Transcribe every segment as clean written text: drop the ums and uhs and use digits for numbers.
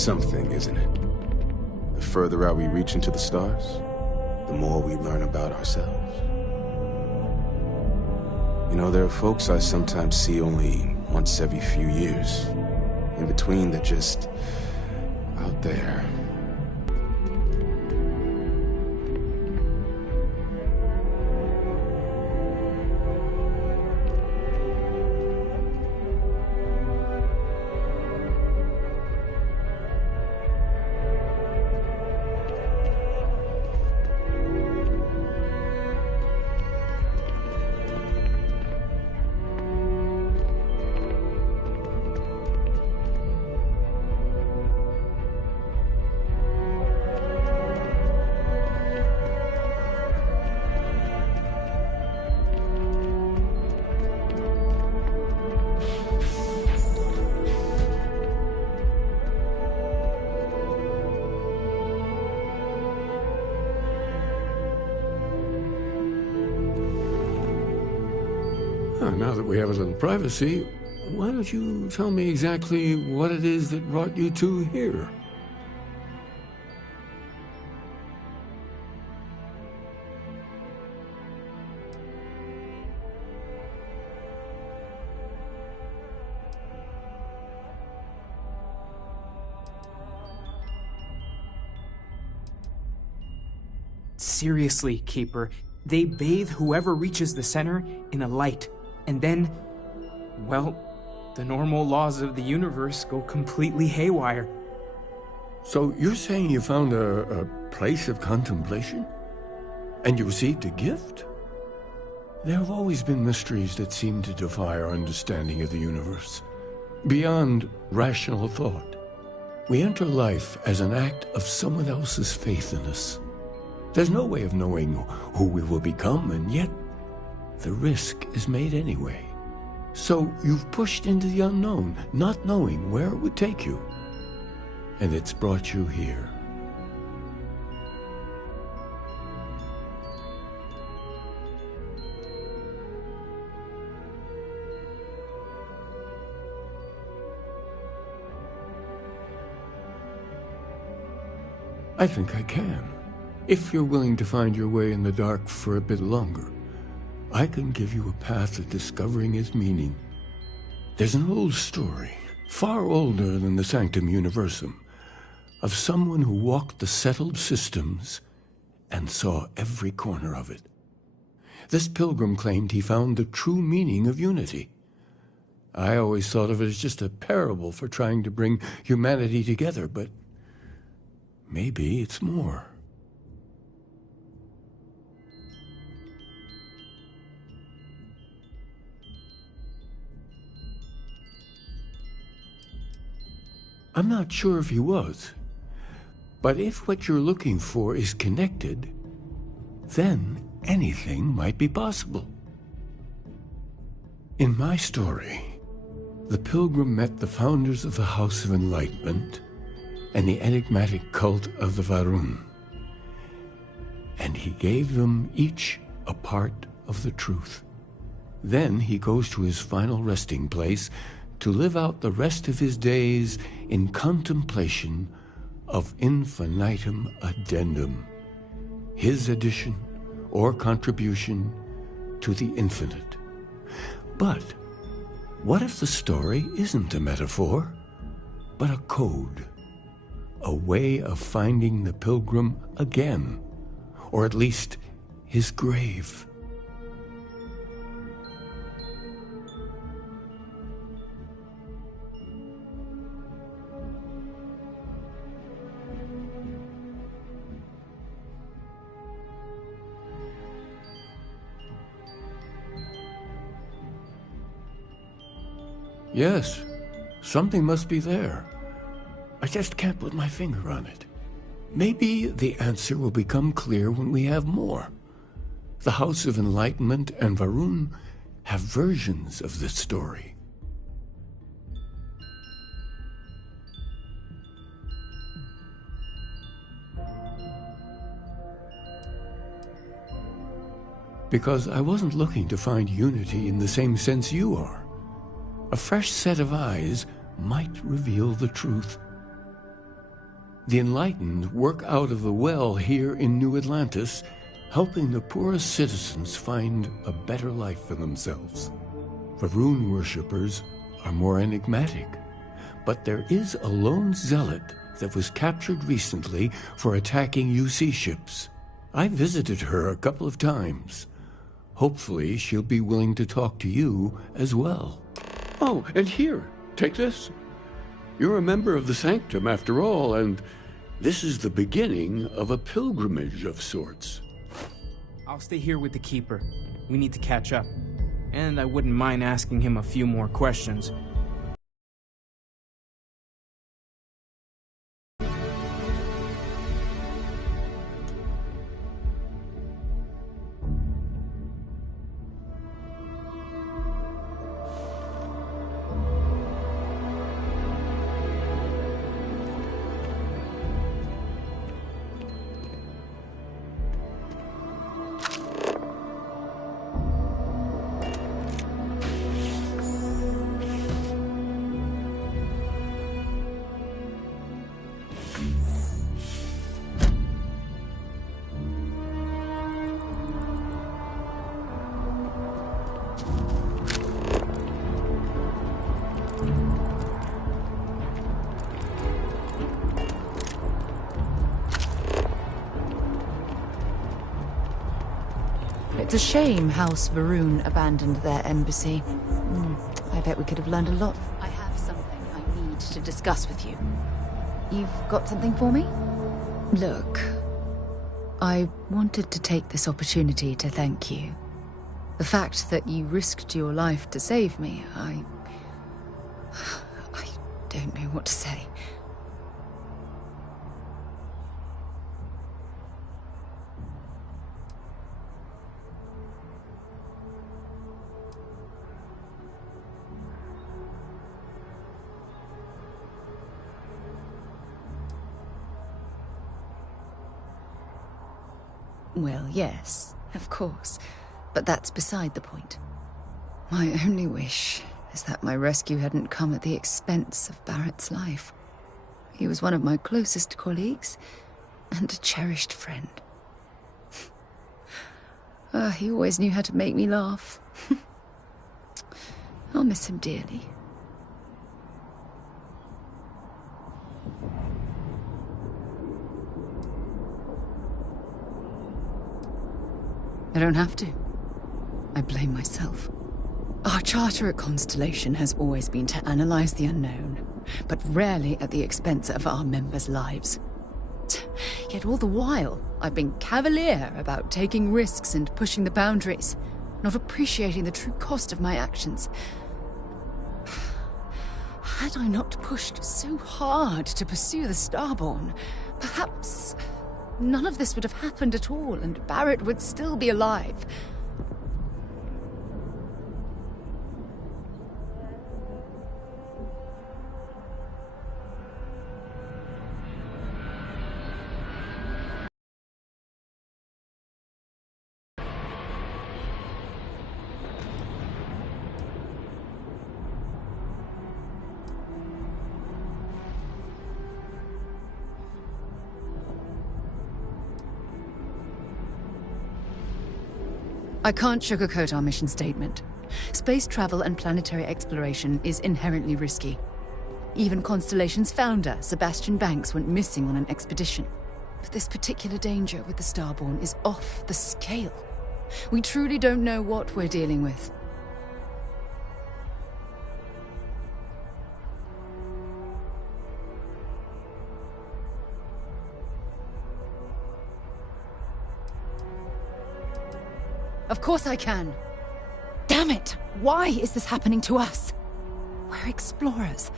something, isn't it? The further out we reach into the stars, the more we learn about ourselves. You know, there are folks I sometimes see only once every few years. In between, they're just out there. Now that we have a little privacy, why don't you tell me exactly what it is that brought you two here? Seriously, Keeper, they bathe whoever reaches the center in a light. And then, well, the normal laws of the universe go completely haywire. So you're saying you found a place of contemplation? And you received a gift? There have always been mysteries that seem to defy our understanding of the universe, beyond rational thought. We enter life as an act of someone else's faith in us. There's no way of knowing who we will become, and yet the risk is made anyway. So you've pushed into the unknown, not knowing where it would take you. And it's brought you here. I think I can. If you're willing to find your way in the dark for a bit longer, I can give you a path to discovering its meaning. There's an old story, far older than the Sanctum Universum, of someone who walked the settled systems and saw every corner of it. This pilgrim claimed he found the true meaning of unity. I always thought of it as just a parable for trying to bring humanity together, but maybe it's more. I'm not sure if he was, but if what you're looking for is connected, then anything might be possible. In my story, the pilgrim met the founders of the House of Enlightenment and the enigmatic cult of the Varun, and he gave them each a part of the truth. Then he goes to his final resting place to live out the rest of his days in contemplation of infinitum addendum, his addition or contribution to the infinite. But what if the story isn't a metaphor, but a code, a way of finding the pilgrim again, or at least his grave? Yes, something must be there. I just can't put my finger on it. Maybe the answer will become clear when we have more. The House of Enlightenment and Varun have versions of this story. Because I wasn't looking to find unity in the same sense you are. A fresh set of eyes might reveal the truth. The enlightened work out of the well here in New Atlantis, helping the poorest citizens find a better life for themselves. The rune worshippers are more enigmatic, but there is a lone zealot that was captured recently for attacking UC ships. I visited her a couple of times. Hopefully she'll be willing to talk to you as well. Oh, and here, take this. You're a member of the Sanctum after all, and this is the beginning of a pilgrimage of sorts. I'll stay here with the Keeper. We need to catch up. And I wouldn't mind asking him a few more questions. It's a shame House Varun abandoned their embassy. I bet we could have learned a lot. I have something I need to discuss with you. You've got something for me? Look, I wanted to take this opportunity to thank you. The fact that you risked your life to save me, I don't know what to say. Well, yes, of course. But that's beside the point. My only wish is that my rescue hadn't come at the expense of Barrett's life. He was one of my closest colleagues and a cherished friend. He always knew how to make me laugh. I'll miss him dearly. I don't have to. I blame myself. Our charter at Constellation has always been to analyze the unknown, but rarely at the expense of our members' lives. Yet all the while, I've been cavalier about taking risks and pushing the boundaries, not appreciating the true cost of my actions. Had I not pushed so hard to pursue the Starborn, perhaps none of this would have happened at all, and Barrett would still be alive. I can't sugarcoat our mission statement. Space travel and planetary exploration is inherently risky. Even Constellation's founder, Sebastian Banks, went missing on an expedition. But this particular danger with the Starborn is off the scale. We truly don't know what we're dealing with. Of course I can. Damn it! Why is this happening to us? We're explorers.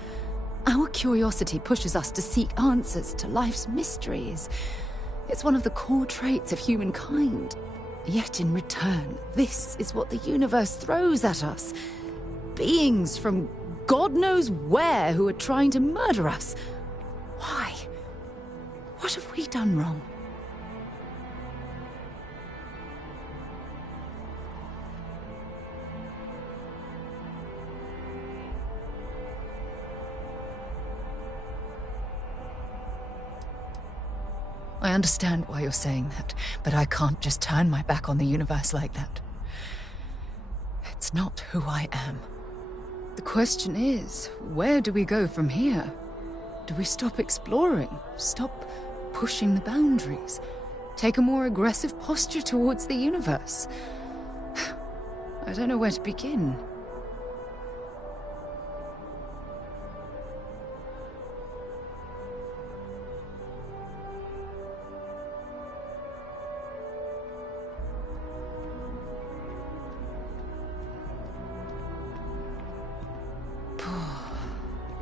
Our curiosity pushes us to seek answers to life's mysteries. It's one of the core traits of humankind. Yet in return, this is what the universe throws at us. Beings from God knows where who are trying to murder us. Why? What have we done wrong? I understand why you're saying that, but I can't just turn my back on the universe like that. It's not who I am. The question is, where do we go from here? Do we stop exploring? Stop pushing the boundaries? Take a more aggressive posture towards the universe? I don't know where to begin.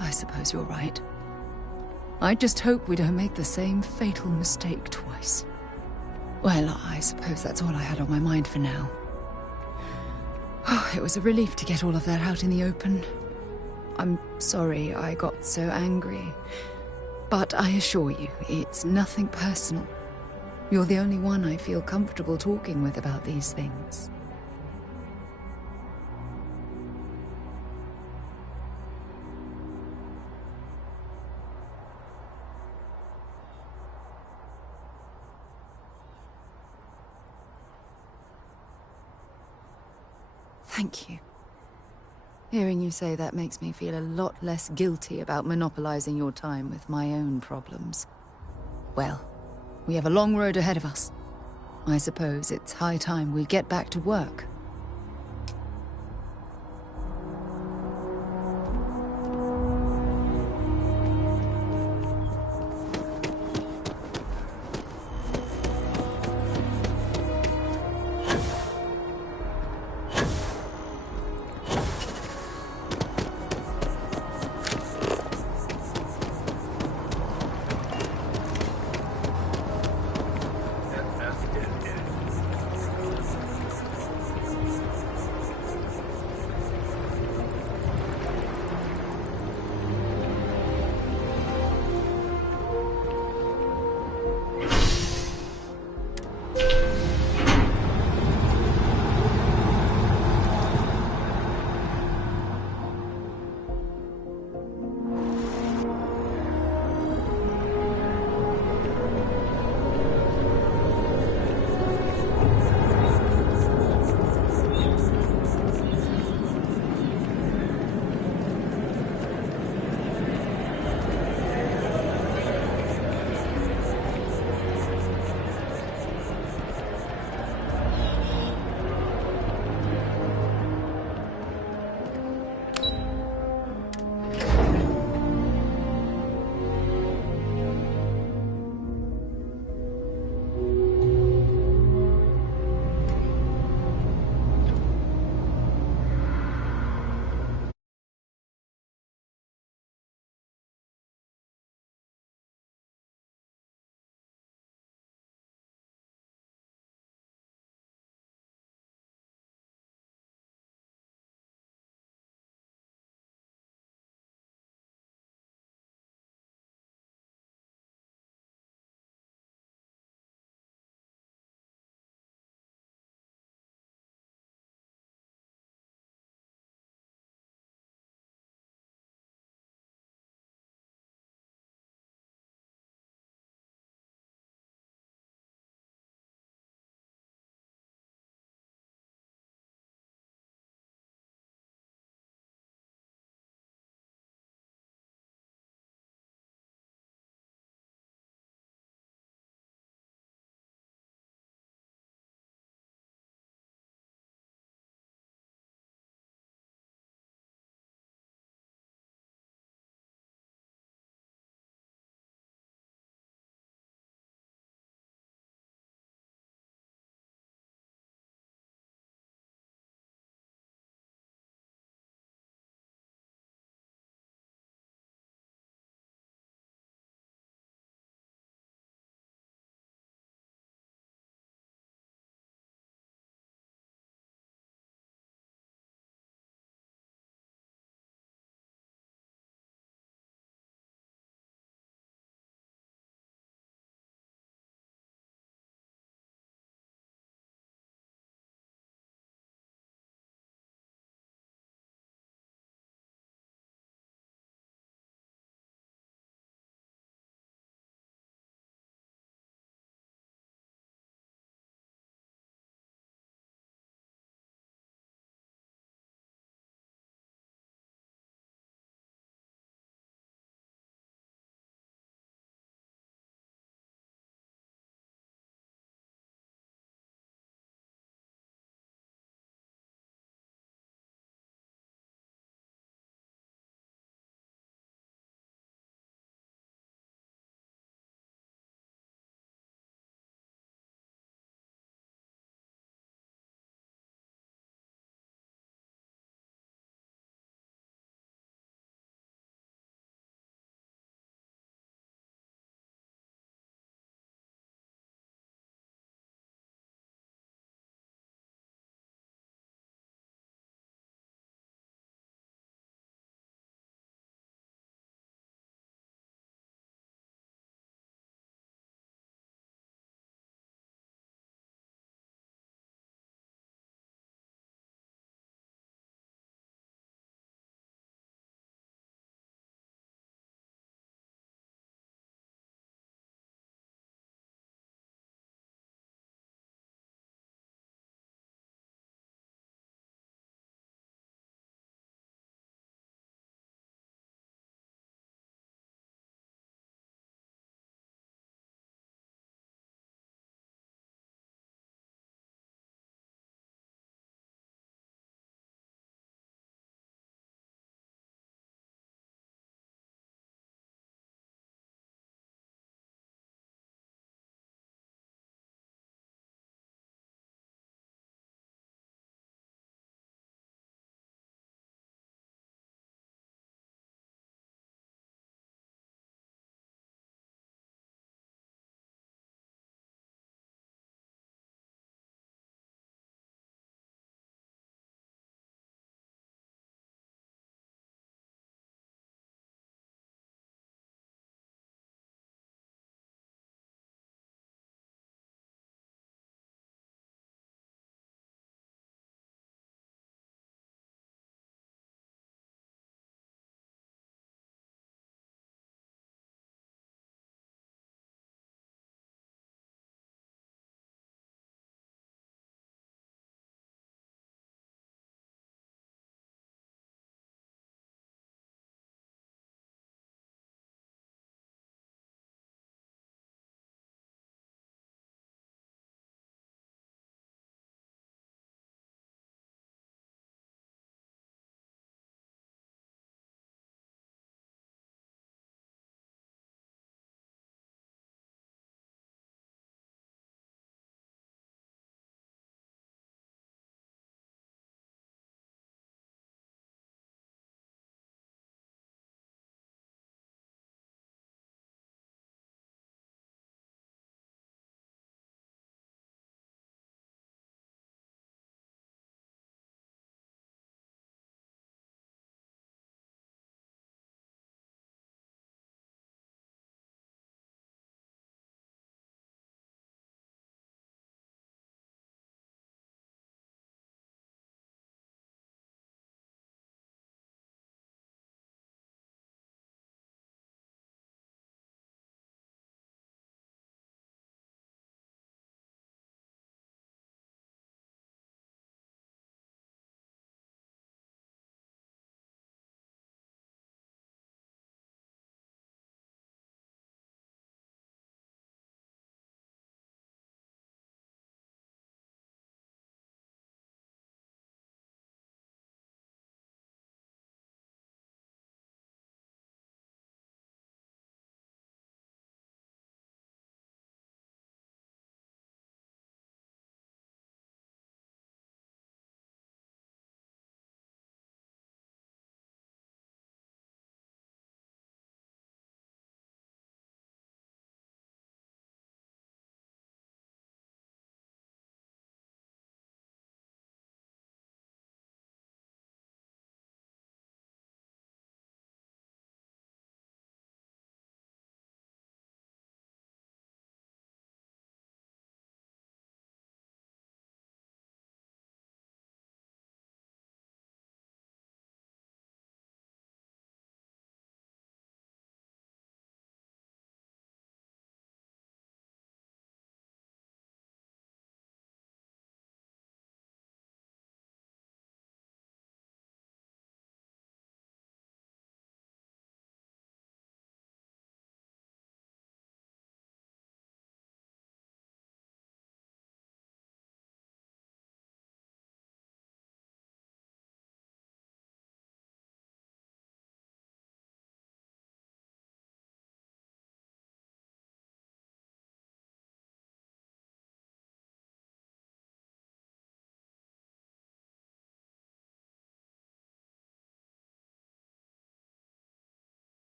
I suppose you're right. I just hope we don't make the same fatal mistake twice. Well, I suppose that's all I had on my mind for now. Oh, it was a relief to get all of that out in the open. I'm sorry I got so angry. But I assure you, it's nothing personal. You're the only one I feel comfortable talking with about these things. Thank you. Hearing you say that makes me feel a lot less guilty about monopolizing your time with my own problems. Well, we have a long road ahead of us. I suppose it's high time we get back to work.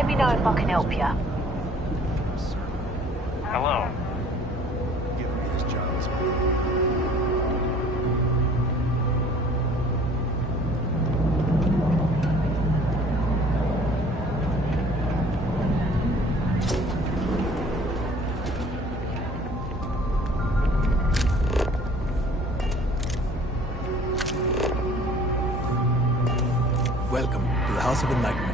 Let me know if I can help you. Hello. Welcome to the House of Enlightenment.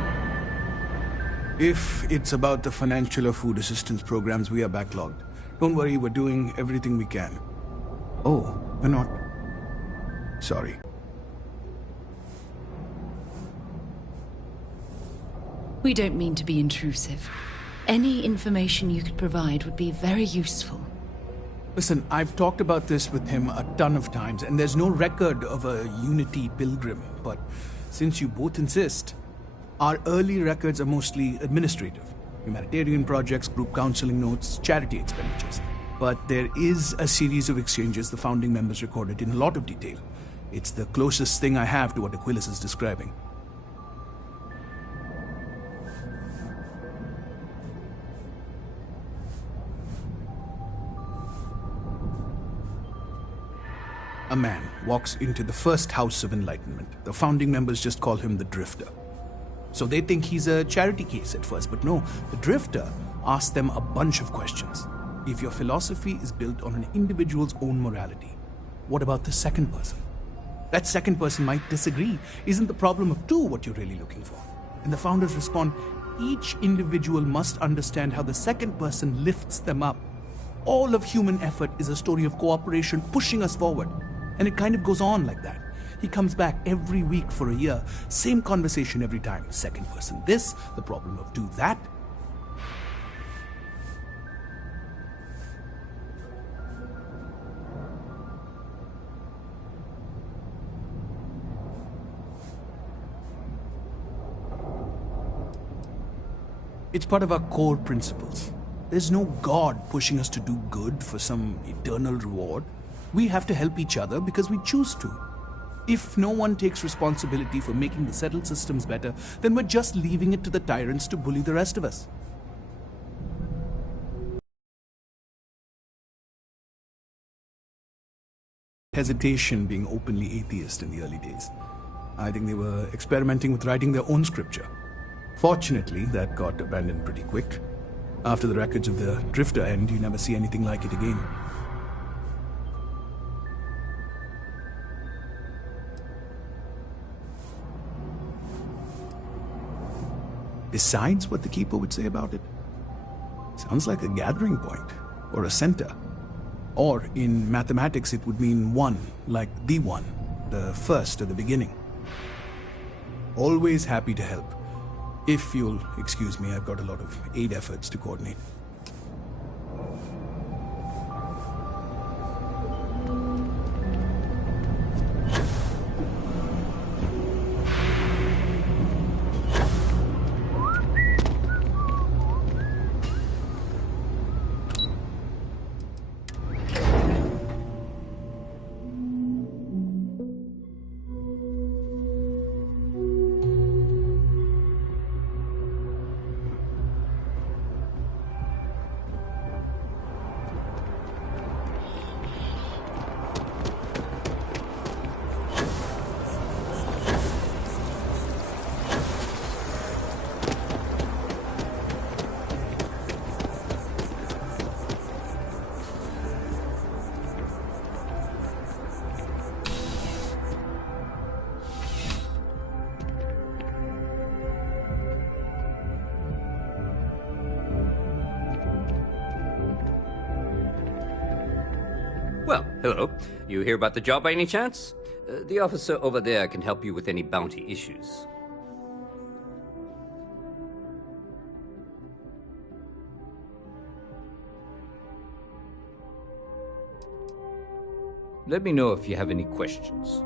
If it's about the financial or food assistance programs, we are backlogged. Don't worry, we're doing everything we can. Oh, we're not. Sorry. We don't mean to be intrusive. Any information you could provide would be very useful. Listen, I've talked about this with him a ton of times, and there's no record of a Unity pilgrim, but since you both insist, our early records are mostly administrative. Humanitarian projects, group counseling notes, charity expenditures. But there is a series of exchanges the founding members recorded in a lot of detail. It's the closest thing I have to what Aquilus is describing. A man walks into the first House of Enlightenment. The founding members just call him the Drifter. So they think he's a charity case at first, but no, the Drifter asks them a bunch of questions. If your philosophy is built on an individual's own morality, what about the second person? That second person might disagree. Isn't the problem of two what you're really looking for? And the founders respond, each individual must understand how the second person lifts them up. All of human effort is a story of cooperation pushing us forward. And it kind of goes on like that. He comes back every week for a year. Same conversation every time. Second person this, the problem of two that. It's part of our core principles. There's no God pushing us to do good for some eternal reward. We have to help each other because we choose to. If no one takes responsibility for making the settled systems better, then we're just leaving it to the tyrants to bully the rest of us. Hesitation being openly atheist in the early days. I think they were experimenting with writing their own scripture. Fortunately, that got abandoned pretty quick. After the records of the Drifter end, you never see anything like it again. Besides what the Keeper would say about it? Sounds like a gathering point, or a center. Or, in mathematics, it would mean one, like the one, the first or the beginning. Always happy to help. If you'll excuse me, I've got a lot of aid efforts to coordinate. Well, hello. You hear about the job by any chance? The officer over there can help you with any bounty issues. Let me know if you have any questions.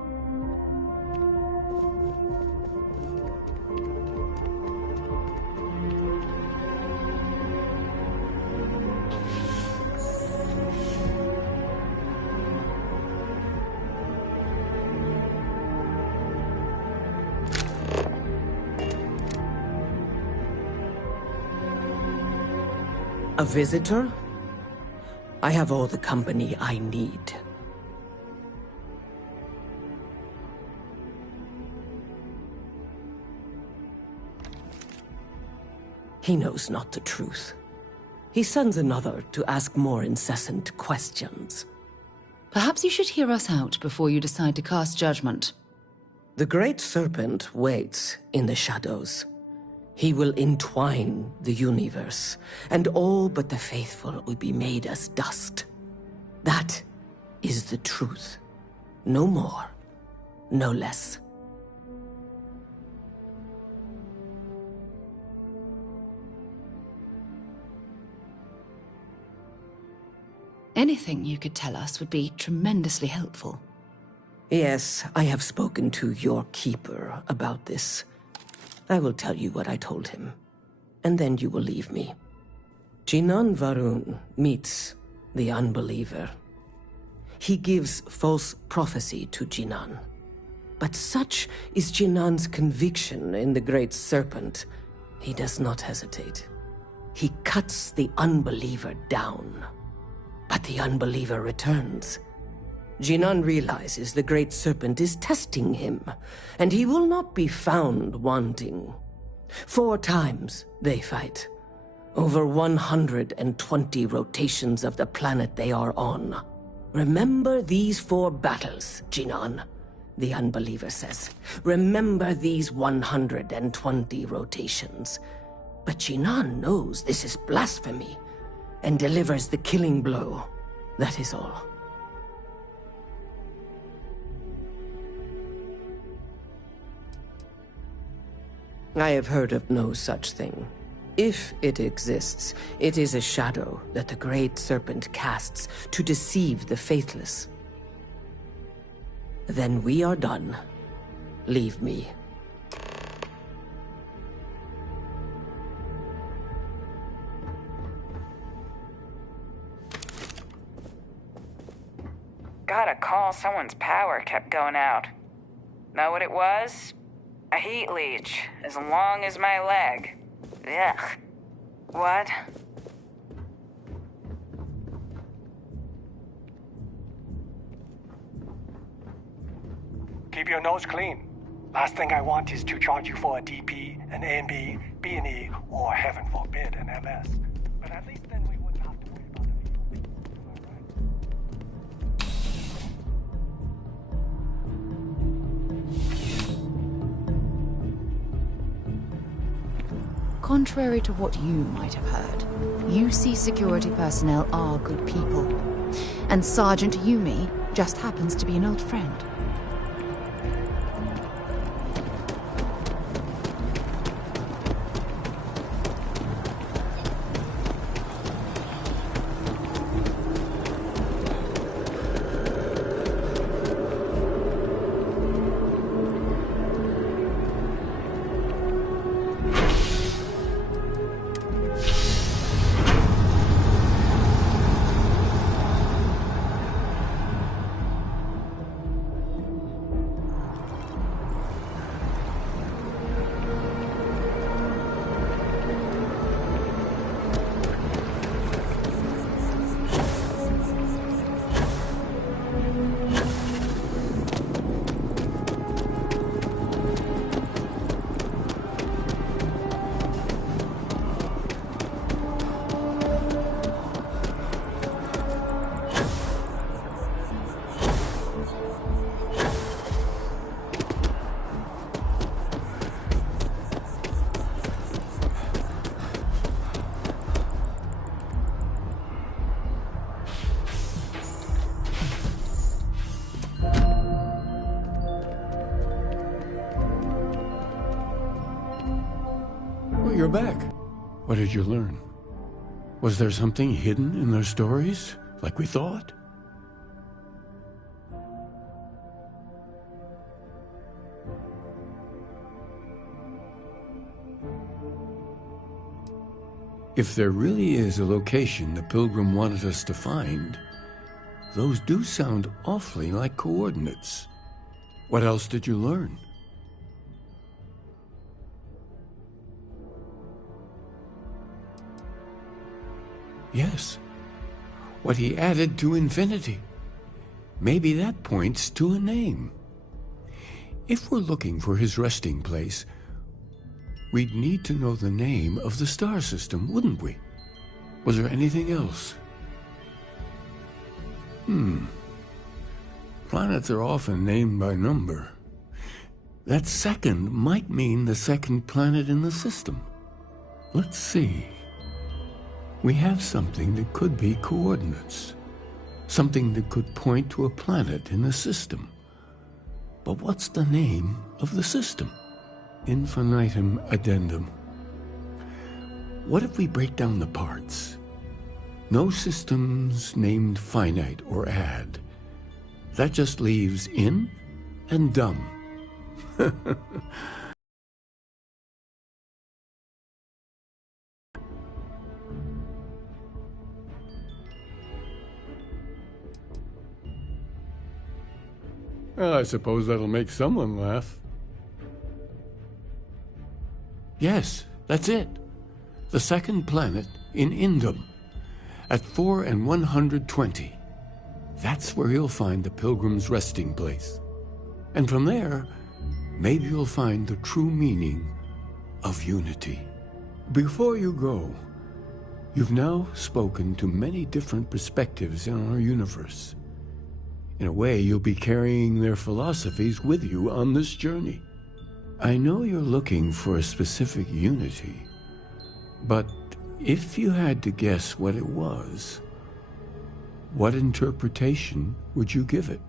A visitor? I have all the company I need. He knows not the truth. He sends another to ask more incessant questions. Perhaps you should hear us out before you decide to cast judgment. The Great Serpent waits in the shadows. He will entwine the universe, and all but the faithful will be made as dust. That is the truth. No more, no less. Anything you could tell us would be tremendously helpful. Yes, I have spoken to your keeper about this. I will tell you what I told him, and then you will leave me. Jinan Varun meets the unbeliever. He gives false prophecy to Jinan. But such is Jinan's conviction in the Great Serpent, he does not hesitate. He cuts the unbeliever down. But the unbeliever returns. Jinan realizes the Great Serpent is testing him, and he will not be found wanting. 4 times they fight. Over 120 rotations of the planet they are on. Remember these 4 battles, Jinan, the unbeliever says. Remember these 120 rotations. But Jinan knows this is blasphemy, and delivers the killing blow. That is all. I have heard of no such thing. If it exists, it is a shadow that the Great Serpent casts to deceive the faithless. Then we are done. Leave me. Got a call, someone's power kept going out. Know what it was? A heat leech, as long as my leg. Ugh. What? Keep your nose clean. Last thing I want is to charge you for a DP, an A&B, B&E, or heaven forbid, an MS. But at least then we wouldn't have to worry about it. Contrary to what you might have heard, UC security personnel are good people. And Sergeant Yumi just happens to be an old friend. You're back. What did you learn? Was there something hidden in their stories, like we thought? If there really is a location the Pilgrim wanted us to find, those do sound awfully like coordinates. What else did you learn? Yes. What he added to infinity. Maybe that points to a name. If we're looking for his resting place, we'd need to know the name of the star system, wouldn't we? Was there anything else? Planets are often named by number. That second might mean the second planet in the system. Let's see. We have something that could be coordinates. Something that could point to a planet in the system. But what's the name of the system? Infinitum addendum. What if we break down the parts? No systems named finite or add. That just leaves in and dumb. Well, I suppose that'll make someone laugh. Yes, that's it. The second planet in Indum, at 4 and 120. That's where you'll find the Pilgrim's resting place. And from there, maybe you'll find the true meaning of unity. Before you go, you've now spoken to many different perspectives in our universe. In a way, you'll be carrying their philosophies with you on this journey. I know you're looking for a specific unity, but if you had to guess what it was, what interpretation would you give it?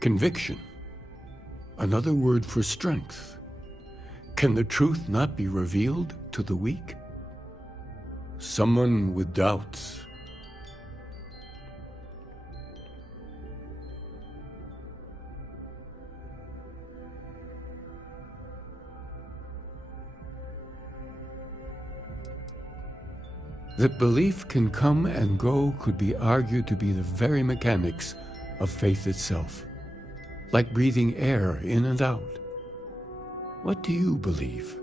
Conviction. Another word for strength. Can the truth not be revealed to the weak? Someone with doubts. That belief can come and go could be argued to be the very mechanics of faith itself. Like breathing air in and out. What do you believe?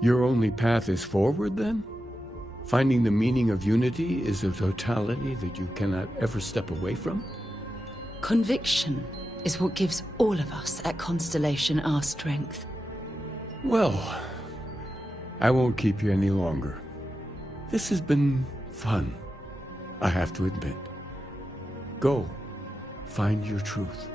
Your only path is forward, then? Finding the meaning of unity is a totality that you cannot ever step away from? Conviction is what gives all of us at Constellation our strength. Well, I won't keep you any longer. This has been fun, I have to admit. Go, find your truth.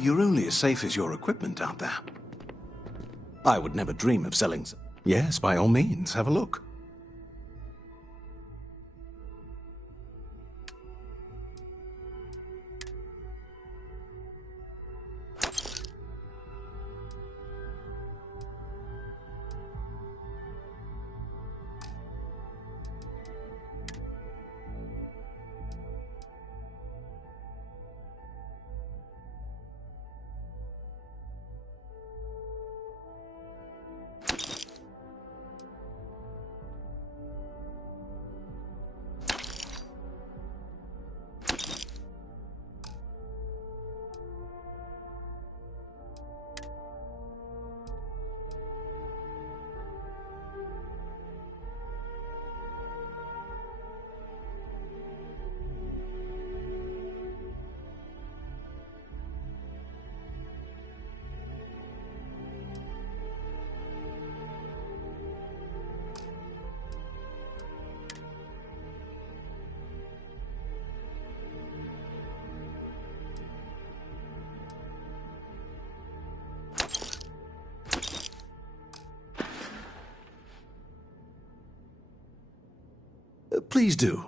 You're only as safe as your equipment out there. I would never dream of selling... Yes, by all means, have a look. Please do.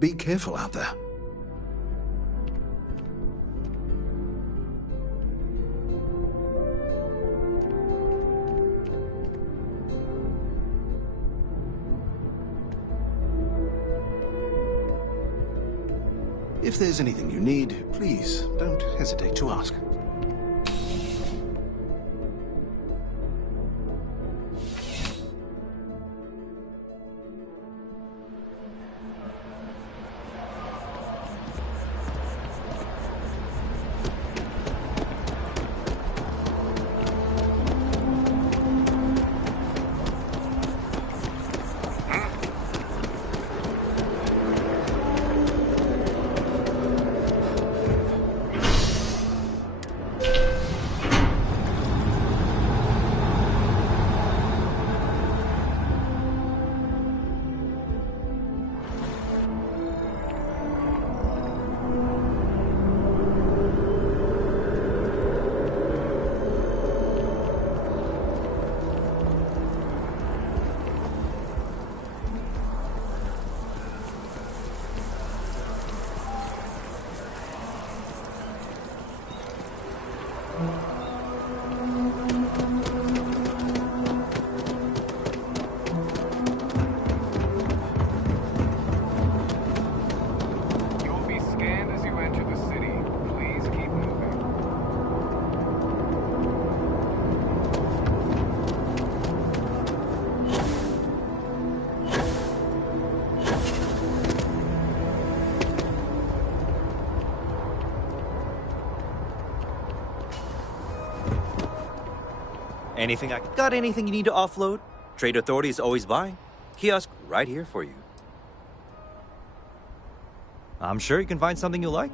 Be careful out there. If there's anything you need, please don't hesitate to ask. Got anything you need to offload? Trade Authority is always buying. Kiosk right here for you. I'm sure you can find something you like.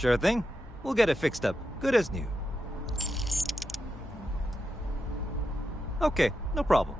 Sure thing. We'll get it fixed up. Good as new. Okay, no problem.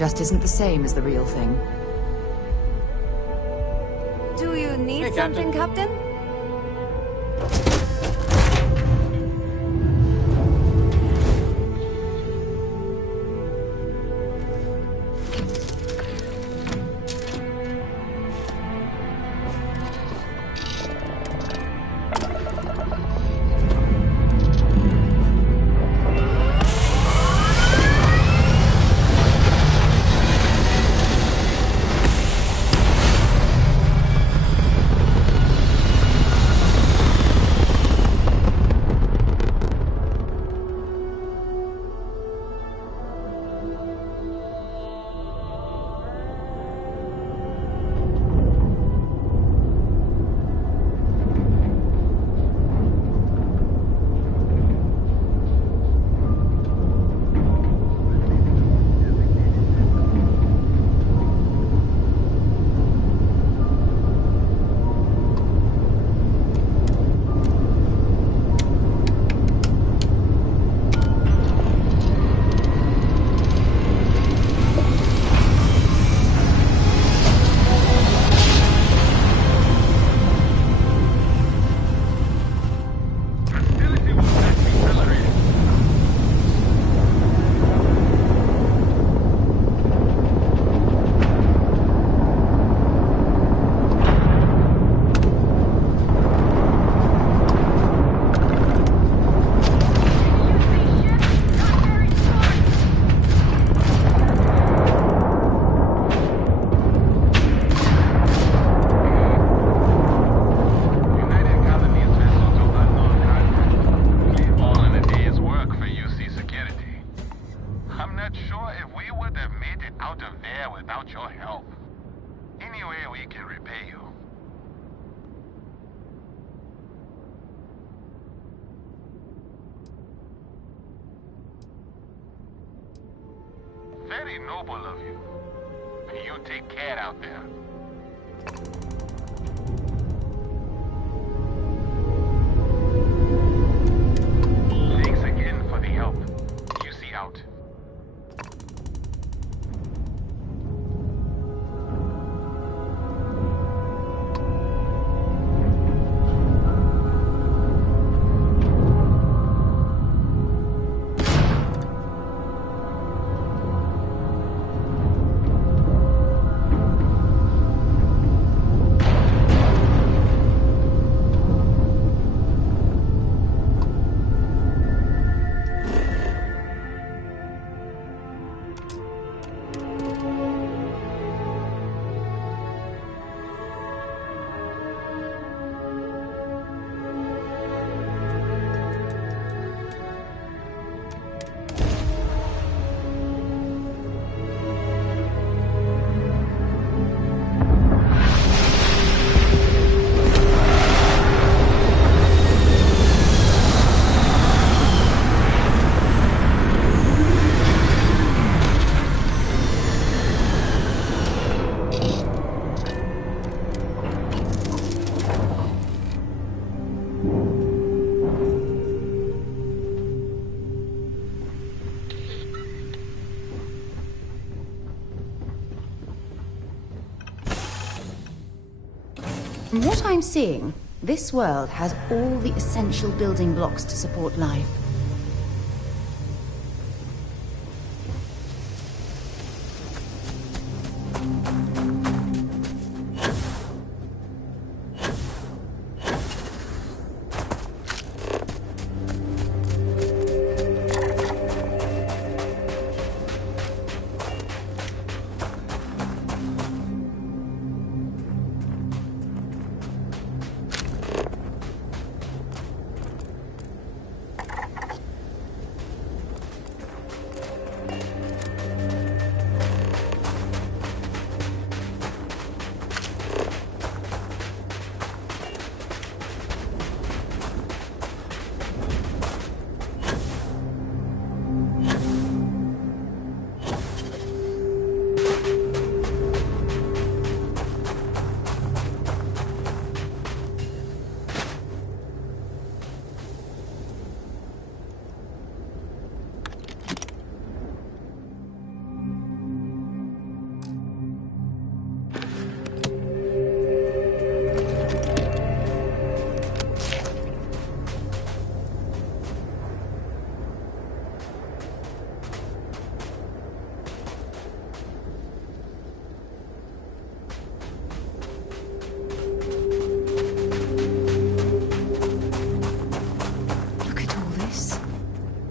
Just isn't the same as the real thing. Do you need something, Captain? Very noble of you. You take care out there. Thanks again for the help. You see out. From what I'm seeing, this world has all the essential building blocks to support life.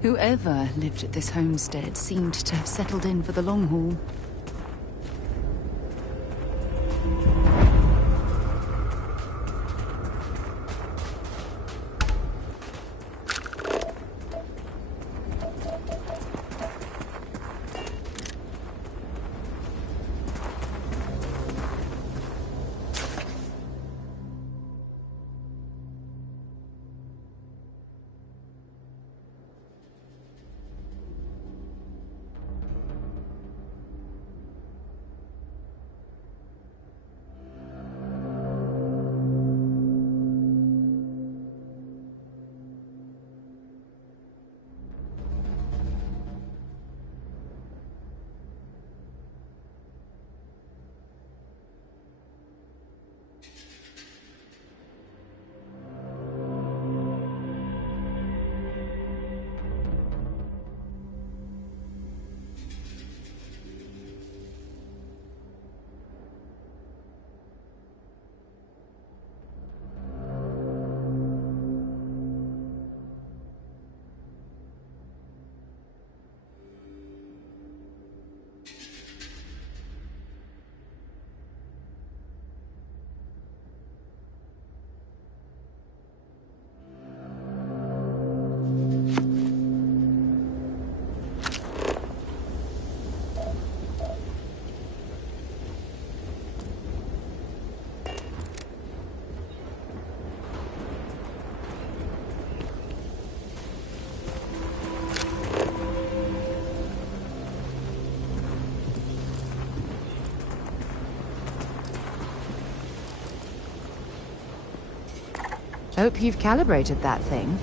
Whoever lived at this homestead seemed to have settled in for the long haul. Hope you've calibrated that thing.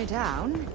way down.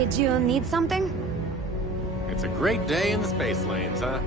Did you need something? It's a great day in the space lanes, huh?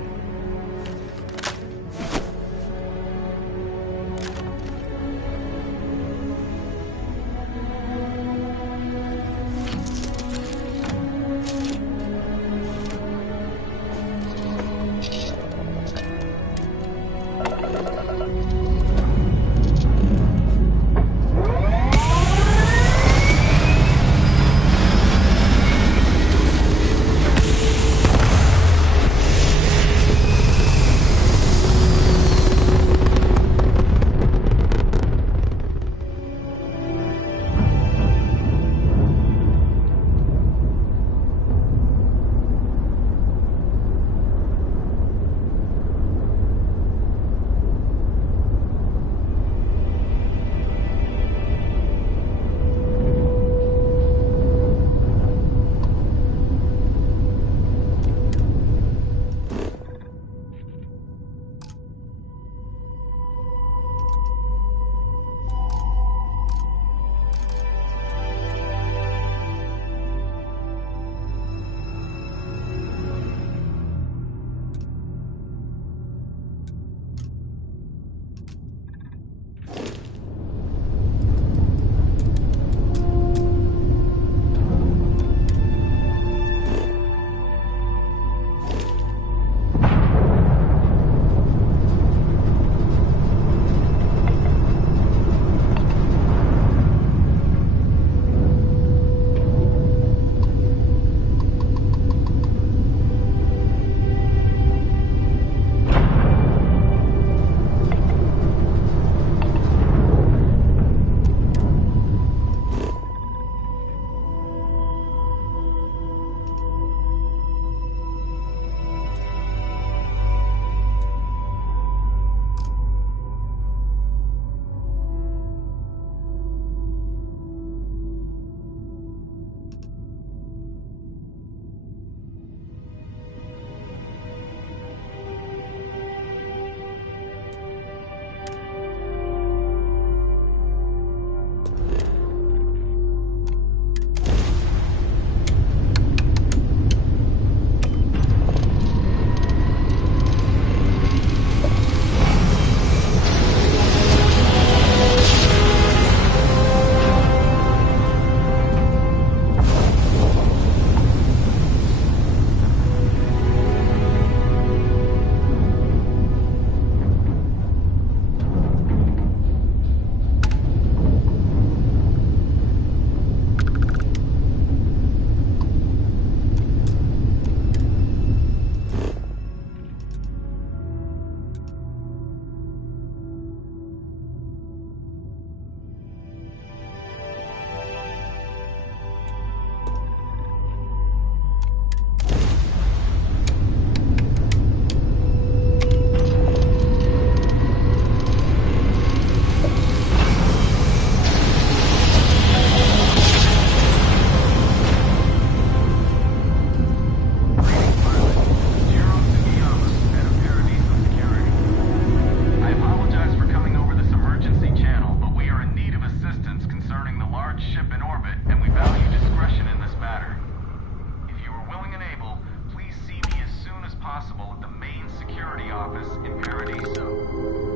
office in Paradiso.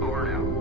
Over and out.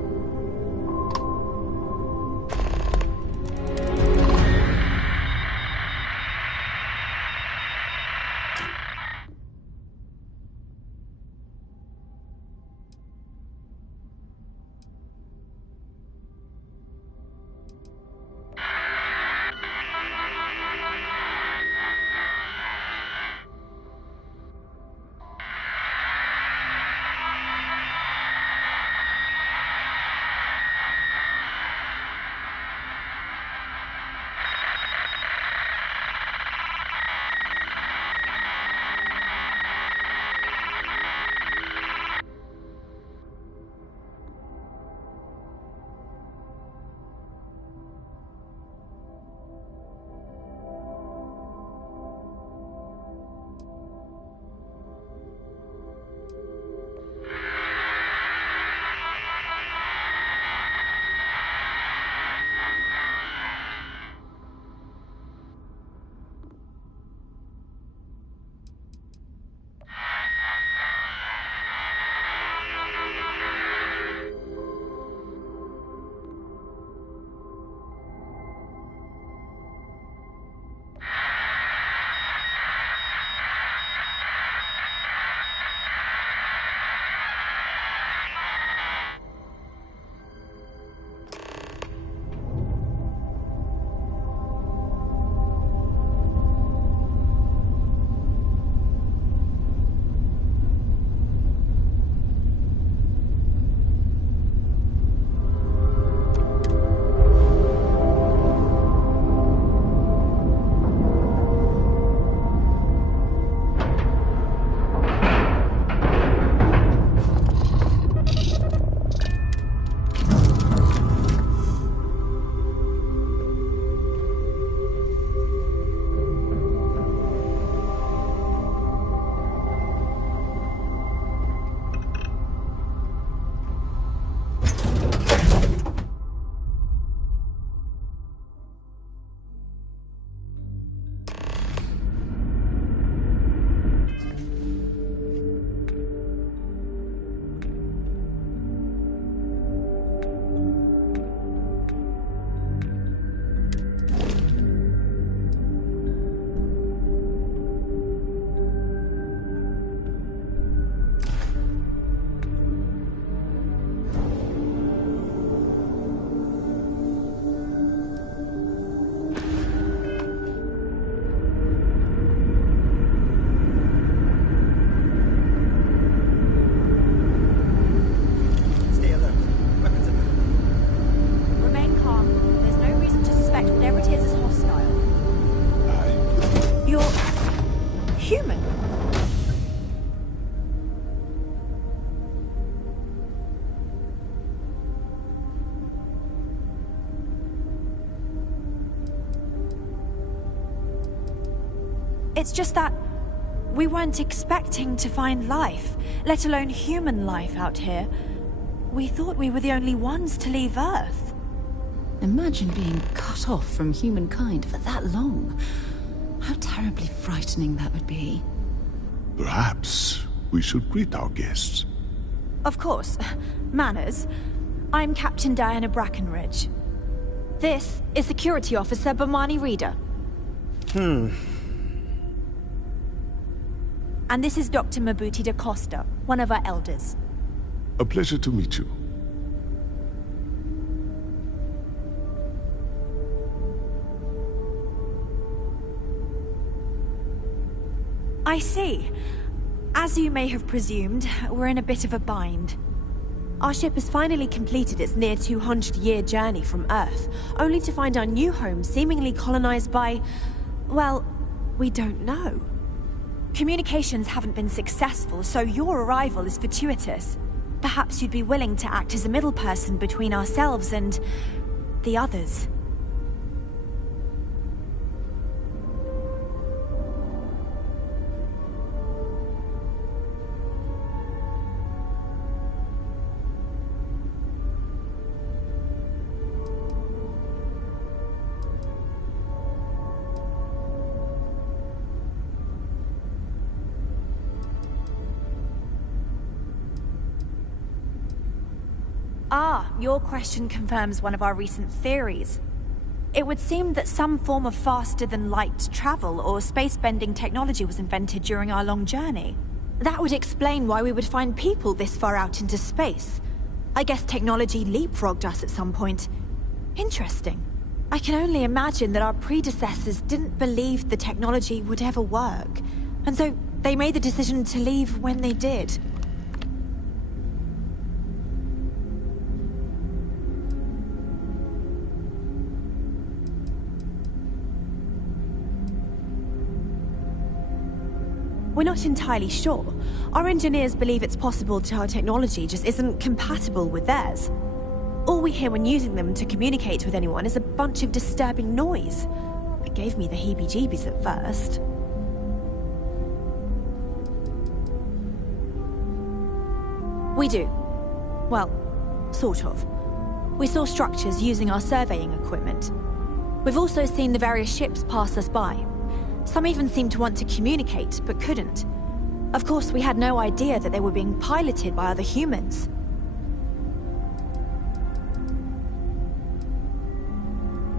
It's just that we weren't expecting to find life, let alone human life out here. We thought we were the only ones to leave Earth. Imagine being cut off from humankind for that long. How terribly frightening that would be. Perhaps we should greet our guests. Of course. Manners. I'm Captain Diana Brackenridge. This is Security Officer Bomani Reader. And this is Dr. Mabuti da Costa, one of our elders. A pleasure to meet you. I see. As you may have presumed, we're in a bit of a bind. Our ship has finally completed its near 200-year journey from Earth, only to find our new home seemingly colonized by... well, we don't know. Communications haven't been successful, so your arrival is fortuitous. Perhaps you'd be willing to act as a middle person between ourselves and... the others. Ah, your question confirms one of our recent theories. It would seem that some form of faster-than-light travel or space-bending technology was invented during our long journey. That would explain why we would find people this far out into space. I guess technology leapfrogged us at some point. Interesting. I can only imagine that our predecessors didn't believe the technology would ever work, and so they made the decision to leave when they did. We're not entirely sure. Our engineers believe it's possible that our technology just isn't compatible with theirs. All we hear when using them to communicate with anyone is a bunch of disturbing noise. It gave me the heebie-jeebies at first. We do. Well, sort of. We saw structures using our surveying equipment. We've also seen the various ships pass us by. Some even seemed to want to communicate, but couldn't. Of course, we had no idea that they were being piloted by other humans.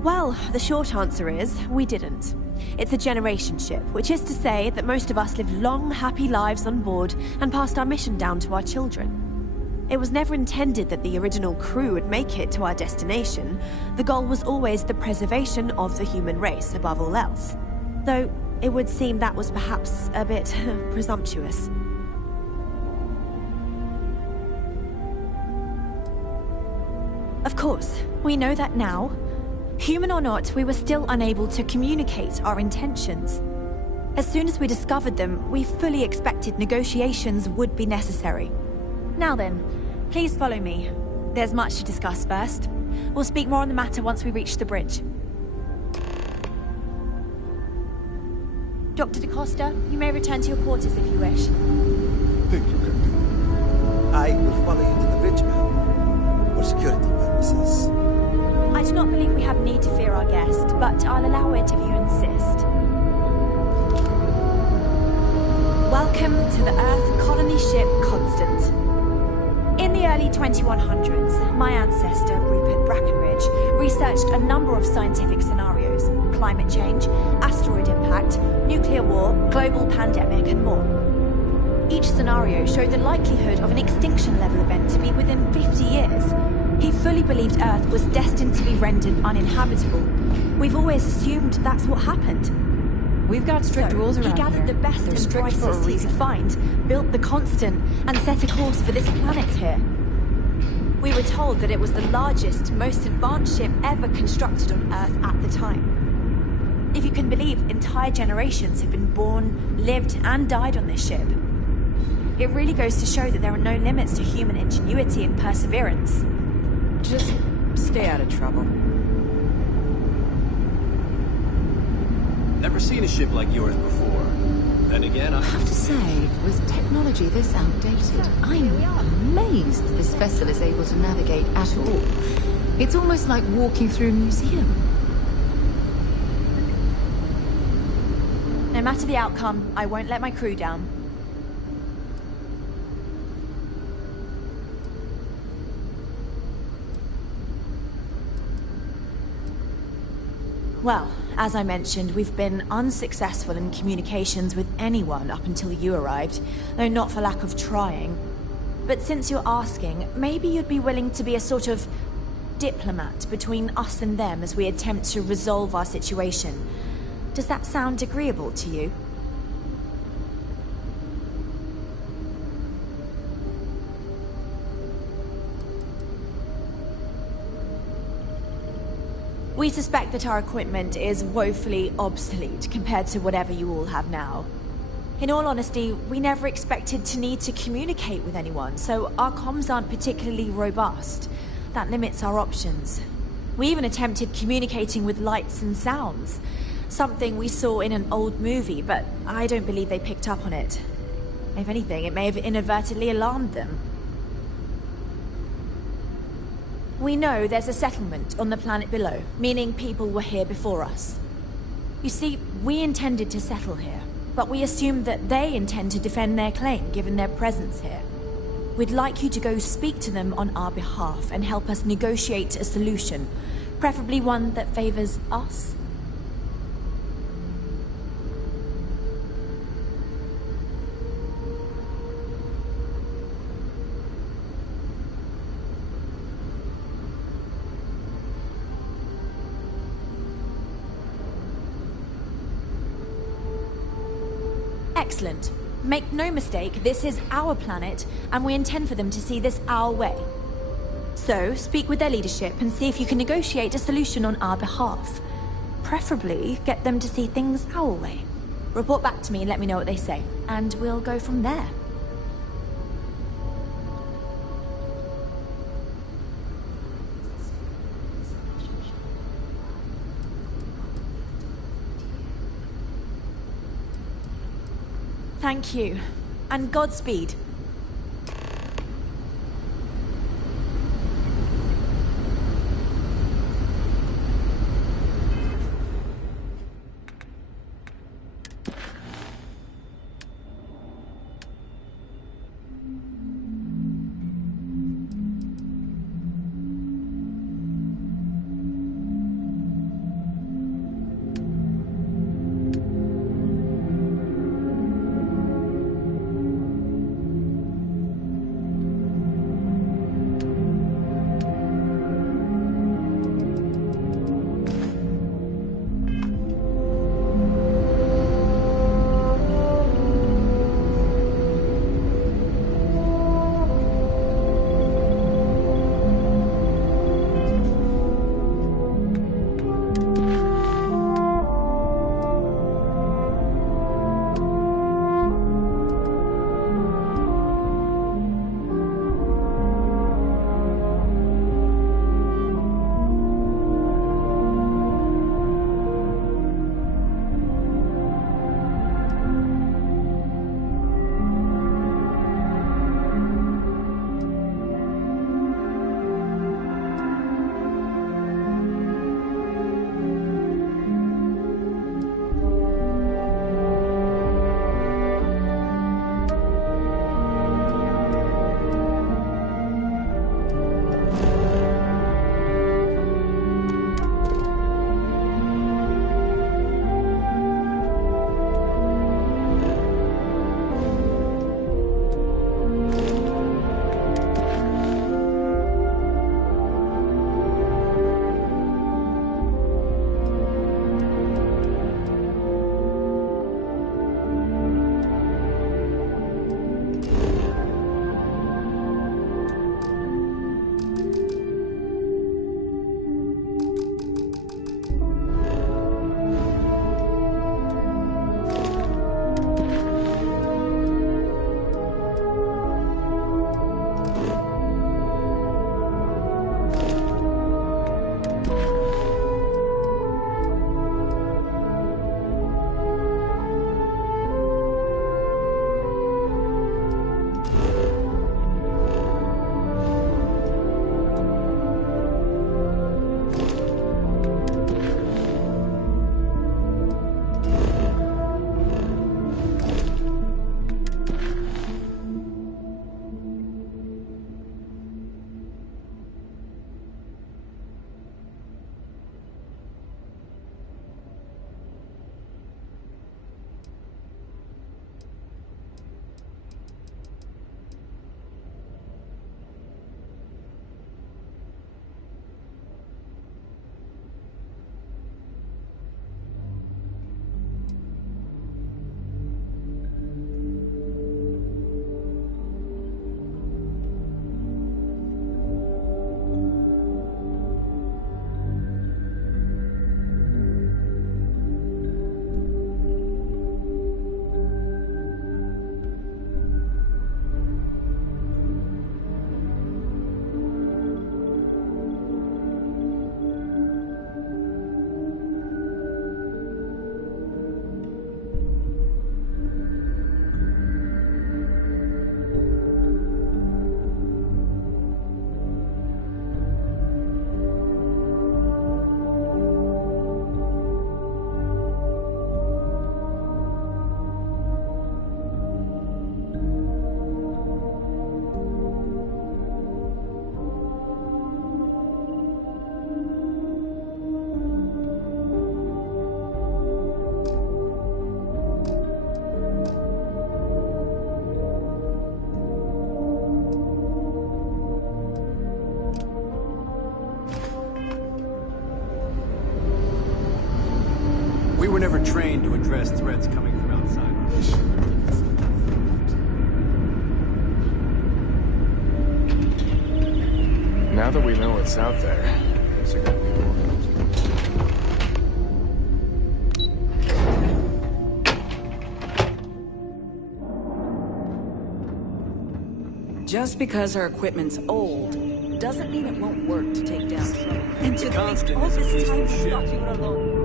Well, the short answer is, we didn't. It's a generation ship, which is to say that most of us lived long, happy lives on board and passed our mission down to our children. It was never intended that the original crew would make it to our destination. The goal was always the preservation of the human race above all else. Though, it would seem that was perhaps a bit presumptuous. Of course, we know that now. Human or not, we were still unable to communicate our intentions. As soon as we discovered them, we fully expected negotiations would be necessary. Now then, please follow me. There's much to discuss first. We'll speak more on the matter once we reach the bridge. Dr. DaCosta, you may return to your quarters if you wish. Thank you, Captain. I will follow you to the bridge, ma'am. For security purposes. I do not believe we have need to fear our guest, but I'll allow it if you insist. Welcome to the Earth colony ship Constant. In the early 2100s, my ancestor, Rupert Brackenridge, researched a number of scientific scenarios: climate change, asteroid impact, nuclear war, global pandemic, and more. Each scenario showed the likelihood of an extinction-level event to be within 50 years. He fully believed Earth was destined to be rendered uninhabitable. We've always assumed that's what happened. We've got strict rules around here. He gathered the best and brightest he could find, built the Constant, and set a course for this planet here. We were told that it was the largest, most advanced ship ever constructed on Earth at the time. If you can believe, entire generations have been born, lived, and died on this ship. It really goes to show that there are no limits to human ingenuity and perseverance. Just stay out of trouble. Never seen a ship like yours before. Then again, I have to say, with technology this outdated, I'm amazed this vessel is able to navigate at all. It's almost like walking through a museum. No matter the outcome, I won't let my crew down. Well, as I mentioned, we've been unsuccessful in communications with anyone up until you arrived, though not for lack of trying. But since you're asking, maybe you'd be willing to be a sort of diplomat between us and them as we attempt to resolve our situation. Does that sound agreeable to you? We suspect that our equipment is woefully obsolete compared to whatever you all have now. In all honesty, we never expected to need to communicate with anyone, so our comms aren't particularly robust. That limits our options. We even attempted communicating with lights and sounds, something we saw in an old movie, but I don't believe they picked up on it. If anything, it may have inadvertently alarmed them. We know there's a settlement on the planet below, meaning people were here before us. You see, we intended to settle here, but we assumed that they intend to defend their claim given their presence here. We'd like you to go speak to them on our behalf and help us negotiate a solution, preferably one that favors us. Excellent. Make no mistake, this is our planet, and we intend for them to see this our way. So, speak with their leadership and see if you can negotiate a solution on our behalf. Preferably, get them to see things our way. Report back to me and let me know what they say, and we'll go from there. Thank you, and Godspeed. never trained to address threats coming from outside. Now that we know what's out there, is there gonna be more? Just because our equipment's old doesn't mean it won't work to take down trouble. And to think all this time we thought you were alone.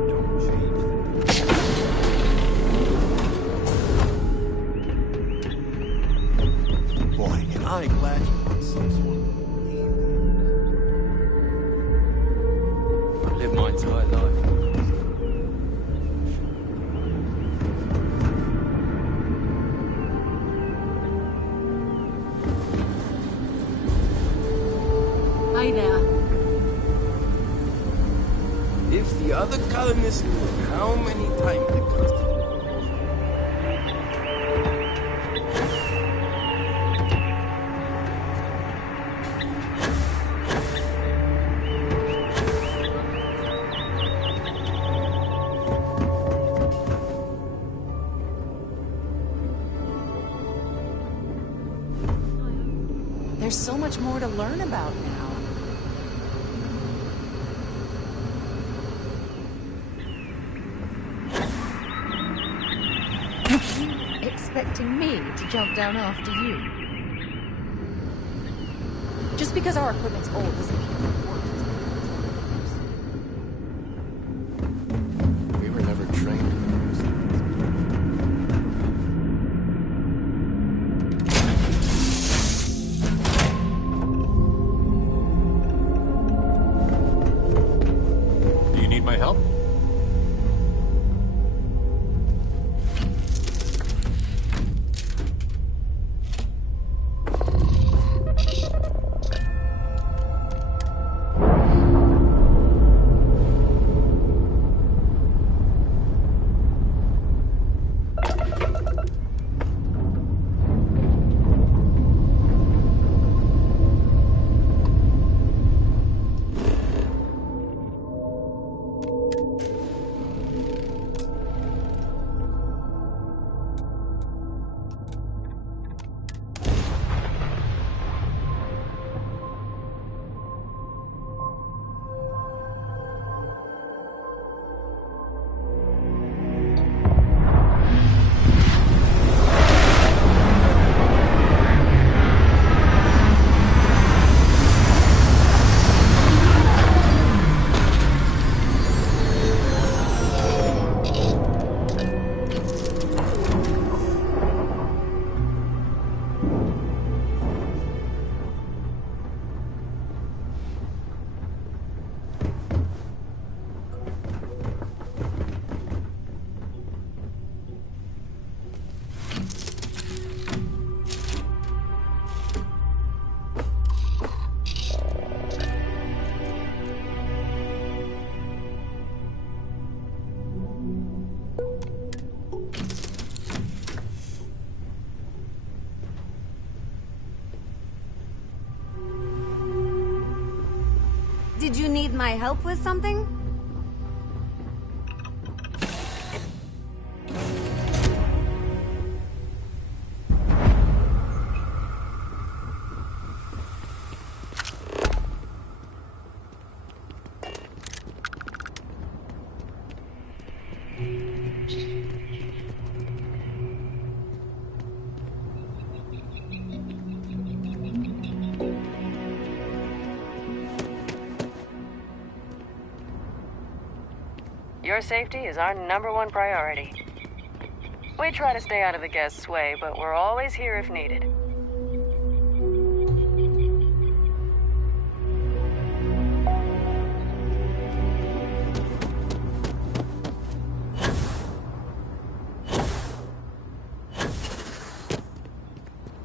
Boy, am I glad you put some sort of... I've lived my entire life. Hi there. If the other colonists knew how many times it cost them. There's so much more to learn about now. Expecting me to jump down after you? Just because our equipment's old doesn't mean it won't work. We were never trained to do this. Do you need my help? Did you need my help with something? Your safety is our #1 priority. We try to stay out of the guests' way, but we're always here if needed.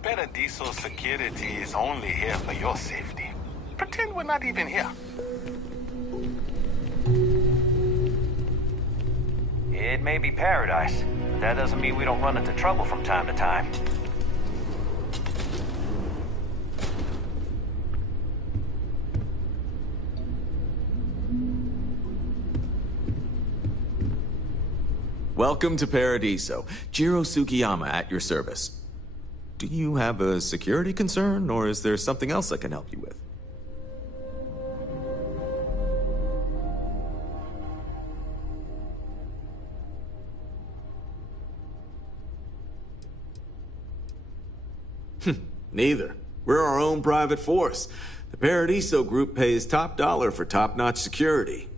Paradiso security is only here for your safety. Pretend we're not even here. It may be paradise, but that doesn't mean we don't run into trouble from time to time. Welcome to Paradiso. Jiro Sugiyama at your service. Do you have a security concern, or is there something else I can help you with? Neither. We're our own private force. The Paradiso group pays top dollar for top-notch security.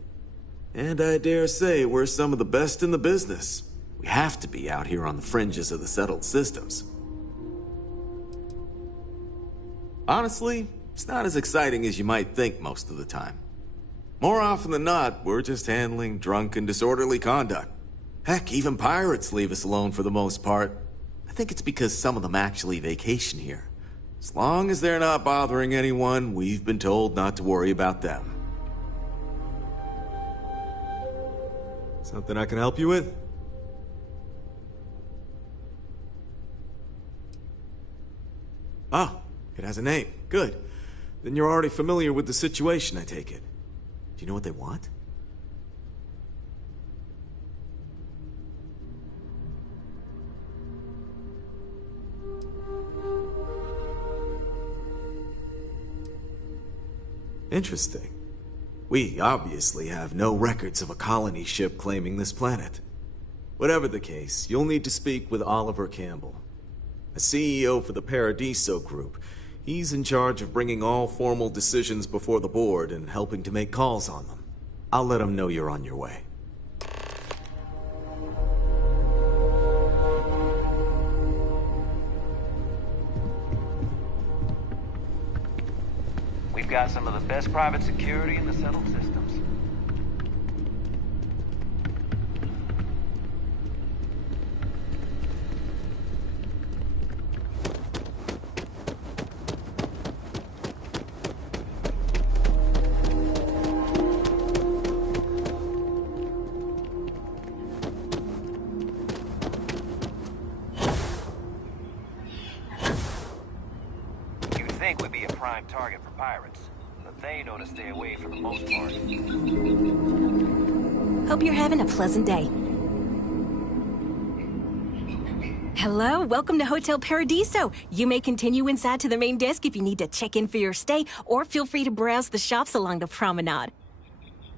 And I dare say we're some of the best in the business. We have to be out here on the fringes of the settled systems. Honestly, it's not as exciting as you might think most of the time. More often than not, we're just handling drunk and disorderly conduct. Heck, even pirates leave us alone for the most part. I think it's because some of them actually vacation here. As long as they're not bothering anyone, we've been told not to worry about them. Something I can help you with? Oh, it has a name. Good. Then you're already familiar with the situation, I take it. Do you know what they want? Interesting. We obviously have no records of a colony ship claiming this planet. Whatever the case, you'll need to speak with Oliver Campbell, a CEO for the Paradiso Group. He's in charge of bringing all formal decisions before the board and helping to make calls on them. I'll let him know you're on your way. We've got some of the best private security in the settled systems. You'd think we'd be a prime target for pirates, but they know to stay away for the most part. Hope you're having a pleasant day. Hello, welcome to Hotel Paradiso. You may continue inside to the main desk if you need to check in for your stay, or feel free to browse the shops along the promenade.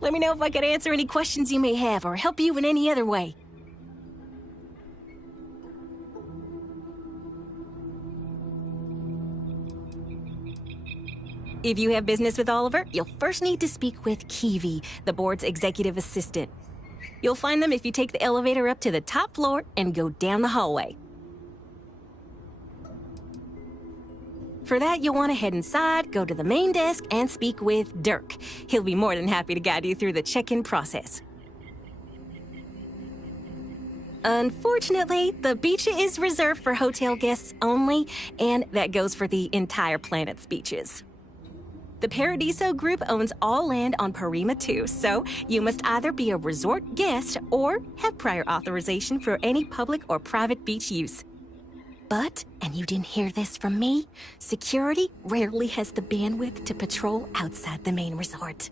Let me know if I can answer any questions you may have or help you in any other way. If you have business with Oliver, you'll first need to speak with Kiwi, the board's executive assistant. You'll find them if you take the elevator up to the top floor and go down the hallway. For that, you'll want to head inside, go to the main desk, and speak with Dirk. He'll be more than happy to guide you through the check-in process. Unfortunately, the beach is reserved for hotel guests only, and that goes for the entire planet's beaches. The Paradiso Group owns all land on Parima 2, so you must either be a resort guest or have prior authorization for any public or private beach use. But, and you didn't hear this from me, security rarely has the bandwidth to patrol outside the main resort.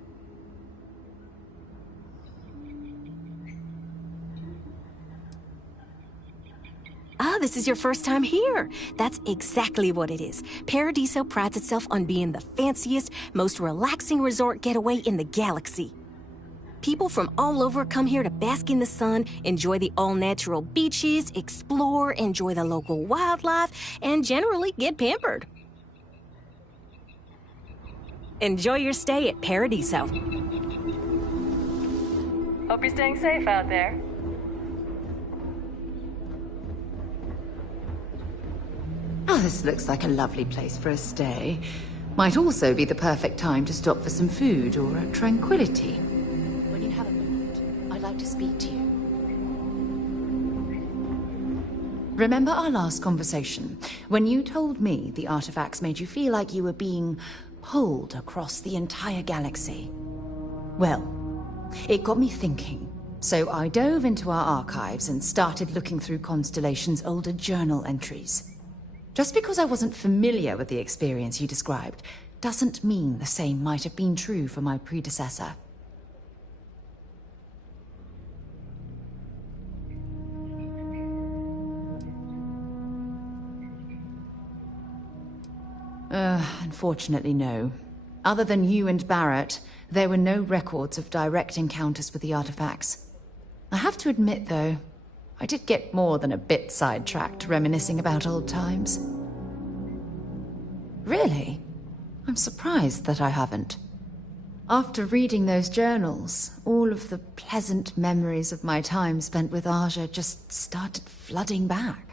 Ah, this is your first time here. That's exactly what it is. Paradiso prides itself on being the fanciest, most relaxing resort getaway in the galaxy. People from all over come here to bask in the sun, enjoy the all-natural beaches, explore, enjoy the local wildlife, and generally get pampered. Enjoy your stay at Paradiso. Hope you're staying safe out there. Oh, this looks like a lovely place for a stay. Might also be the perfect time to stop for some food or tranquility. When you have a moment, I'd like to speak to you. Remember our last conversation, when you told me the artifacts made you feel like you were being pulled across the entire galaxy? Well, it got me thinking. So I dove into our archives and started looking through Constellation's older journal entries. Just because I wasn't familiar with the experience you described, doesn't mean the same might have been true for my predecessor. Unfortunately, no. Other than you and Barrett, there were no records of direct encounters with the artifacts. I have to admit, though, I did get more than a bit sidetracked reminiscing about old times. Really? I'm surprised that I haven't. After reading those journals, all of the pleasant memories of my time spent with Aja just started flooding back.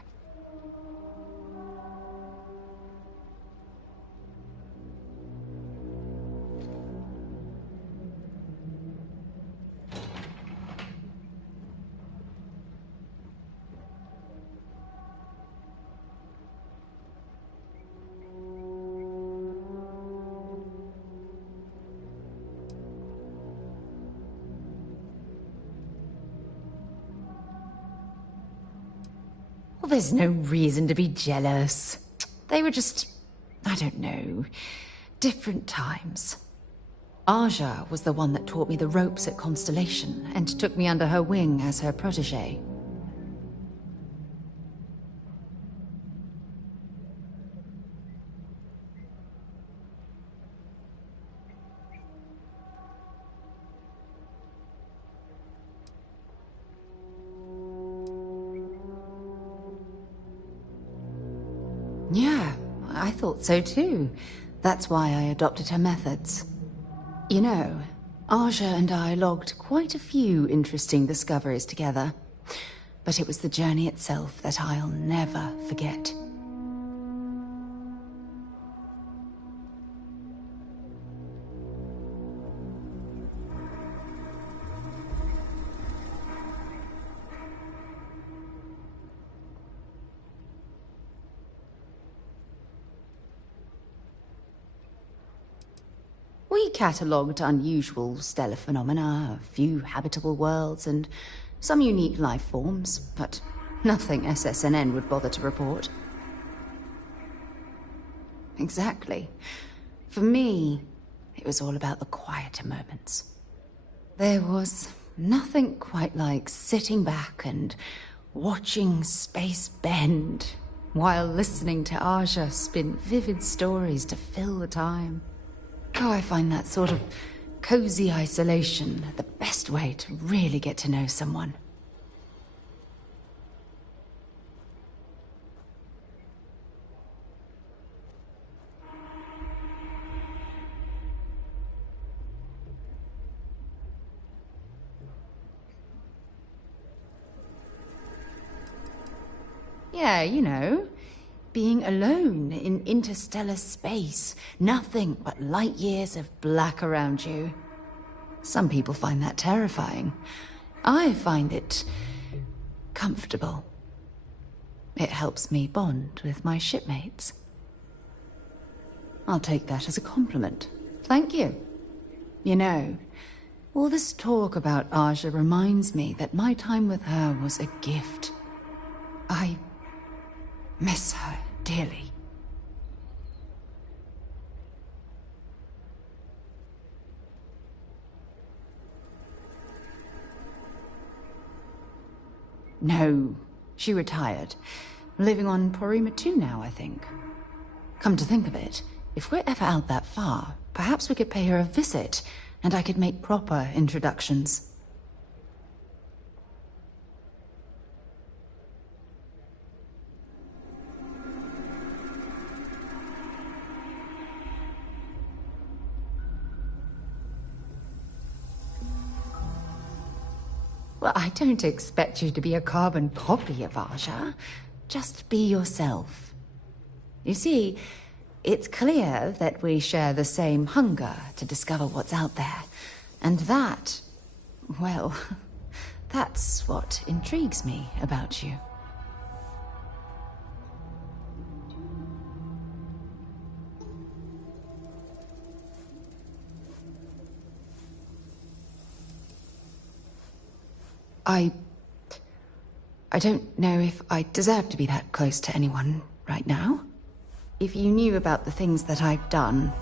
Well, there's no reason to be jealous. They were just, I don't know, different times. Aja was the one that taught me the ropes at Constellation and took me under her wing as her protege. Yeah, I thought so too. That's why I adopted her methods. You know, Aja and I logged quite a few interesting discoveries together. But it was the journey itself that I'll never forget. We catalogued unusual stellar phenomena, a few habitable worlds, and some unique life forms, but nothing SSNN would bother to report. Exactly. For me, it was all about the quieter moments. There was nothing quite like sitting back and watching space bend, while listening to Aja spin vivid stories to fill the time. Oh, I find that sort of cozy isolation the best way to really get to know someone. Yeah, you know, being alone in interstellar space, nothing but light years of black around you. Some people find that terrifying. I find it comfortable. It helps me bond with my shipmates. I'll take that as a compliment. Thank you. You know, all this talk about Aja reminds me that my time with her was a gift. I miss her dearly. No, she retired. Living on Porima 2 now, I think. Come to think of it, if we're ever out that far, perhaps we could pay her a visit, and I could make proper introductions. Well, I don't expect you to be a carbon copy of Aja. Just be yourself. You see, it's clear that we share the same hunger to discover what's out there. And that, well, that's what intrigues me about you. I don't know if I deserve to be that close to anyone right now. If you knew about the things that I've done,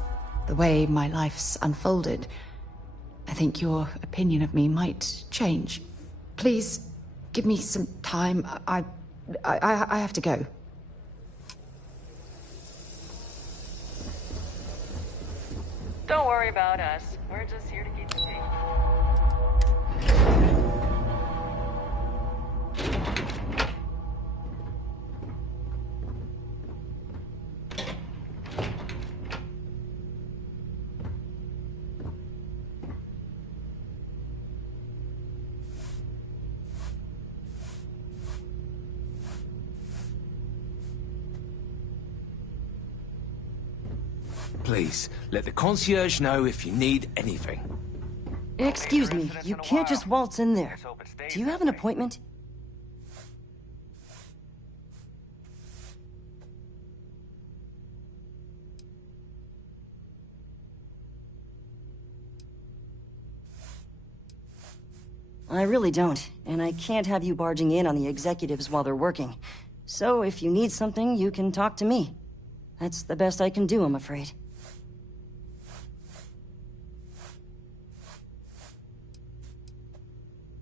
the way my life's unfolded, I think your opinion of me might change. Please, give me some time. I have to go. Don't worry about us. We're just here to keep the peace. Please, let the concierge know if you need anything. Excuse me, you can't just waltz in there. Do you have an appointment? I really don't, and I can't have you barging in on the executives while they're working. So if you need something, you can talk to me. That's the best I can do, I'm afraid.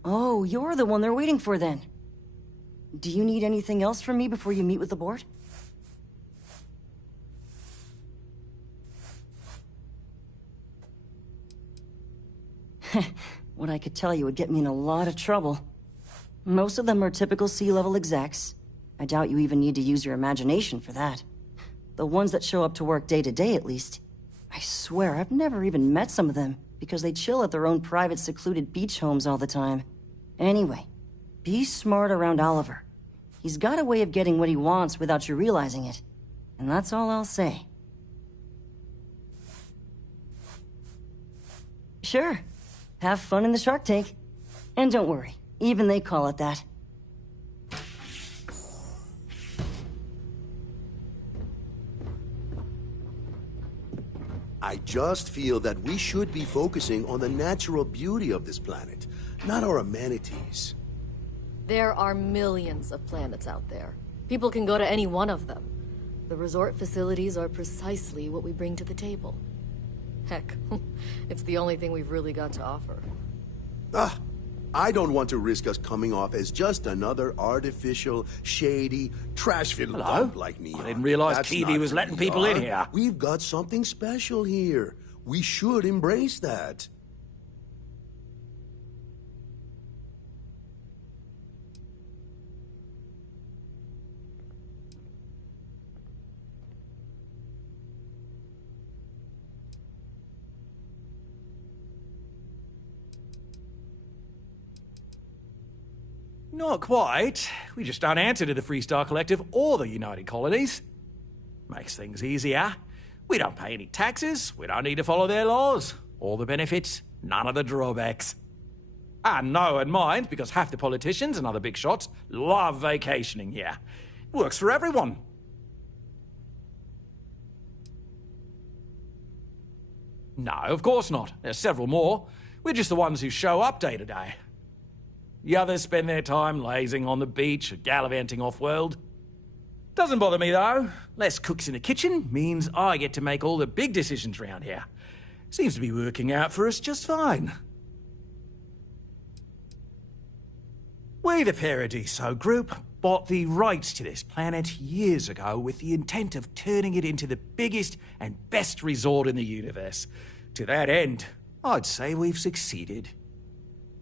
Oh, you're the one they're waiting for then. Do you need anything else from me before you meet with the board? What I could tell you would get me in a lot of trouble. Most of them are typical C-level execs. I doubt you even need to use your imagination for that. The ones that show up to work day to day, at least. I swear, I've never even met some of them, because they chill at their own private, secluded beach homes all the time. Anyway, be smart around Oliver. He's got a way of getting what he wants without you realizing it. And that's all I'll say. Sure. Have fun in the Shark Tank. And don't worry, even they call it that. I just feel that we should be focusing on the natural beauty of this planet, not our amenities. There are millions of planets out there. People can go to any one of them. The resort facilities are precisely what we bring to the table. Heck, it's the only thing we've really got to offer. I don't want to risk us coming off as just another artificial, shady, trash-filled dump like Neon. I didn't realize That's Kiwi not was who letting we people in are. here. We've got something special here. We should embrace that. Not quite. We just don't answer to the Freestar Collective or the United Colonies. Makes things easier. We don't pay any taxes, we don't need to follow their laws. All the benefits, none of the drawbacks. And no one minds, because half the politicians and other big shots love vacationing here. Works for everyone. No, of course not. There's several more. We're just the ones who show up day to day. The others spend their time lazing on the beach or gallivanting off-world. Doesn't bother me, though. Less cooks in the kitchen means I get to make all the big decisions around here. Seems to be working out for us just fine. We, the Paradiso Group, bought the rights to this planet years ago with the intent of turning it into the biggest and best resort in the universe. To that end, I'd say we've succeeded.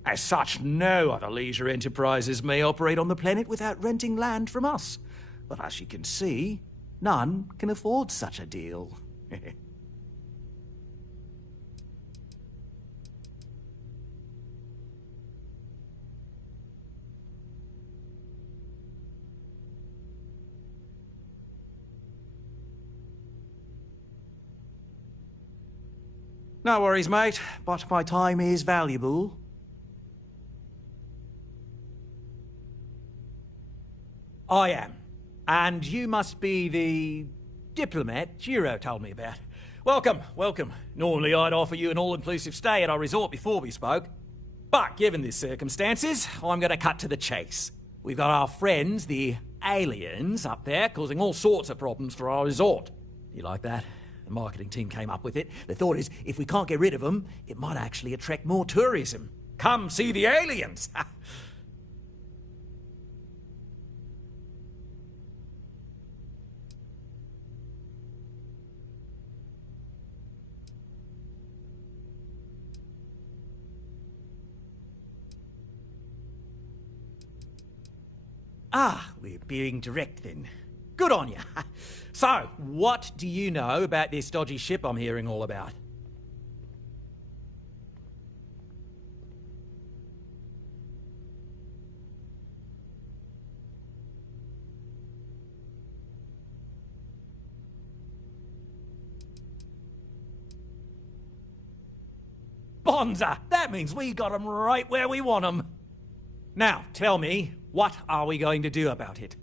As such, no other leisure enterprises may operate on the planet without renting land from us. But as you can see, none can afford such a deal. No worries, mate, but my time is valuable. I am. And you must be the diplomat Jiro told me about. Welcome, welcome. Normally I'd offer you an all-inclusive stay at our resort before we spoke. But given the circumstances, I'm going to cut to the chase. We've got our friends, the aliens, up there causing all sorts of problems for our resort. You like that? The marketing team came up with it. The thought is, if we can't get rid of them, it might actually attract more tourism. Come see the aliens! We're being direct then. Good on you. So, what do you know about this dodgy ship I'm hearing all about? Bonza! That means we got 'em right where we want 'em. Now, tell me, what are we going to do about it?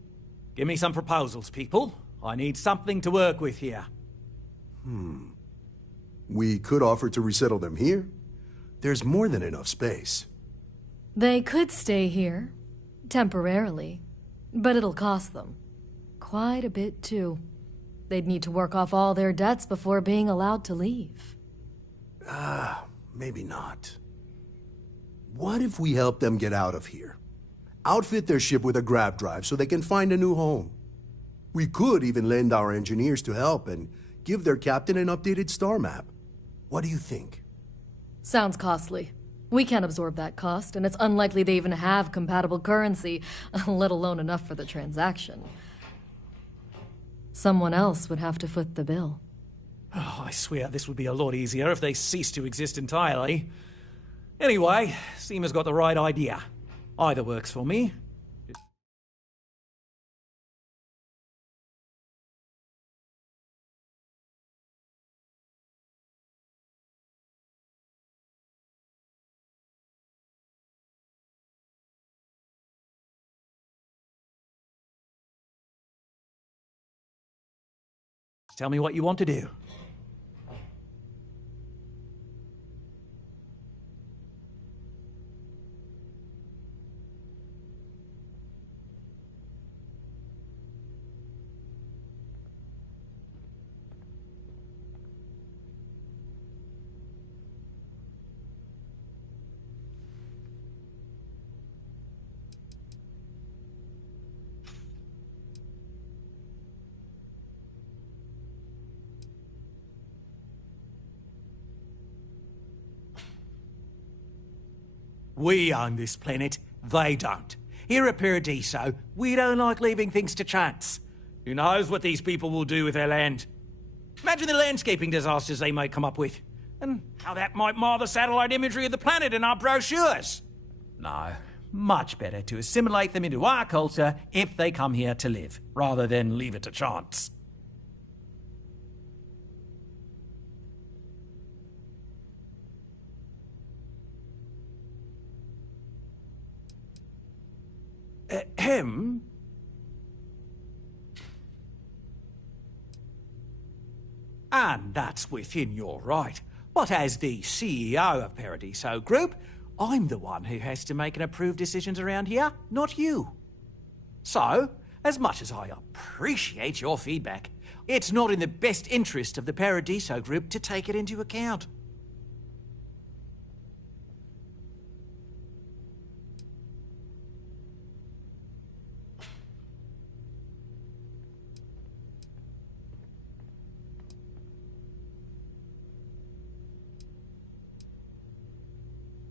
Give me some proposals, people. I need something to work with here. We could offer to resettle them here. There's more than enough space. They could stay here, temporarily, but it'll cost them. Quite a bit, too. They'd need to work off all their debts before being allowed to leave. Maybe not. What if we help them get out of here? Outfit their ship with a grav drive so they can find a new home. We could even lend our engineers to help and give their captain an updated star map. What do you think? Sounds costly. We can't absorb that cost, and it's unlikely they even have compatible currency, let alone enough for the transaction. Someone else would have to foot the bill. Oh, I swear this would be a lot easier if they ceased to exist entirely. Anyway, Seema's got the right idea. Either works for me. Tell me what you want to do. We own this planet, they don't. Here at Paradiso, we don't like leaving things to chance. Who knows what these people will do with their land? Imagine the landscaping disasters they might come up with, and how that might mar the satellite imagery of the planet in our brochures. No, much better to assimilate them into our culture if they come here to live, rather than leave it to chance. Him? And that's within your right. But as the CEO of Paradiso Group, I'm the one who has to make and approve decisions around here, not you. So, as much as I appreciate your feedback, it's not in the best interest of the Paradiso Group to take it into account.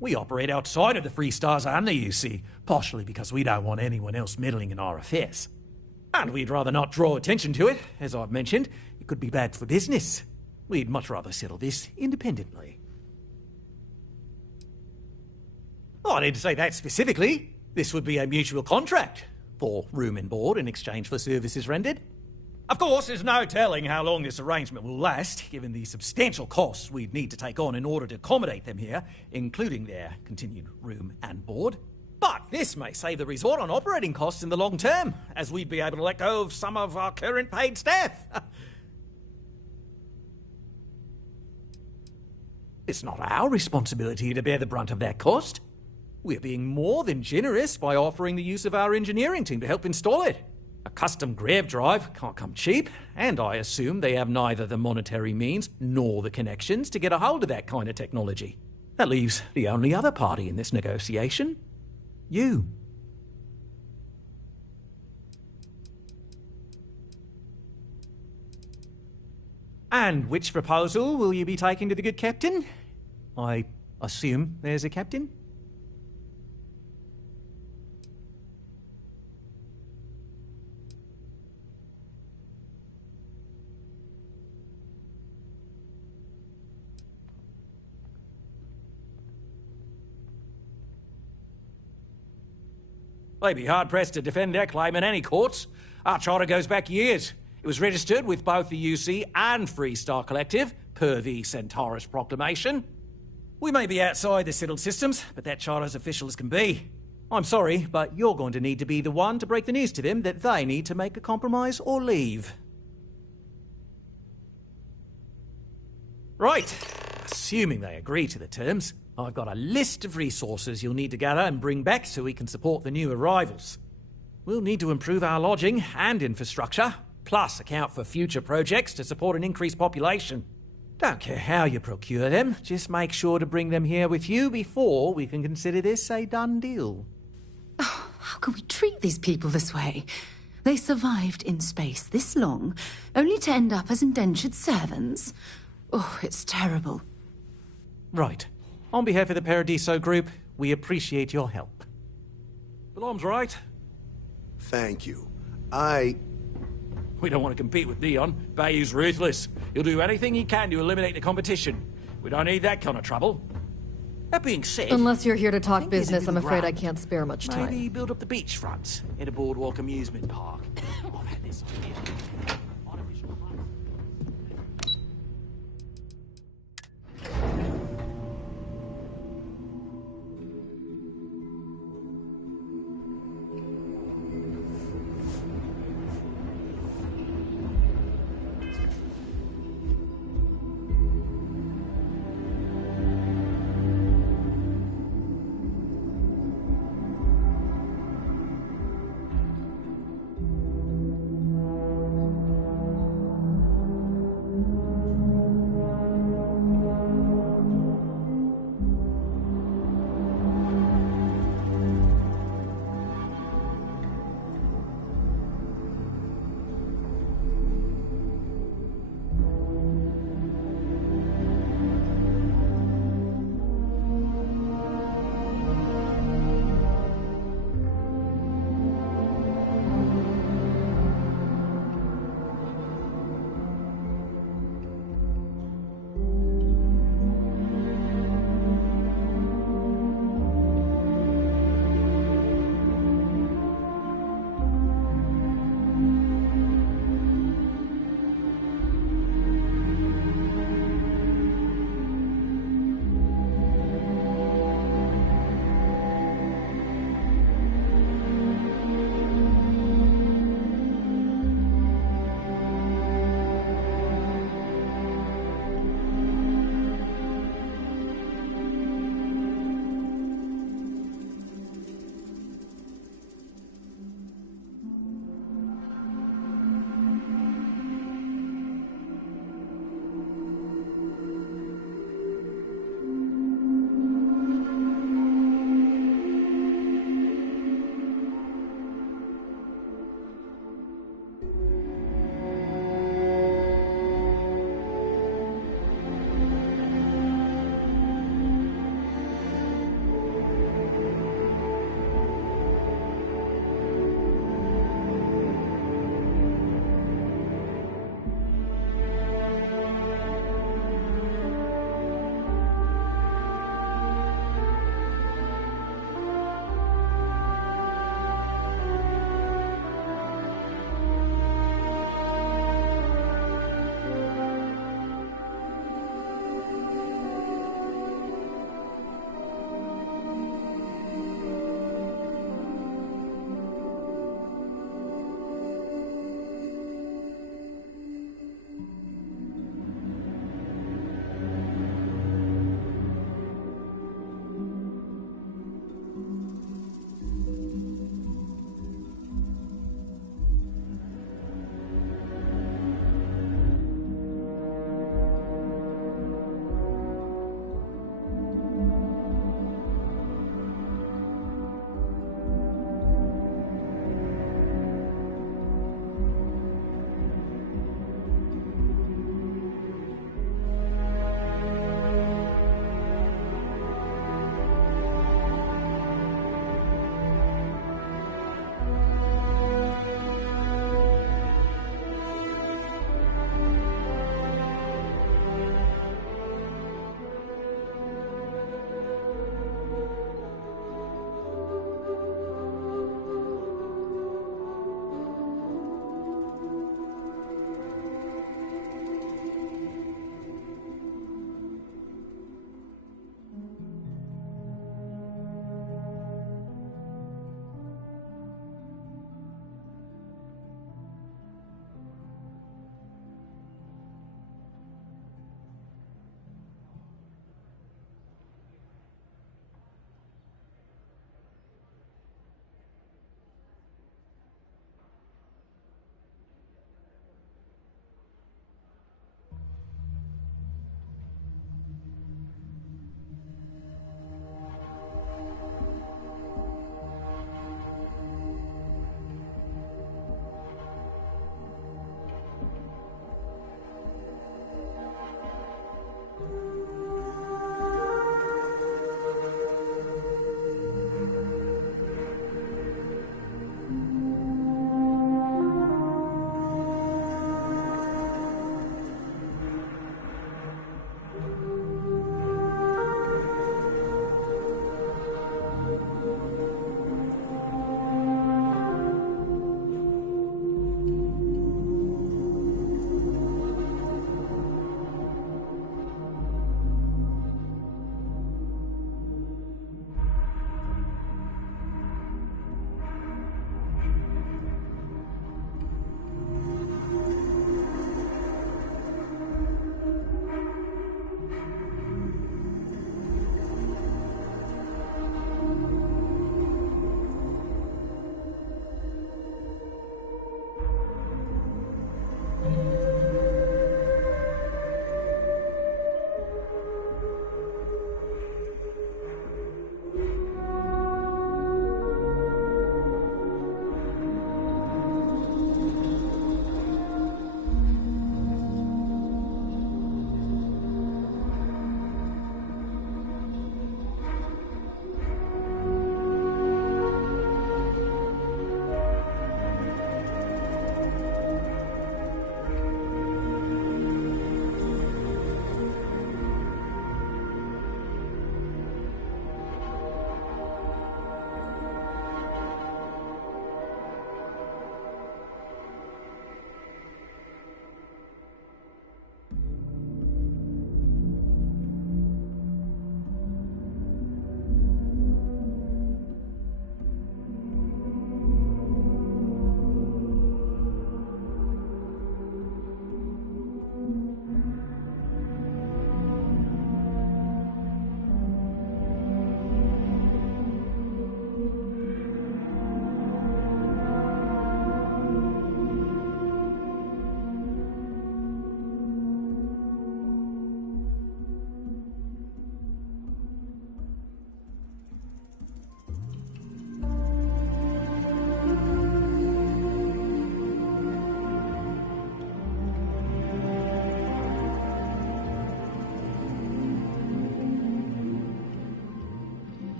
We operate outside of the Free Stars only, you see, partially because we don't want anyone else meddling in our affairs. And we'd rather not draw attention to it. As I've mentioned, it could be bad for business. We'd much rather settle this independently. Oh, I didn't say that specifically. This would be a mutual contract for room and board in exchange for services rendered. Of course, there's no telling how long this arrangement will last, given the substantial costs we'd need to take on in order to accommodate them here, including their continued room and board. But this may save the resort on operating costs in the long term, as we'd be able to let go of some of our current paid staff. It's not our responsibility to bear the brunt of that cost. We're being more than generous by offering the use of our engineering team to help install it. A custom grav drive can't come cheap, and I assume they have neither the monetary means nor the connections to get a hold of that kind of technology. That leaves the only other party in this negotiation: you. And which proposal will you be taking to the good captain? I assume there's a captain? They'd be hard-pressed to defend their claim in any courts. Our charter goes back years. It was registered with both the UC and Freestar Collective, per the Centaurus Proclamation. We may be outside the settled systems, but that charter's official as can be. I'm sorry, but you're going to need to be the one to break the news to them that they need to make a compromise or leave. Right. Assuming they agree to the terms, I've got a list of resources you'll need to gather and bring back so we can support the new arrivals. We'll need to improve our lodging and infrastructure, plus account for future projects to support an increased population. Don't care how you procure them, just make sure to bring them here with you before we can consider this a done deal. Oh, how can we treat these people this way? They survived in space this long, only to end up as indentured servants. Oh, it's terrible. Right. On behalf of the Paradiso Group, we appreciate your help. Belom's right. Thank you. We don't want to compete with Dion. Bayou's ruthless. He'll do anything he can to eliminate the competition. We don't need that kind of trouble. That being said... Unless you're here to talk business, I'm afraid I can't spare much time. Maybe build up the beachfront in a boardwalk amusement park. I've had this idea.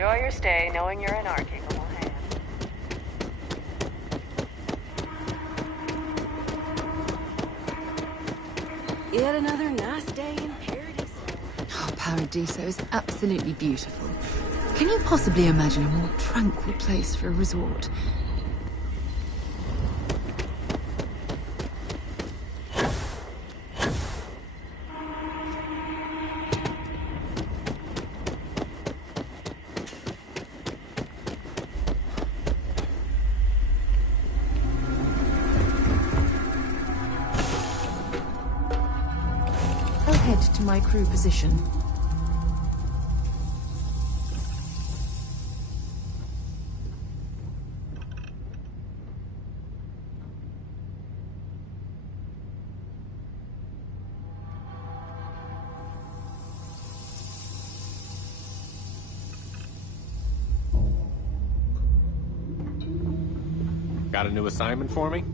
enjoy your stay knowing you're in our capable hands. Yet another nice day in Paradiso. Oh, Paradiso is absolutely beautiful. Can you possibly imagine a more tranquil place for a resort? I'll head to my crew position. Got a new assignment for me?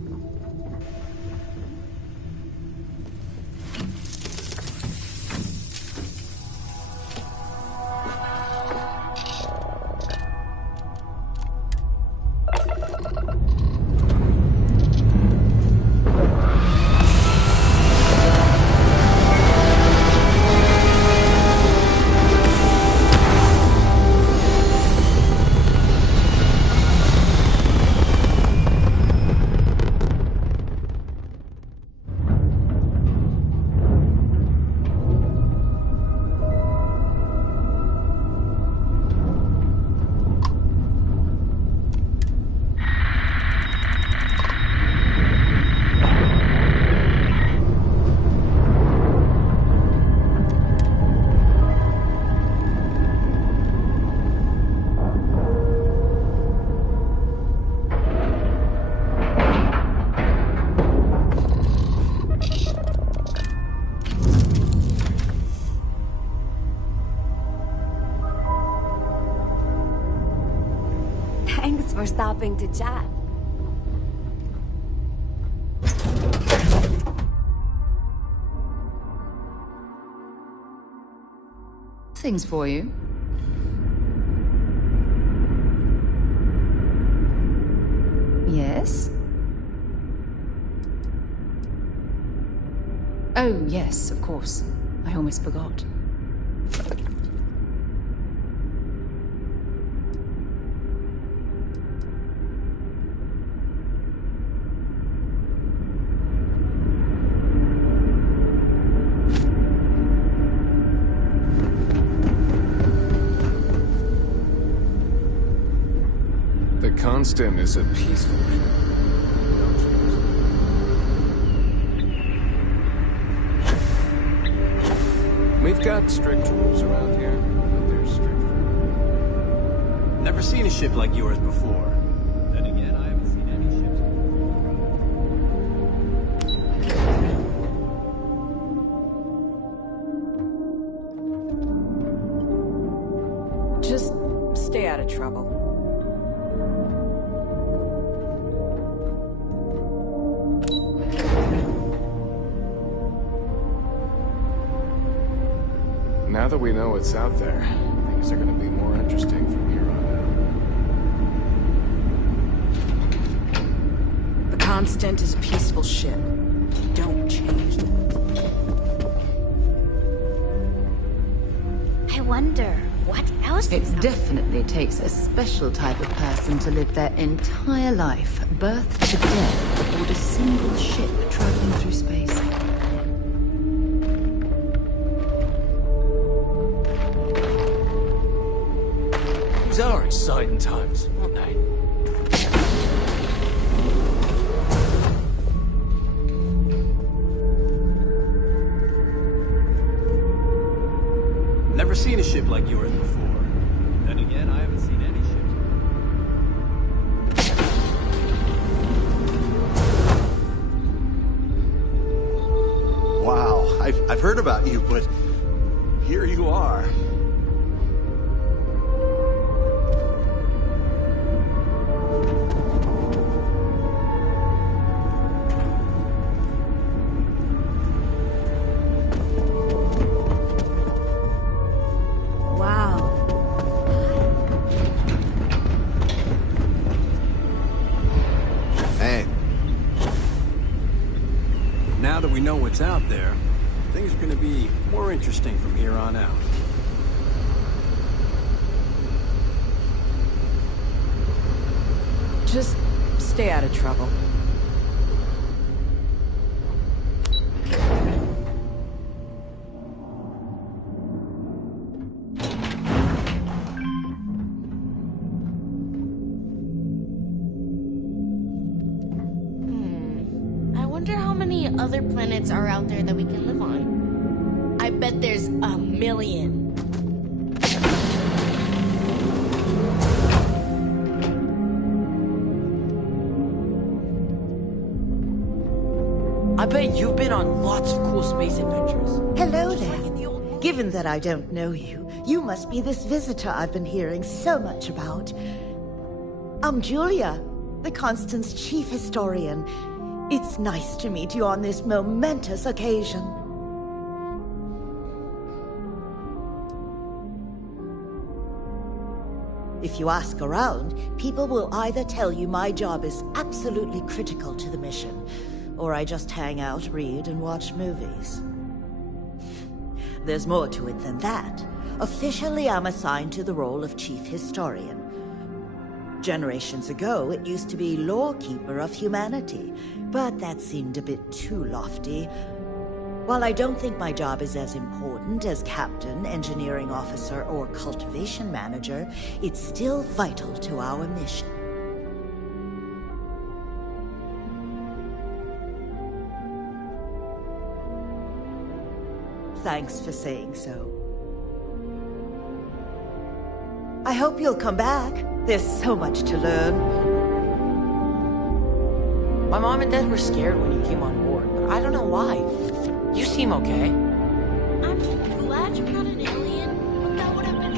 Thanks for stopping to chat. Things for you. Yes? Oh, yes, of course. I almost forgot. The Constant is a peaceful ship. We've got strict rules around here, but they're strict. Never seen a ship like yours before. Then again, I haven't seen any ships. Just stay out of trouble. Now that we know what's out there, things are going to be more interesting from here on The Constant is a peaceful ship. Don't change it. I wonder, what else It is out definitely takes a special type of person to live their entire life, birth to death, aboard a single ship traveling through space. These are exciting times, aren't they? Never seen a ship like yours before. Then again, I haven't seen any ships. Wow, I've heard about you, but here you are. know what's out there, things are gonna be more interesting from here on out. Just stay out of trouble. I wonder how many other planets are out there that we can live on. I bet there's a million. I bet you've been on lots of cool space adventures. Hello there. Given that I don't know you, you must be this visitor I've been hearing so much about. I'm Julia, the Constant's chief historian. It's nice to meet you on this momentous occasion. If you ask around, people will either tell you my job is absolutely critical to the mission, or I just hang out, read, and watch movies. There's more to it than that. Officially, I'm assigned to the role of chief historian. Generations ago, it used to be lawkeeper of humanity, but that seemed a bit too lofty. While I don't think my job is as important as captain, engineering officer, or cultivation manager, it's still vital to our mission. Thanks for saying so. I hope you'll come back. There's so much to learn. My mom and dad were scared when you came on board, but I don't know why. You seem okay. I'm glad you're not an alien, but that would have been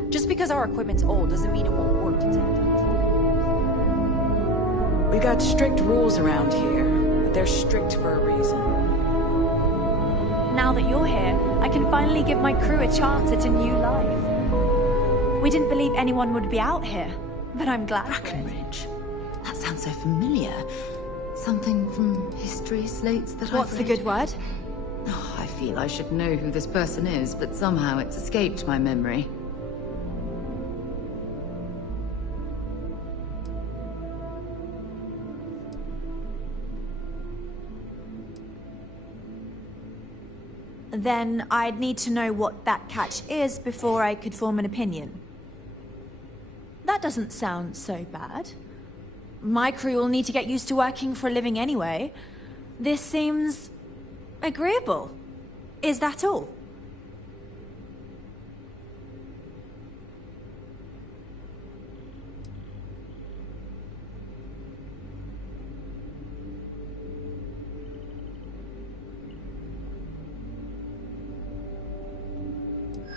so... Just because our equipment's old doesn't mean it won't work to take down. We got strict rules around here, but they're strict for a reason. Now that you're here, I can finally give my crew a chance at a new life. We didn't believe anyone would be out here, but I'm glad. Brackenridge. That sounds so familiar. Something from history slates that What's the good word? Oh, I feel I should know who this person is, but somehow it's escaped my memory. Then I'd need to know what that catch is before I could form an opinion. That doesn't sound so bad. My crew will need to get used to working for a living anyway. This seems agreeable. Is that all?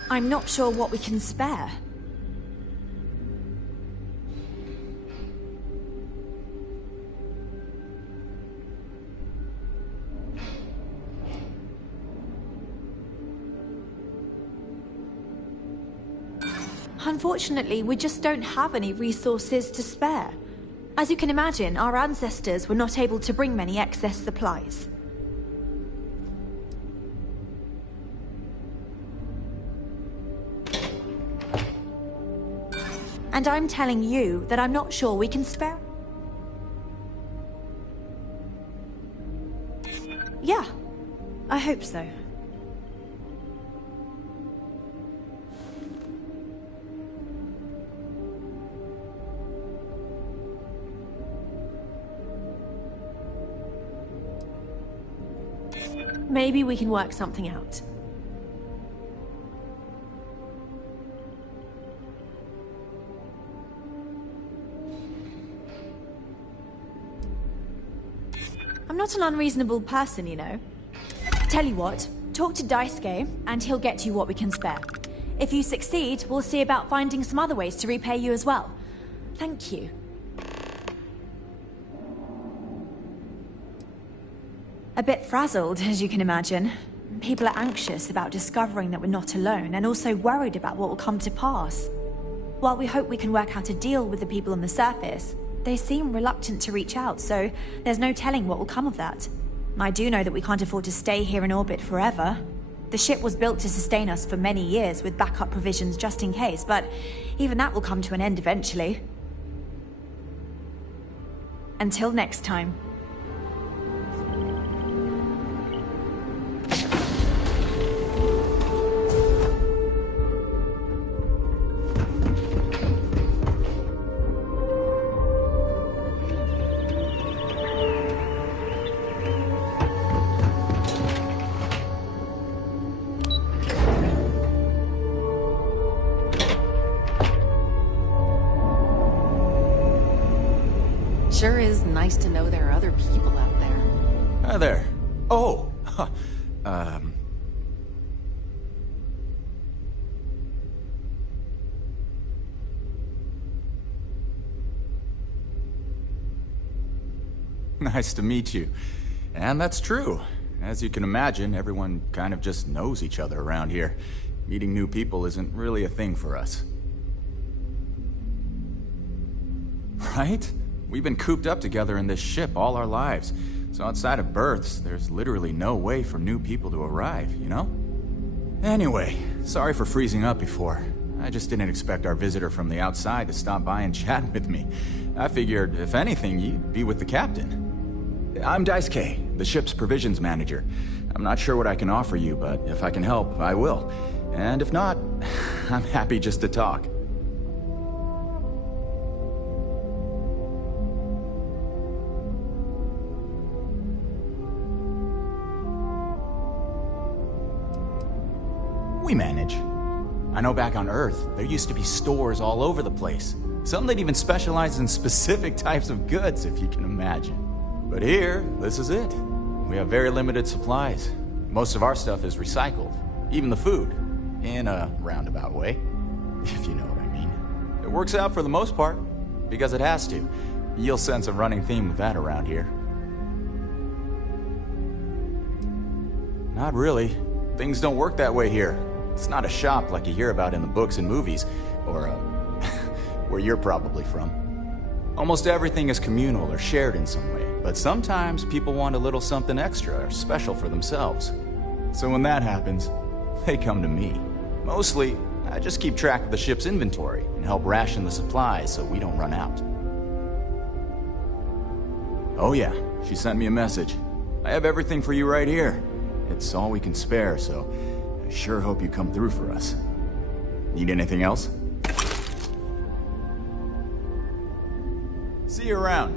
I'm not sure what we can spare. Unfortunately, we just don't have any resources to spare. As you can imagine, our ancestors were not able to bring many excess supplies. And I'm telling you that I'm not sure we can spare... Yeah, I hope so. Maybe we can work something out. I'm not an unreasonable person, you know. Tell you what, talk to Daisuke, and he'll get you what we can spare. If you succeed, we'll see about finding some other ways to repay you as well. Thank you. A bit frazzled, as you can imagine. People are anxious about discovering that we're not alone, and also worried about what will come to pass. While we hope we can work out a deal with the people on the surface, They seem reluctant to reach out, so there's no telling what will come of that. I do know that we can't afford to stay here in orbit forever. The ship was built to sustain us for many years with backup provisions just in case, but even that will come to an end eventually. Until next time. Sure is nice to know there are other people out there. Hi there. Oh, Nice to meet you. And that's true. As you can imagine, everyone kind of just knows each other around here. Meeting new people isn't really a thing for us. Right? We've been cooped up together in this ship all our lives. So outside of births, there's literally no way for new people to arrive, you know? Anyway, sorry for freezing up before. I just didn't expect our visitor from the outside to stop by and chat with me. I figured, if anything, you'd be with the captain. I'm Daisuke, the ship's provisions manager. I'm not sure what I can offer you, but if I can help, I will. And if not, I'm happy just to talk. We manage. I know back on Earth, there used to be stores all over the place. Some that even specialize in specific types of goods, if you can imagine. But here, this is it. We have very limited supplies. Most of our stuff is recycled. Even the food. In a roundabout way, if you know what I mean. It works out for the most part, because it has to. You'll sense a running theme with that around here. Not really. Things don't work that way here. It's not a shop like you hear about in the books and movies, or, where you're probably from. Almost everything is communal or shared in some way, but sometimes people want a little something extra or special for themselves. So when that happens, they come to me. Mostly, I just keep track of the ship's inventory and help ration the supplies so we don't run out. Oh yeah, she sent me a message. I have everything for you right here. It's all we can spare, so I sure hope you come through for us. Need anything else? See you around.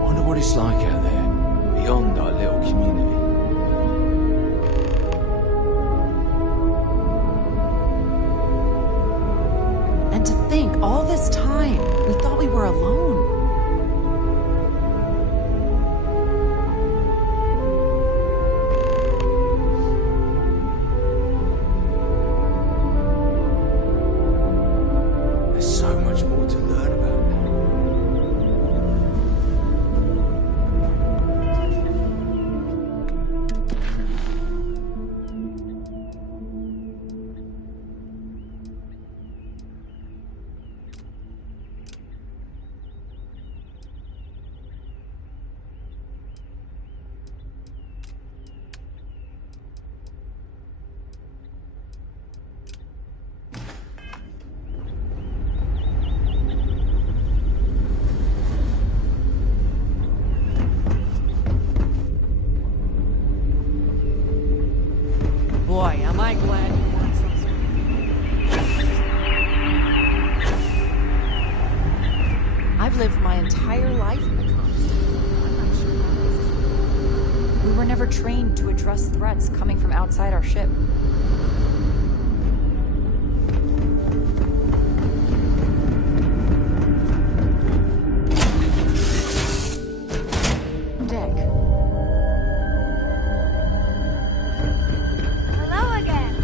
Wonder what it's like out there, beyond our little community. And to think, all this time, we thought we were alone. There's so much more to learn about that. Boy, am I glad you want some sort of... I've lived my entire life in the constant. I'm not sure how else to... We were never trained to address threats coming from outside our ship. Deck. Hello again.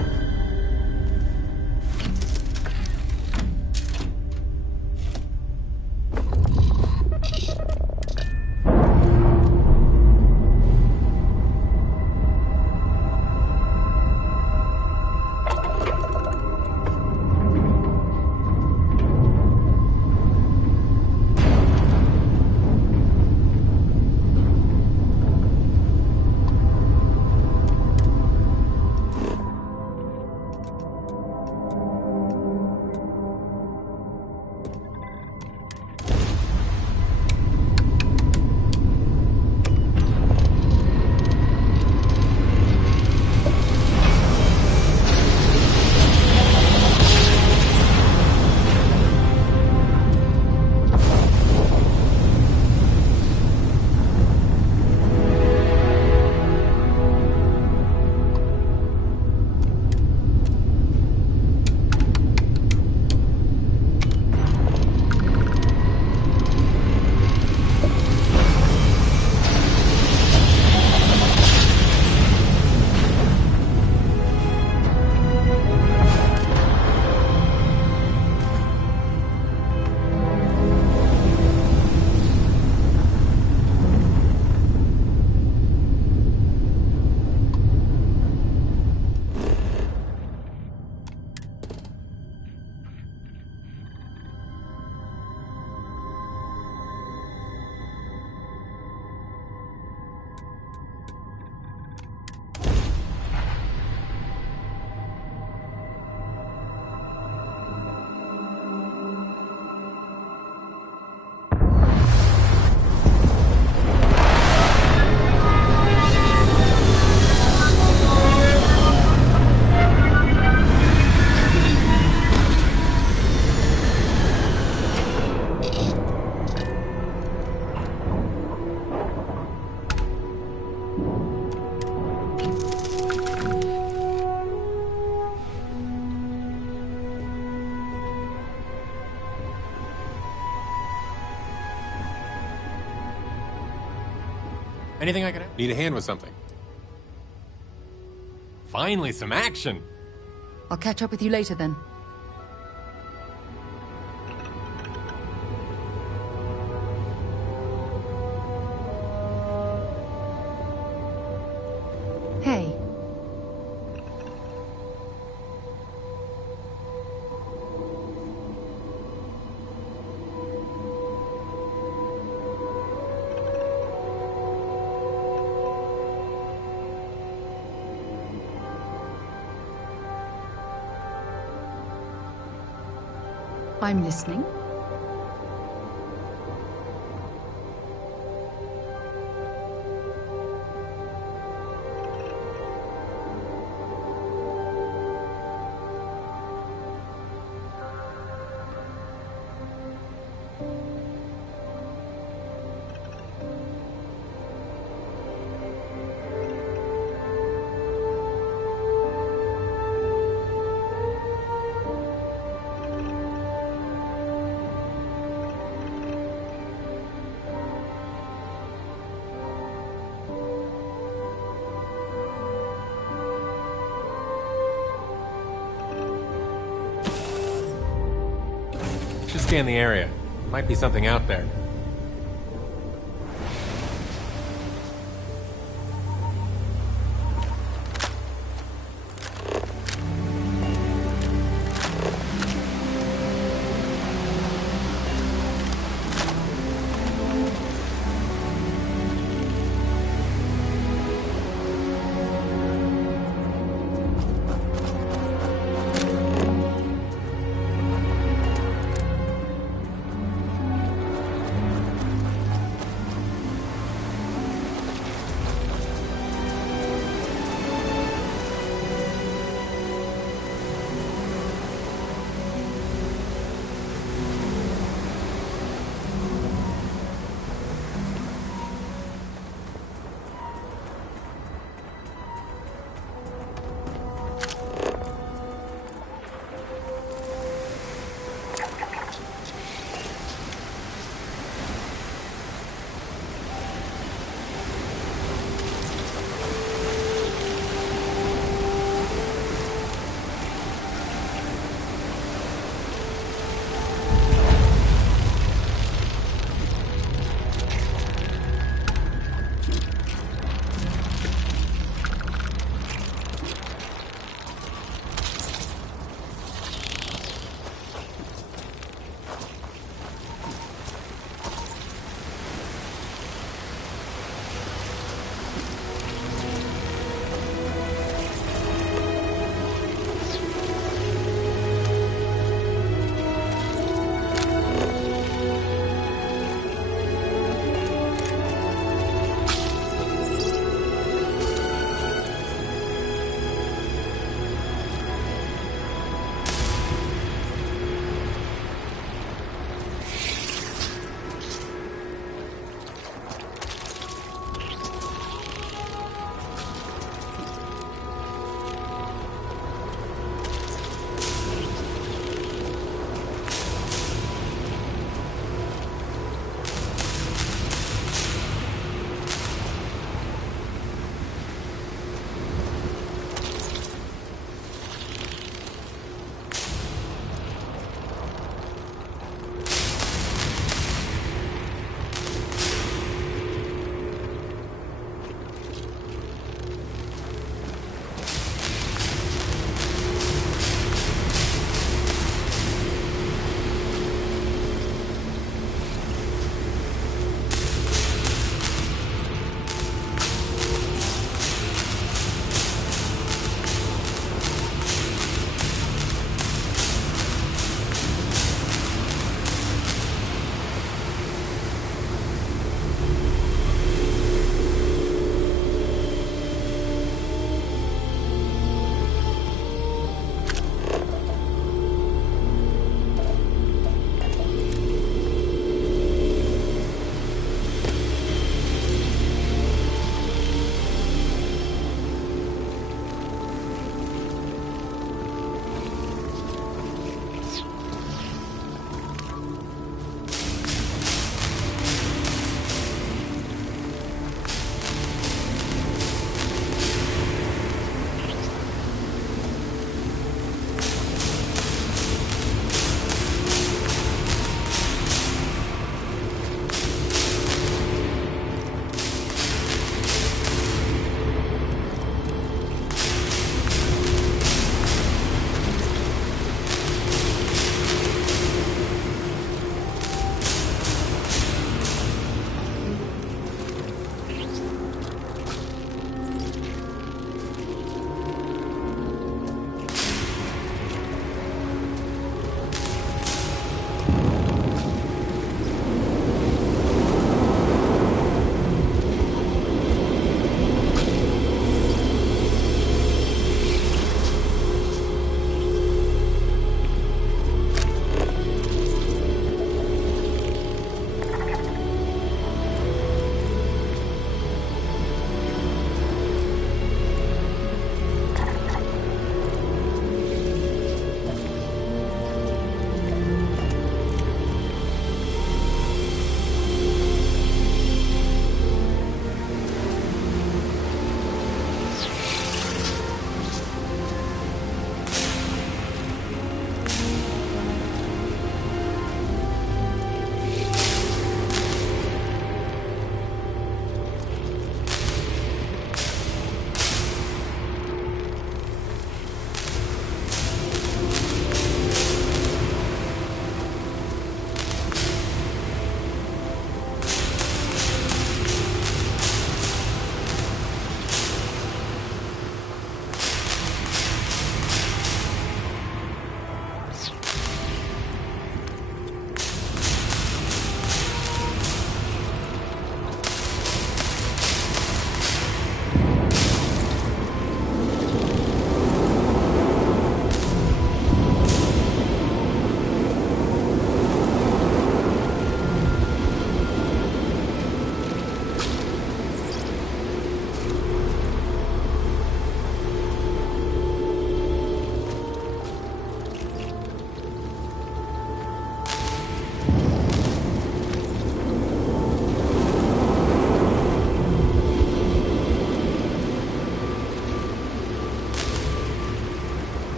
Anything I can... Need a hand with something. Finally, some action! I'll catch up with you later then. Hey. I'm listening. Should scan the area. Might be something out there.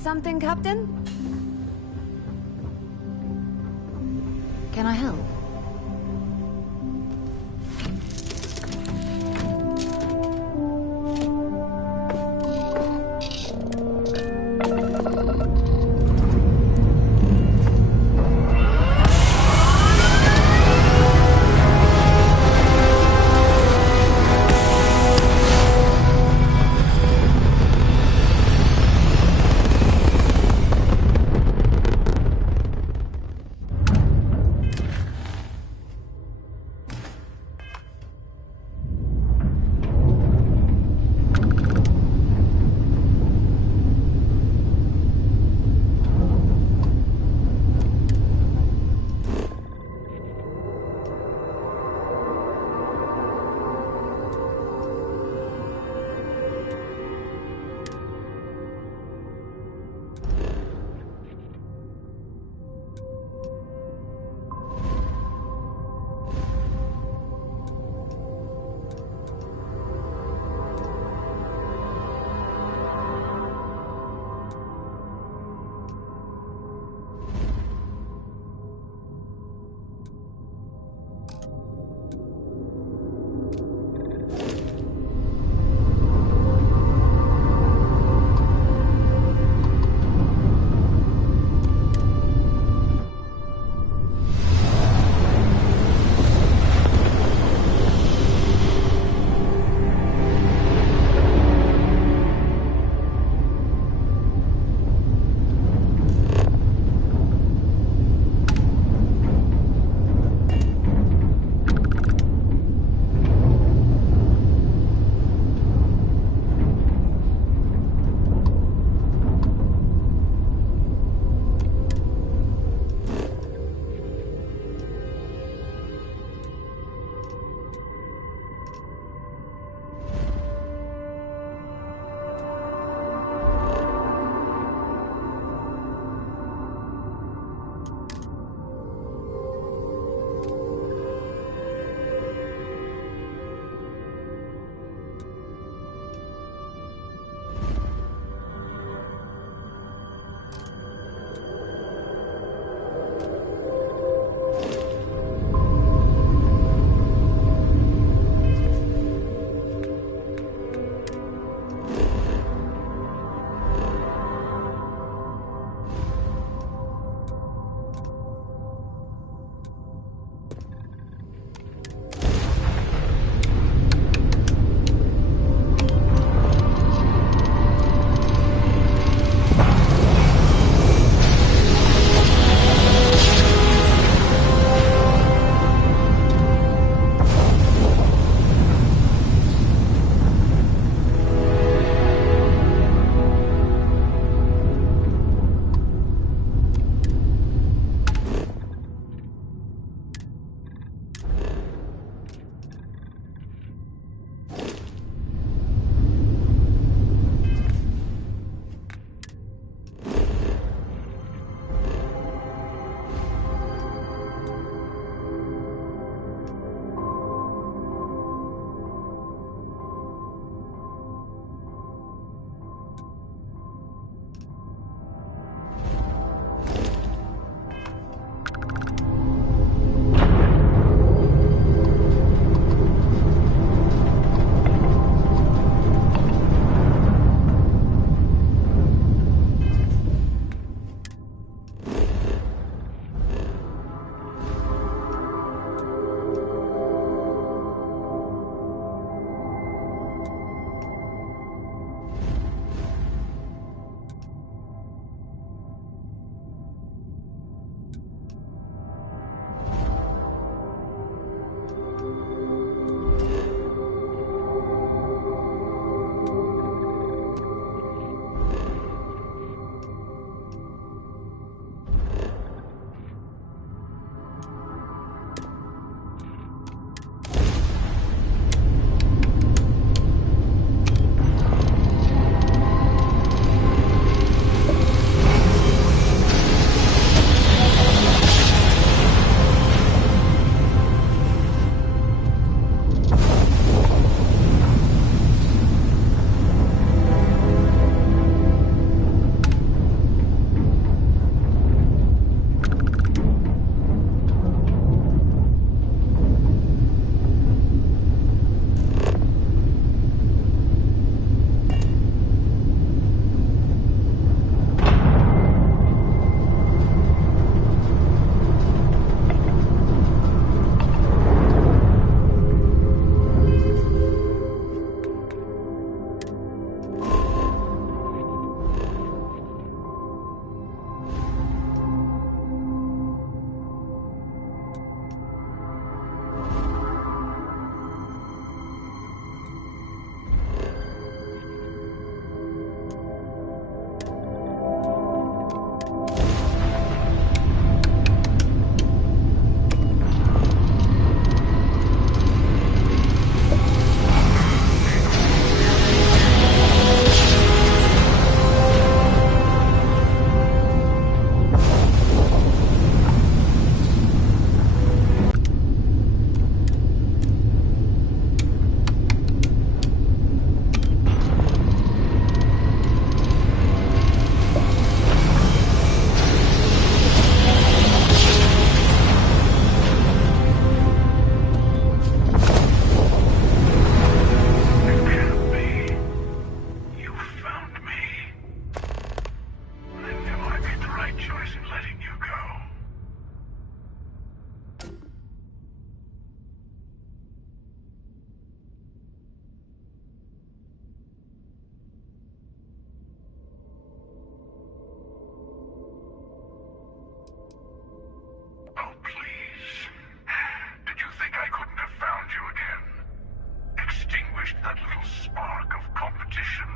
something, Captain? Can I help?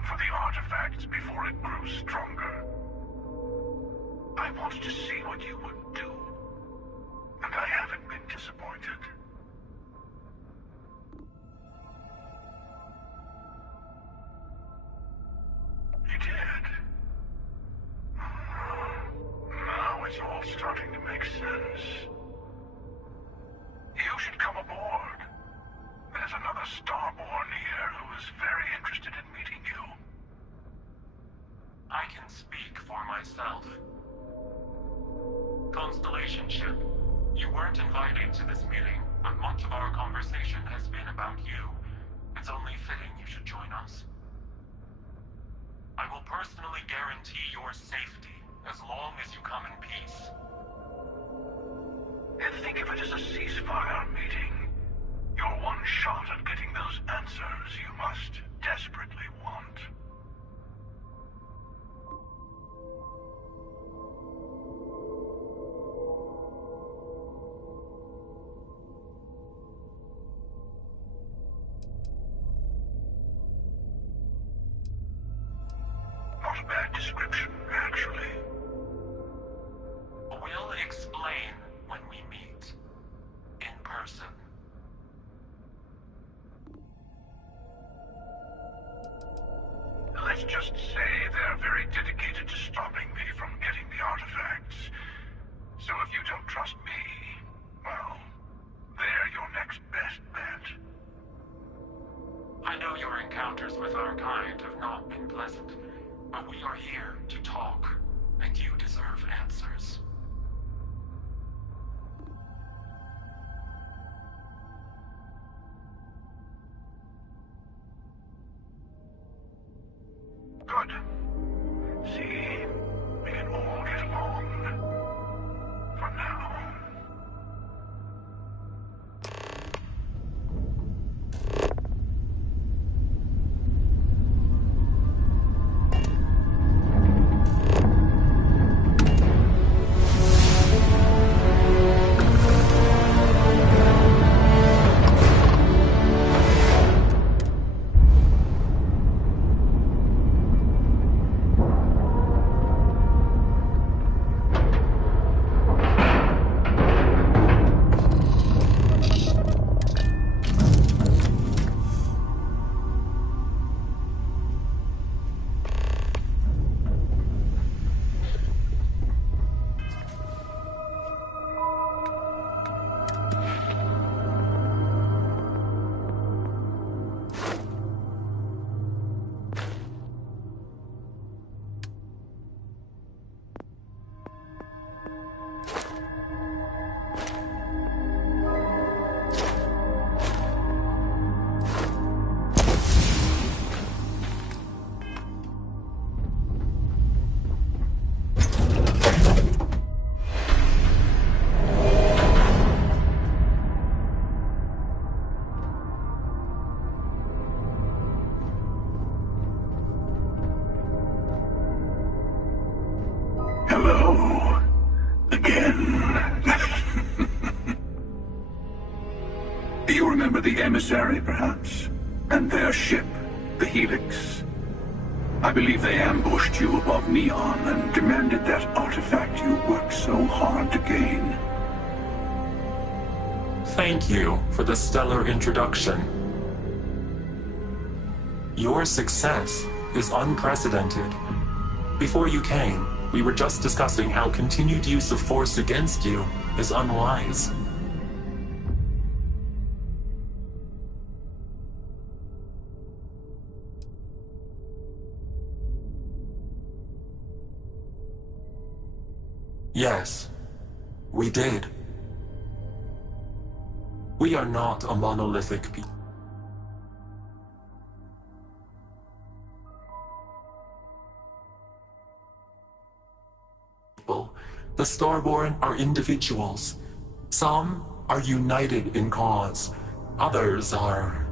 for the artifacts before it grew stronger. I wanted to see what you would do, and I haven't been disappointed. You did. Now it's all starting to make sense. You should come aboard. There's another Starborn here who is very interested in meeting you. I can speak for myself. Constellation ship, you weren't invited to this meeting, but much of our conversation has been about you. It's only fitting you should join us. I will personally guarantee your safety as long as you come in peace. And think of it as a ceasefire meeting. Your one shot at getting those answers you must desperately want. Not a bad description, actually. We'll explain when we meet. In person. Let's just say they're very dedicated to stopping me from getting the artifacts. So if you don't trust me, well, they're your next best bet. I know your encounters with our kind have not been pleasant, but we are here to talk, and you deserve answers. Good. See, we can all get along. For now. Hello. Again. Do you remember the emissary, perhaps? And their ship, the Helix? I believe they ambushed you above Neon and demanded that artifact you worked so hard to gain. Thank you for the stellar introduction. Your success is unprecedented. Before you came, we were just discussing how continued use of force against you is unwise. Yes, we did. We are not a monolithic people. The Starborn are individuals. Some are united in cause. Others are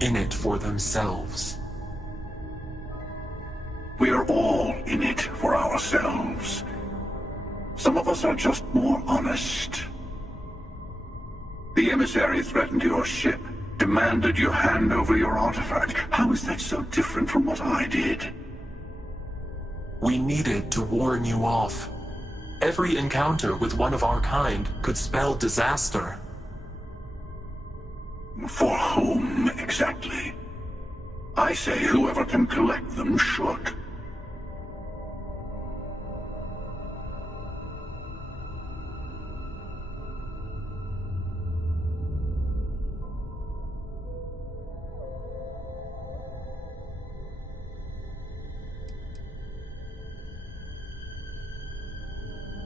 in it for themselves. We are all in it for ourselves. Some of us are just more honest. The emissary threatened your ship, demanding demanded you hand over your artifact. How is that so different from what I did? We needed to warn you off. Every encounter with one of our kind could spell disaster. For whom, exactly? I say whoever can collect them should.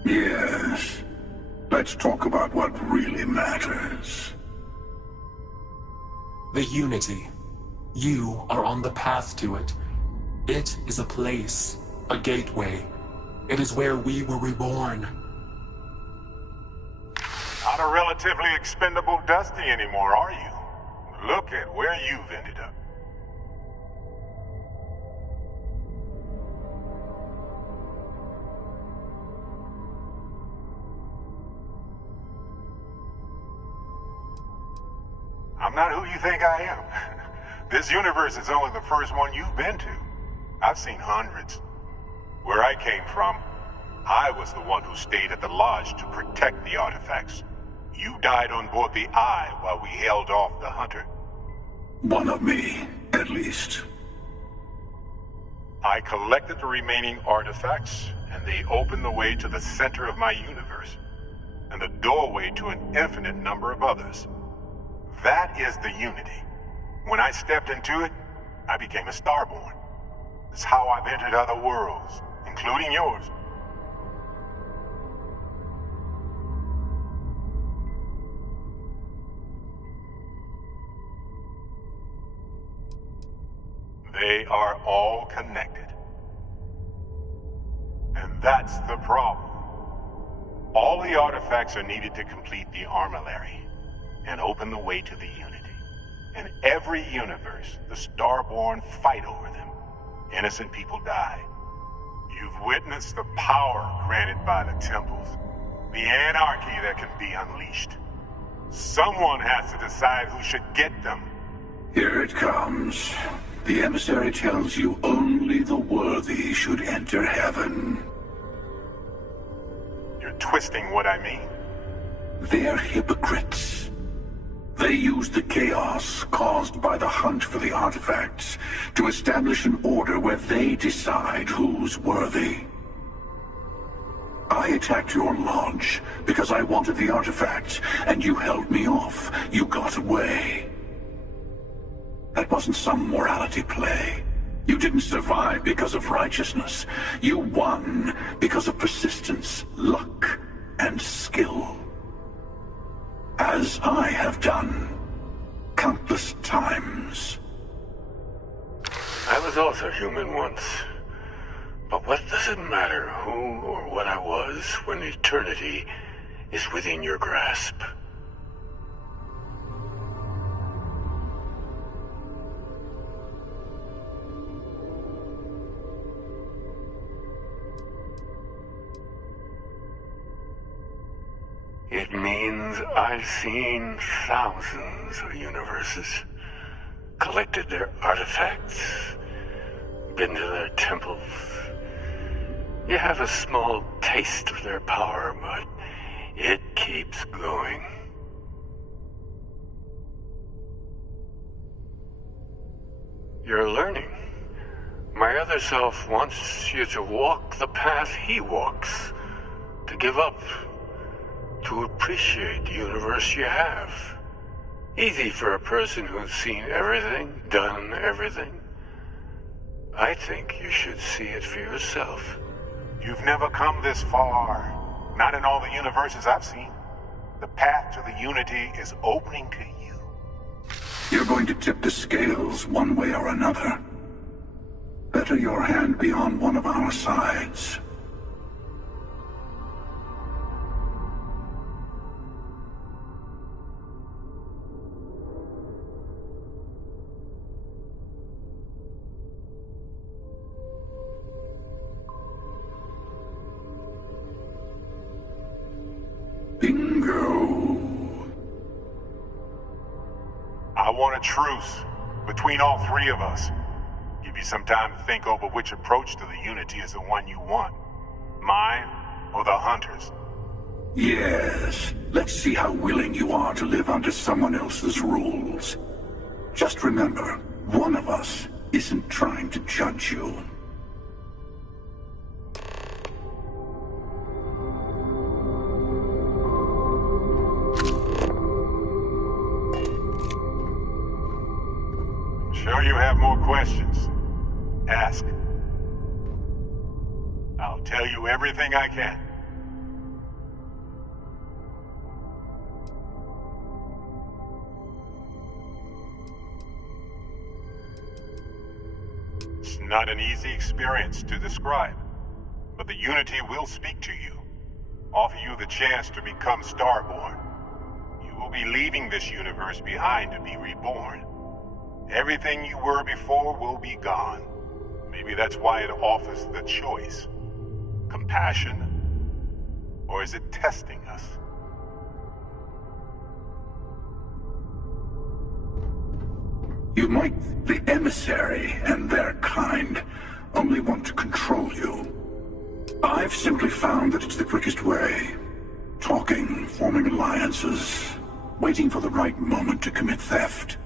Yes. Let's talk about what really matters. The Unity. You are on the path to it. It is a place, a gateway. It is where we were reborn. Not a relatively expendable Dusty anymore, are you? Look at where you've ended up. I'm not who you think I am. This universe is only the first one you've been to. I've seen hundreds. Where I came from, I was the one who stayed at the lodge to protect the artifacts. You died on board the Eye while we held off the Hunter. One of me, at least. I collected the remaining artifacts, and they opened the way to the center of my universe, and the doorway to an infinite number of others. That is the Unity. When I stepped into it, I became a Starborn. It's how I've entered other worlds, including yours. They are all connected. And that's the problem. All the artifacts are needed to complete the armillary and open the way to the Unity. In every universe, the Starborn fight over them. Innocent people die. You've witnessed the power granted by the temples, the anarchy that can be unleashed. Someone has to decide who should get them. Here it comes. The emissary tells you only the worthy should enter heaven. You're twisting what I mean. They're hypocrites. They use the chaos caused by the hunt for the artifacts to establish an order where they decide who's worthy. I attacked your lodge because I wanted the artifacts, and you held me off. You got away. That wasn't some morality play. You didn't survive because of righteousness. You won because of persistence, luck, and skill. As I have done countless times. I was also human once. But what does it matter who or what I was when eternity is within your grasp? It means I've seen thousands of universes, collected their artifacts, been to their temples. You have a small taste of their power, but it keeps going. You're learning. My other self wants you to walk the path he walks, to give up, to appreciate the universe you have. Easy for a person who's seen everything, done everything. I think you should see it for yourself. You've never come this far. Not in all the universes I've seen. The path to the Unity is opening to you. You're going to tip the scales one way or another. Better your hand be on one of our sides. I wanted truce between all three of us. Give you some time to think over which approach to the Unity is the one you want. Mine or the Hunters? Yes. Let's see how willing you are to live under someone else's rules. Just remember, one of us isn't trying to judge you. Sure you have more questions? Ask. I'll tell you everything I can. It's not an easy experience to describe, but the Unity will speak to you, offer you the chance to become Starborn. You will be leaving this universe behind to be reborn. Everything you were before will be gone. Maybe that's why it offers the choice. Compassion? Or is it testing us? You might think the emissary and their kind only want to control you. I've simply found that it's the quickest way. Talking, forming alliances, waiting for the right moment to commit theft.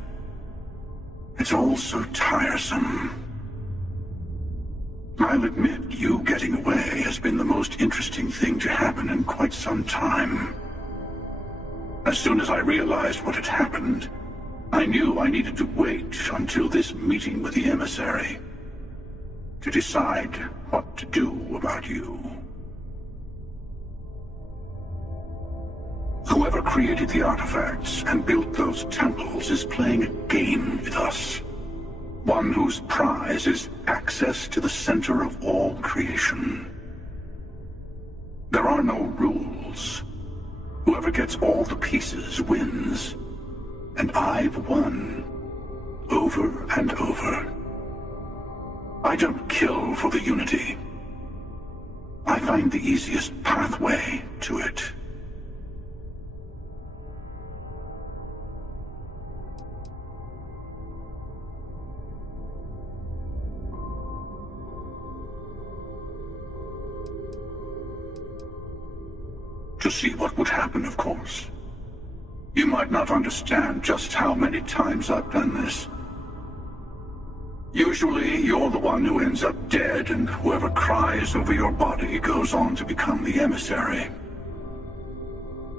It's all so tiresome. I'll admit, you getting away has been the most interesting thing to happen in quite some time. As soon as I realized what had happened, I knew I needed to wait until this meeting with the emissary to decide what to do about you. Whoever created the artifacts and built those temples is playing a game with us. One whose prize is access to the center of all creation. There are no rules. Whoever gets all the pieces wins. And I've won. Over and over. I don't kill for the Unity. I find the easiest pathway to it. To see what would happen, of course. You might not understand just how many times I've done this. Usually, you're the one who ends up dead, and whoever cries over your body goes on to become the emissary.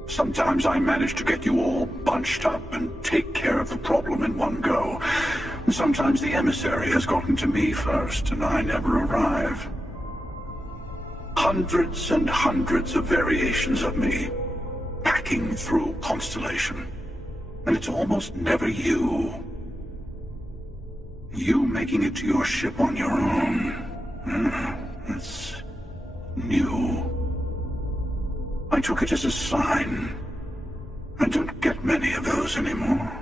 Sometimes I manage to get you all bunched up and take care of the problem in one go. And sometimes the emissary has gotten to me first, and I never arrive. Hundreds and hundreds of variations of me, packing through Constellation. And it's almost never you. You making it to your ship on your own. That's new. I took it as a sign. I don't get many of those anymore.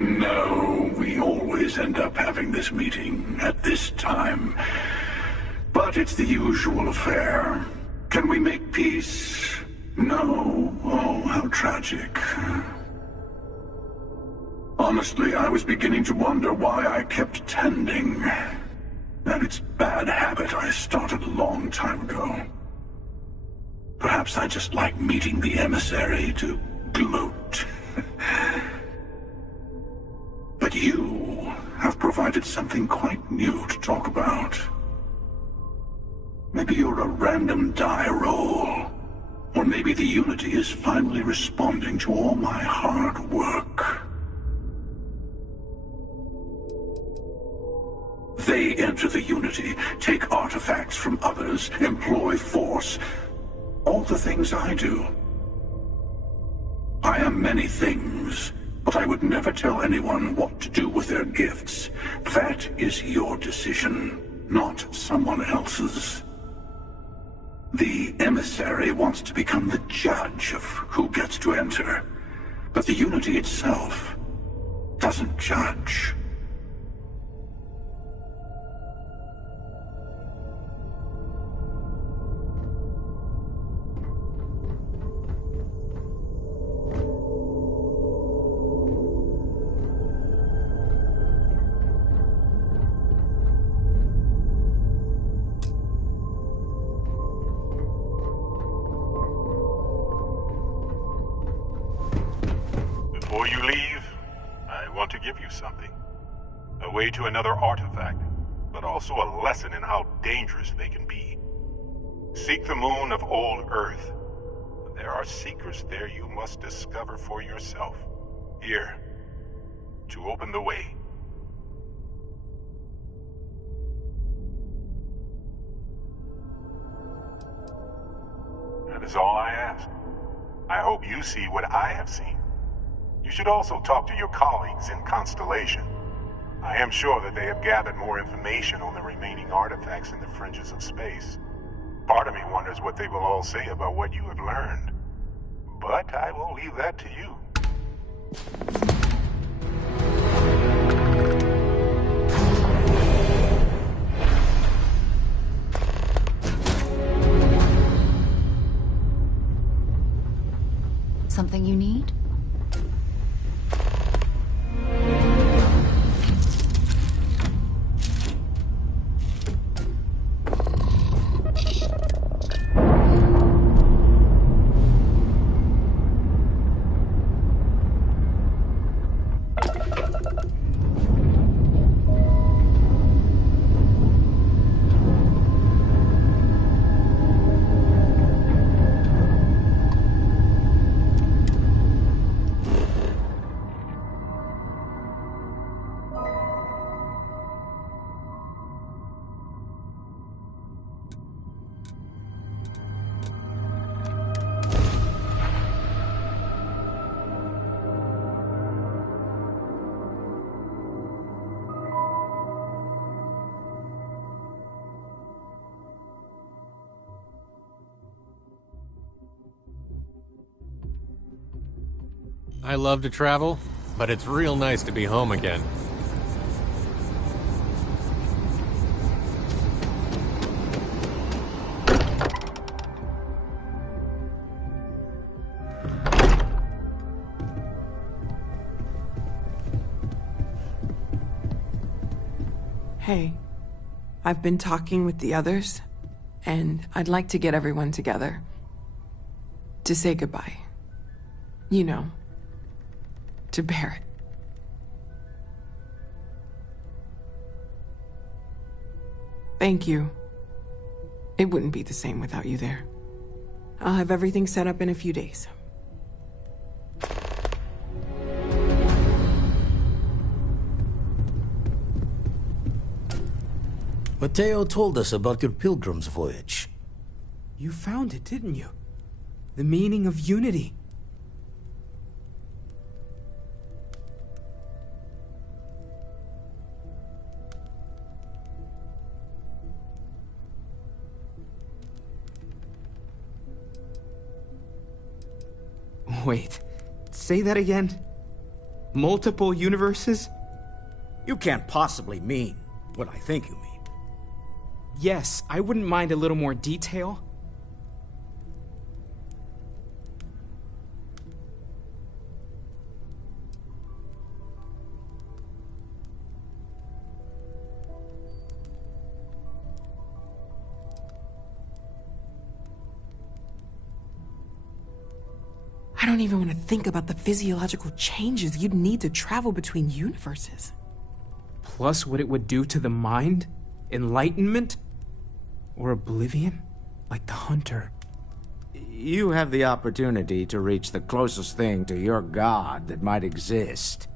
No, we always end up having this meeting at this time. But it's the usual affair. Can we make peace? No. Oh, how tragic. Honestly, I was beginning to wonder why I kept tending. And it's bad habit I started a long time ago. Perhaps I just like meeting the emissary to gloat. But you have provided something quite new to talk about. Maybe you're a random die roll. Or maybe the Unity is finally responding to all my hard work. They enter the Unity, take artifacts from others, employ force. All the things I do. I am many things. But I would never tell anyone what to do with their gifts. That is your decision, not someone else's. The emissary wants to become the judge of who gets to enter, but the Unity itself doesn't judge. Before you leave, I want to give you something. A way to another artifact, but also a lesson in how dangerous they can be. Seek the moon of old Earth. There are secrets there you must discover for yourself. Here, to open the way. That is all I ask. I hope you see what I have seen. You should also talk to your colleagues in Constellation. I am sure that they have gathered more information on the remaining artifacts in the fringes of space. Part of me wonders what they will all say about what you have learned. But I will leave that to you. Something you need? I love to travel, but it's real nice to be home again. Hey, I've been talking with the others, and I'd like to get everyone together. To say goodbye. You know, to Barrett. Thank you. It wouldn't be the same without you there. I'll have everything set up in a few days. Mateo told us about your pilgrim's voyage. You found it, didn't you? The meaning of unity. Wait, say that again? Multiple universes? You can't possibly mean what I think you mean. Yes, I wouldn't mind a little more detail. I don't even want to think about the physiological changes you'd need to travel between universes. Plus what it would do to the mind? Enlightenment? Or oblivion? Like the Hunter. You have the opportunity to reach the closest thing to your god that might exist.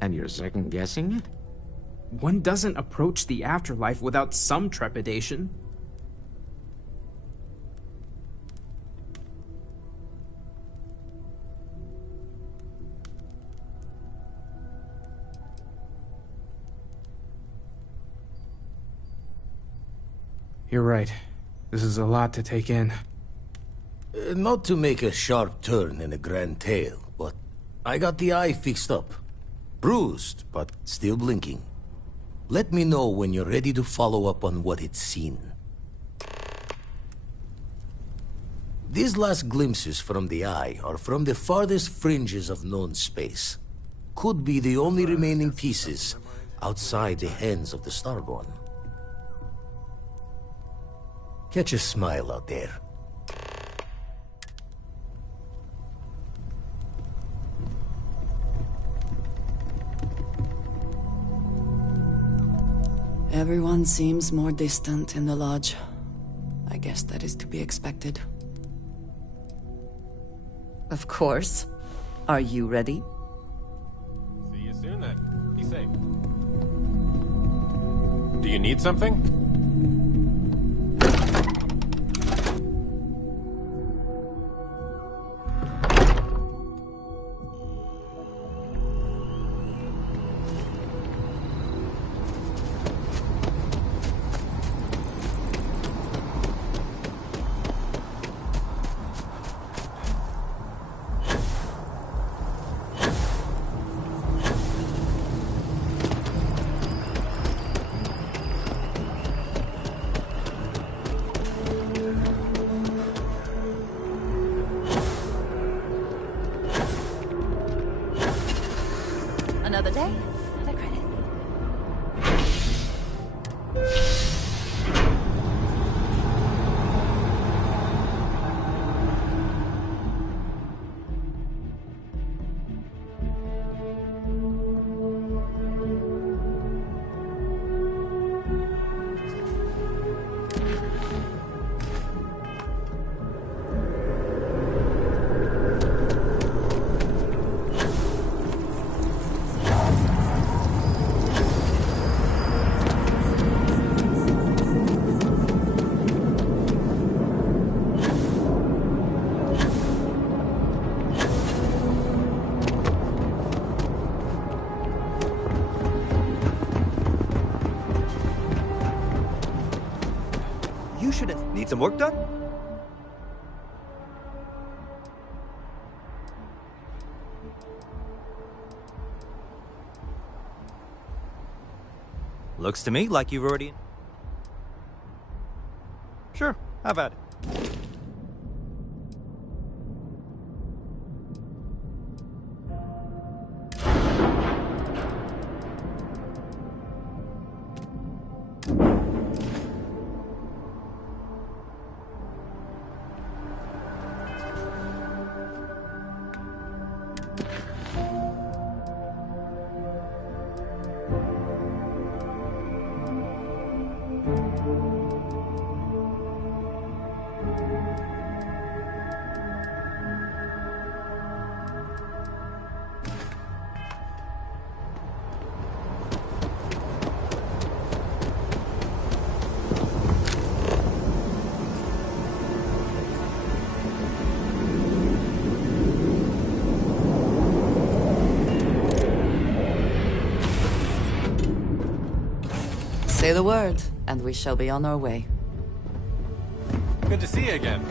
And you're second-guessing it? One doesn't approach the afterlife without some trepidation. You're right. This is a lot to take in. Not to make a sharp turn in a grand tale, but I got the eye fixed up. Bruised, but still blinking. Let me know when you're ready to follow up on what it's seen. These last glimpses from the eye are from the farthest fringes of known space. Could be the only remaining pieces outside the hands of the Starborn. Catch a smile out there. Everyone seems more distant in the lodge. I guess that is to be expected. Of course. Are you ready? See you soon then. Be safe. Do you need something? Another day, another credit. You shouldn't. Need some work done? Looks to me like you've already... Sure, have at it. Say the word, and we shall be on our way. Good to see you again.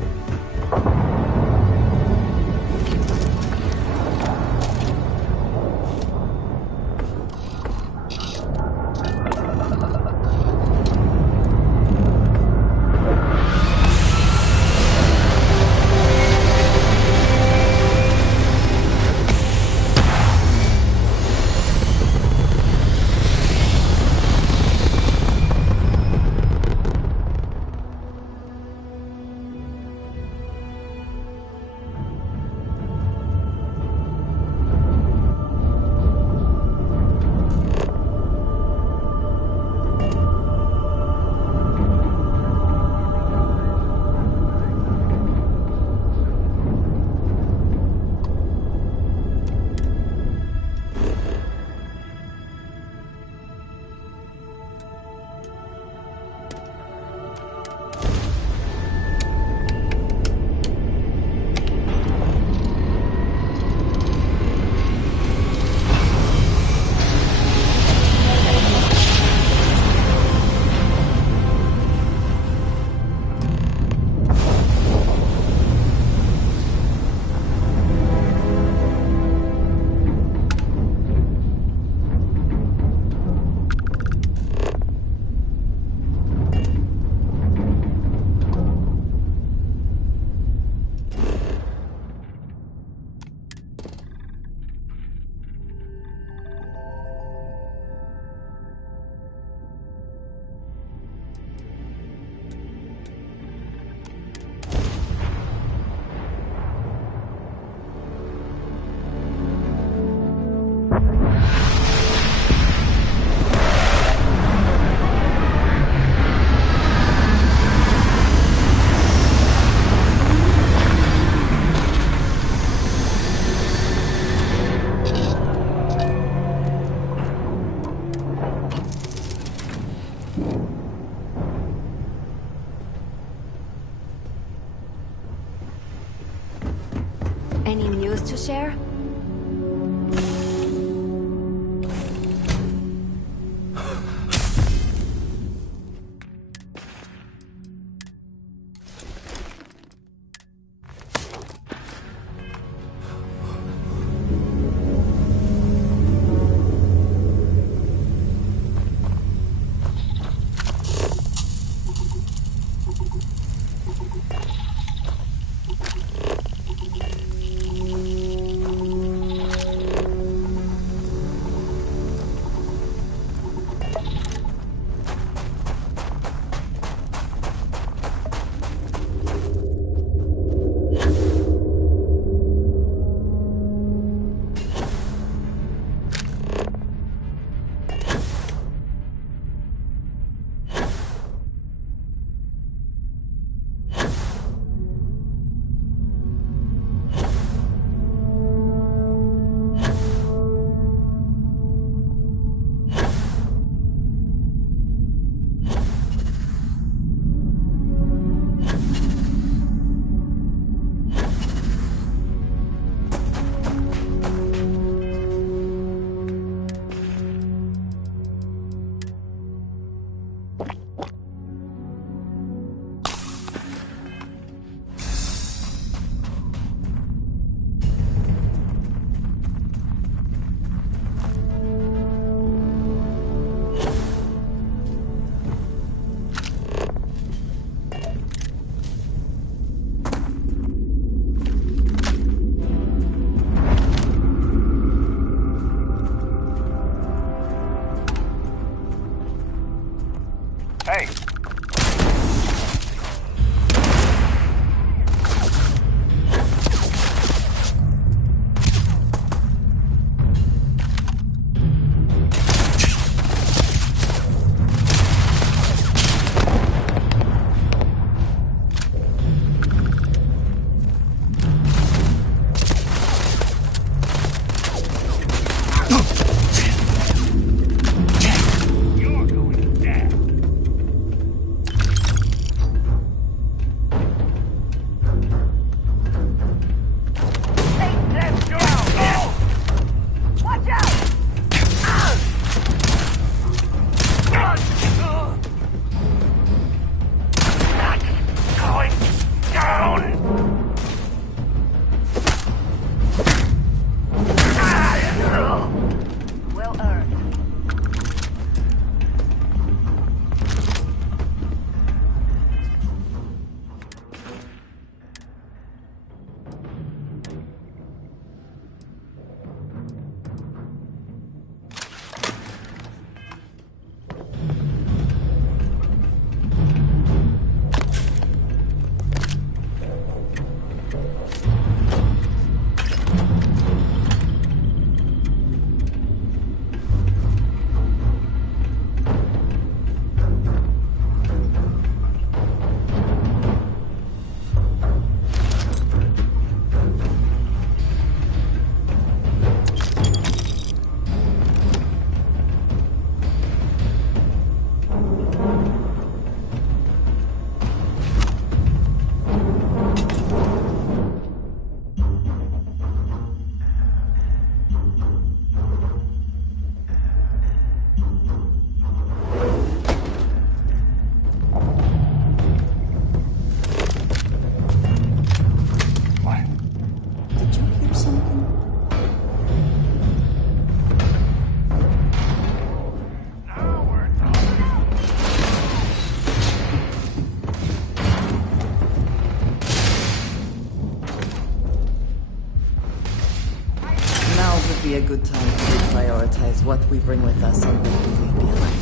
share? Hey! Be a good time to reprioritize what we bring with us and what we leave behind.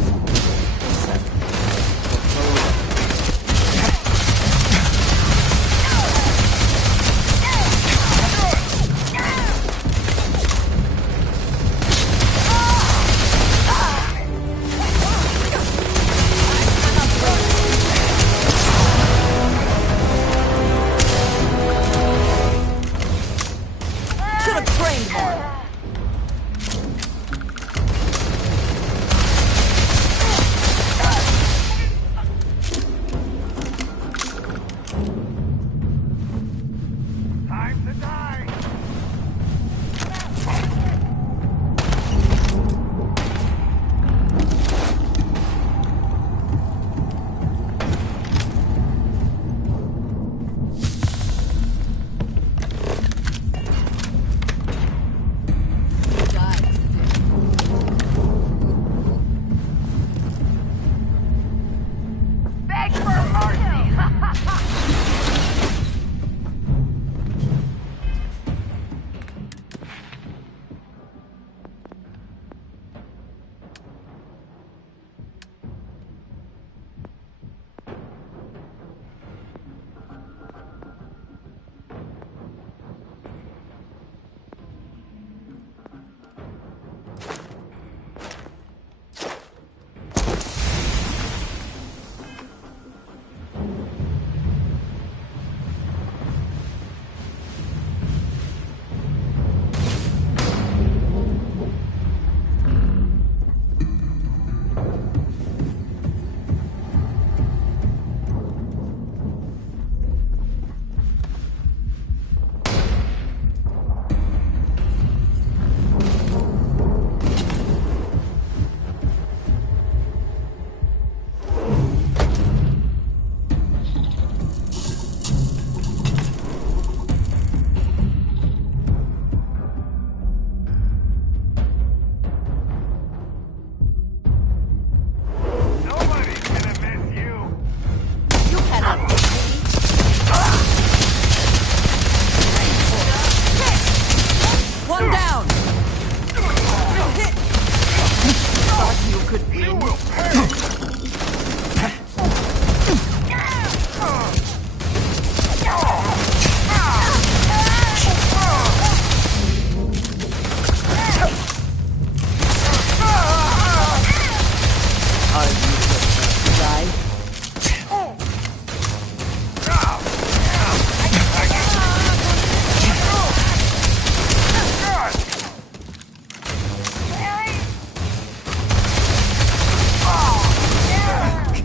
Should have trained more.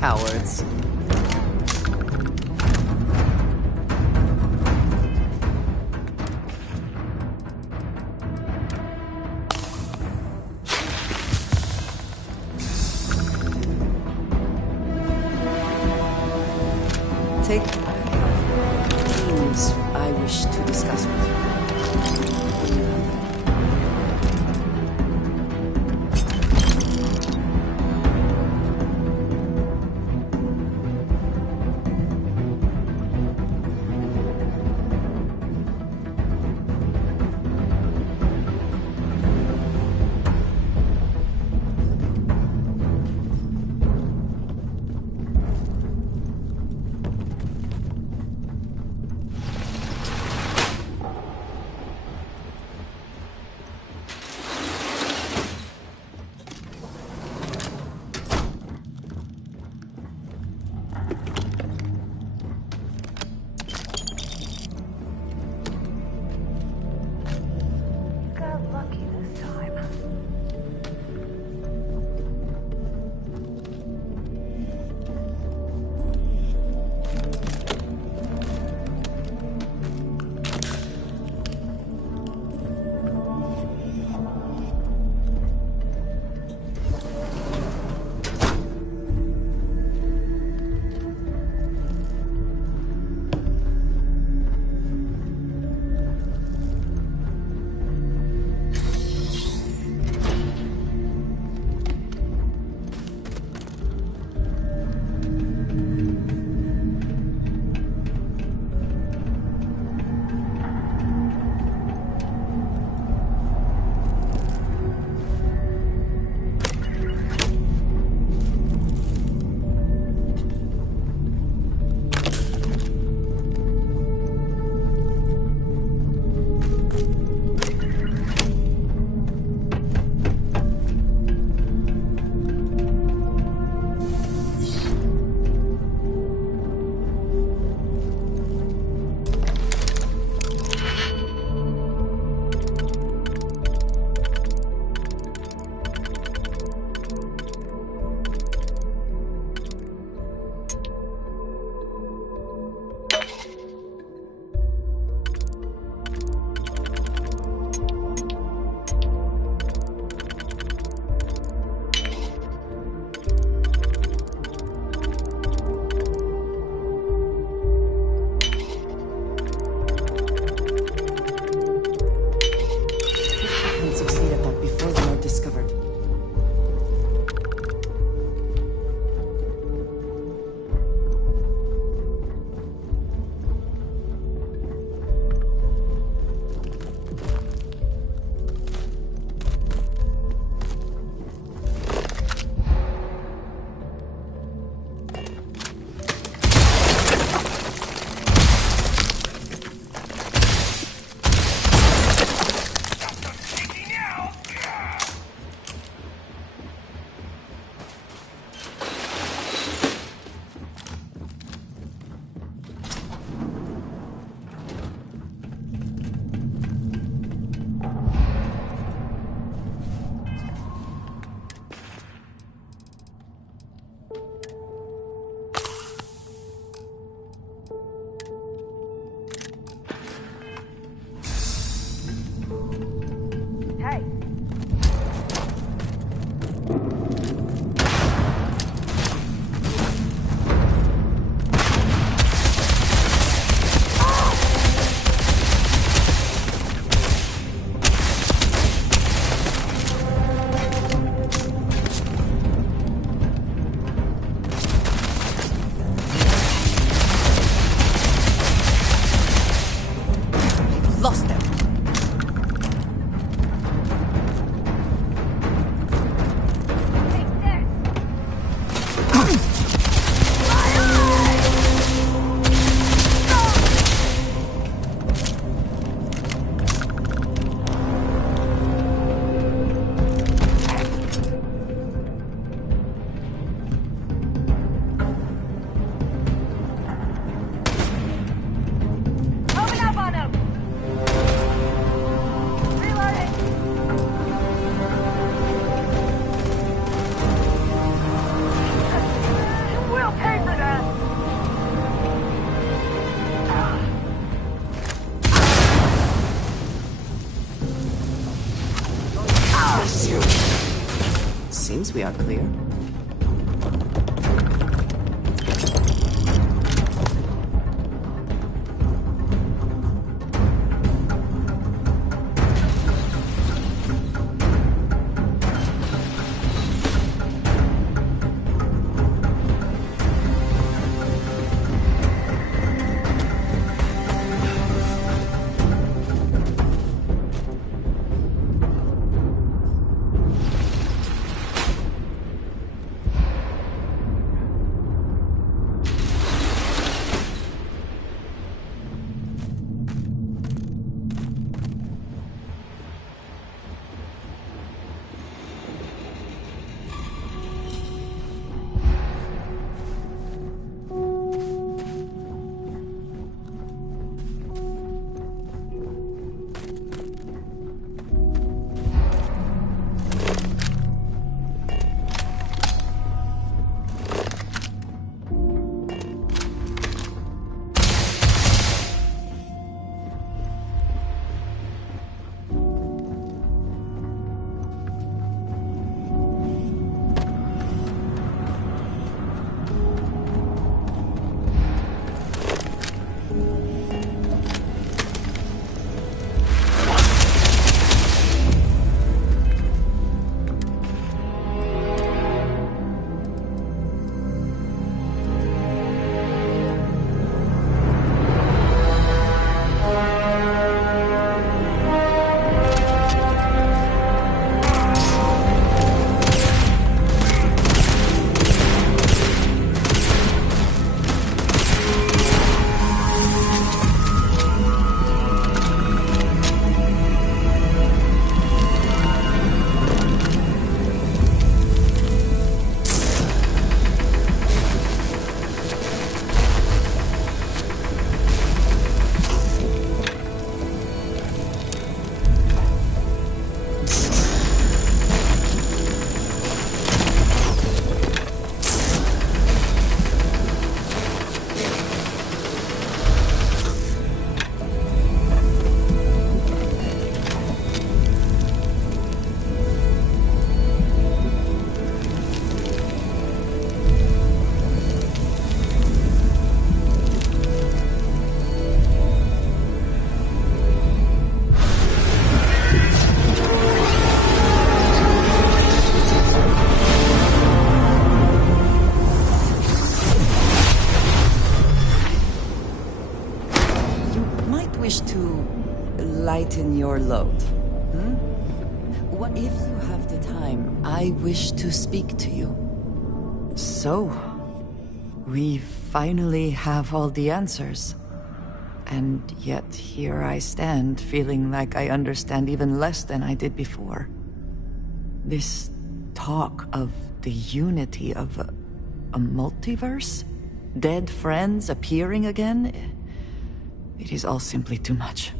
Cowards. Take themes I wish to discuss with you. seems we are clear. Lighten your load. What if you have the time? I wish to speak to you. So, we finally have all the answers. And yet here I stand, feeling like I understand even less than I did before. This talk of the unity of a multiverse? Dead friends appearing again? It is all simply too much.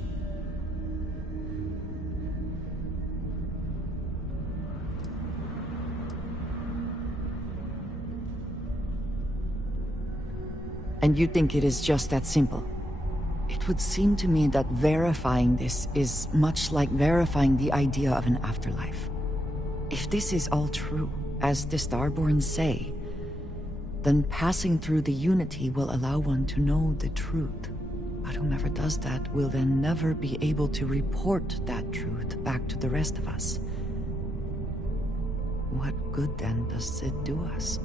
And you think it is just that simple? It would seem to me that verifying this is much like verifying the idea of an afterlife. If this is all true, as the Starborn say, then passing through the Unity will allow one to know the truth. But whomever does that will then never be able to report that truth back to the rest of us. What good then does it do us?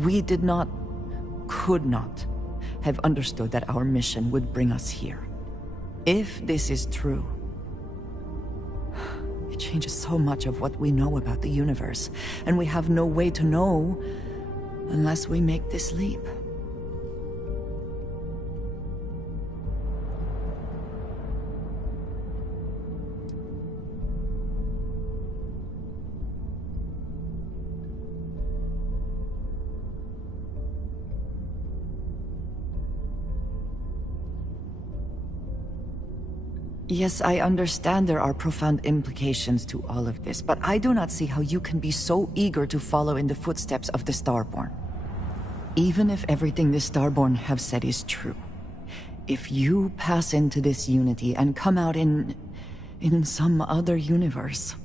We did not, could not, have understood that our mission would bring us here. If this is true, it changes so much of what we know about the universe, and we have no way to know unless we make this leap. Yes, I understand there are profound implications to all of this, but I do not see how you can be so eager to follow in the footsteps of the Starborn. Even if everything the Starborn have said is true, if you pass into this unity and come out in some other universe,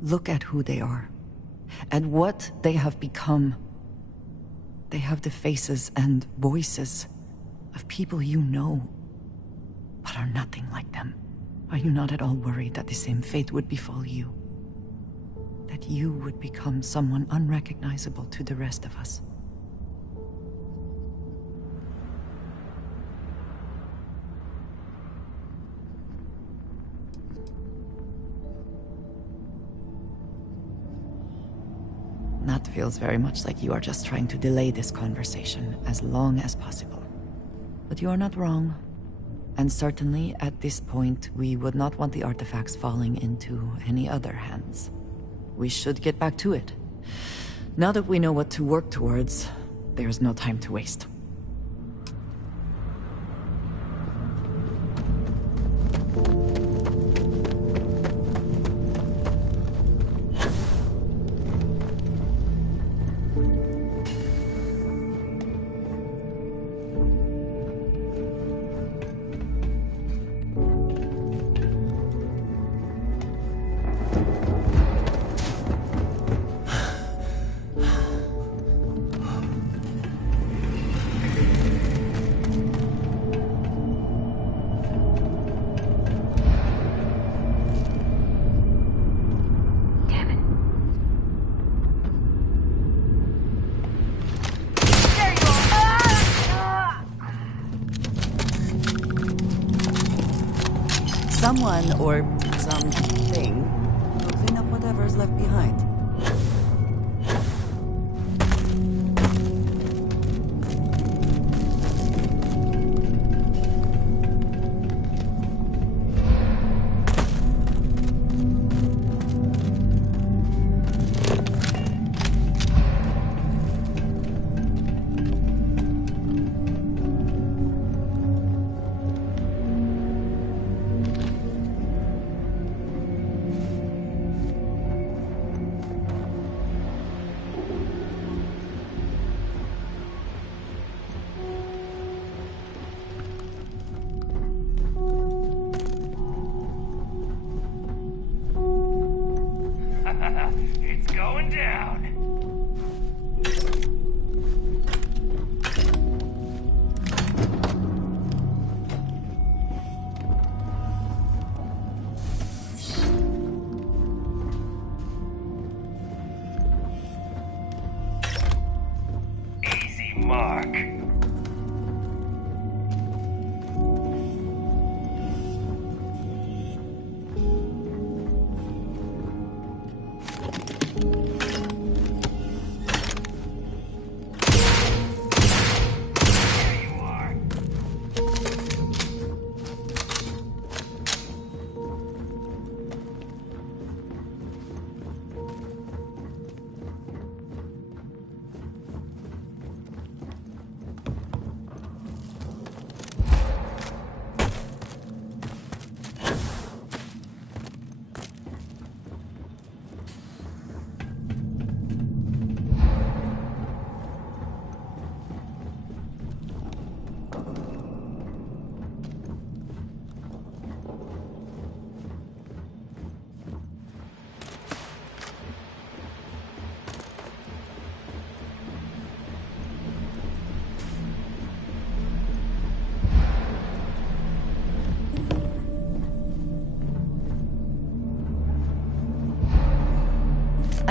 look at who they are, and what they have become. They have the faces and voices of people you know, but are nothing like them. Are you not at all worried that the same fate would befall you? That you would become someone unrecognizable to the rest of us? That feels very much like you are just trying to delay this conversation as long as possible. But you are not wrong. And certainly, at this point, we would not want the artifacts falling into any other hands. We should get back to it. Now that we know what to work towards, there's no time to waste. Someone, or something, will clean up whatever's left behind. It's going down. Easy mark.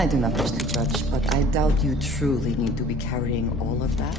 I do not wish to judge, but I doubt you truly need to be carrying all of that.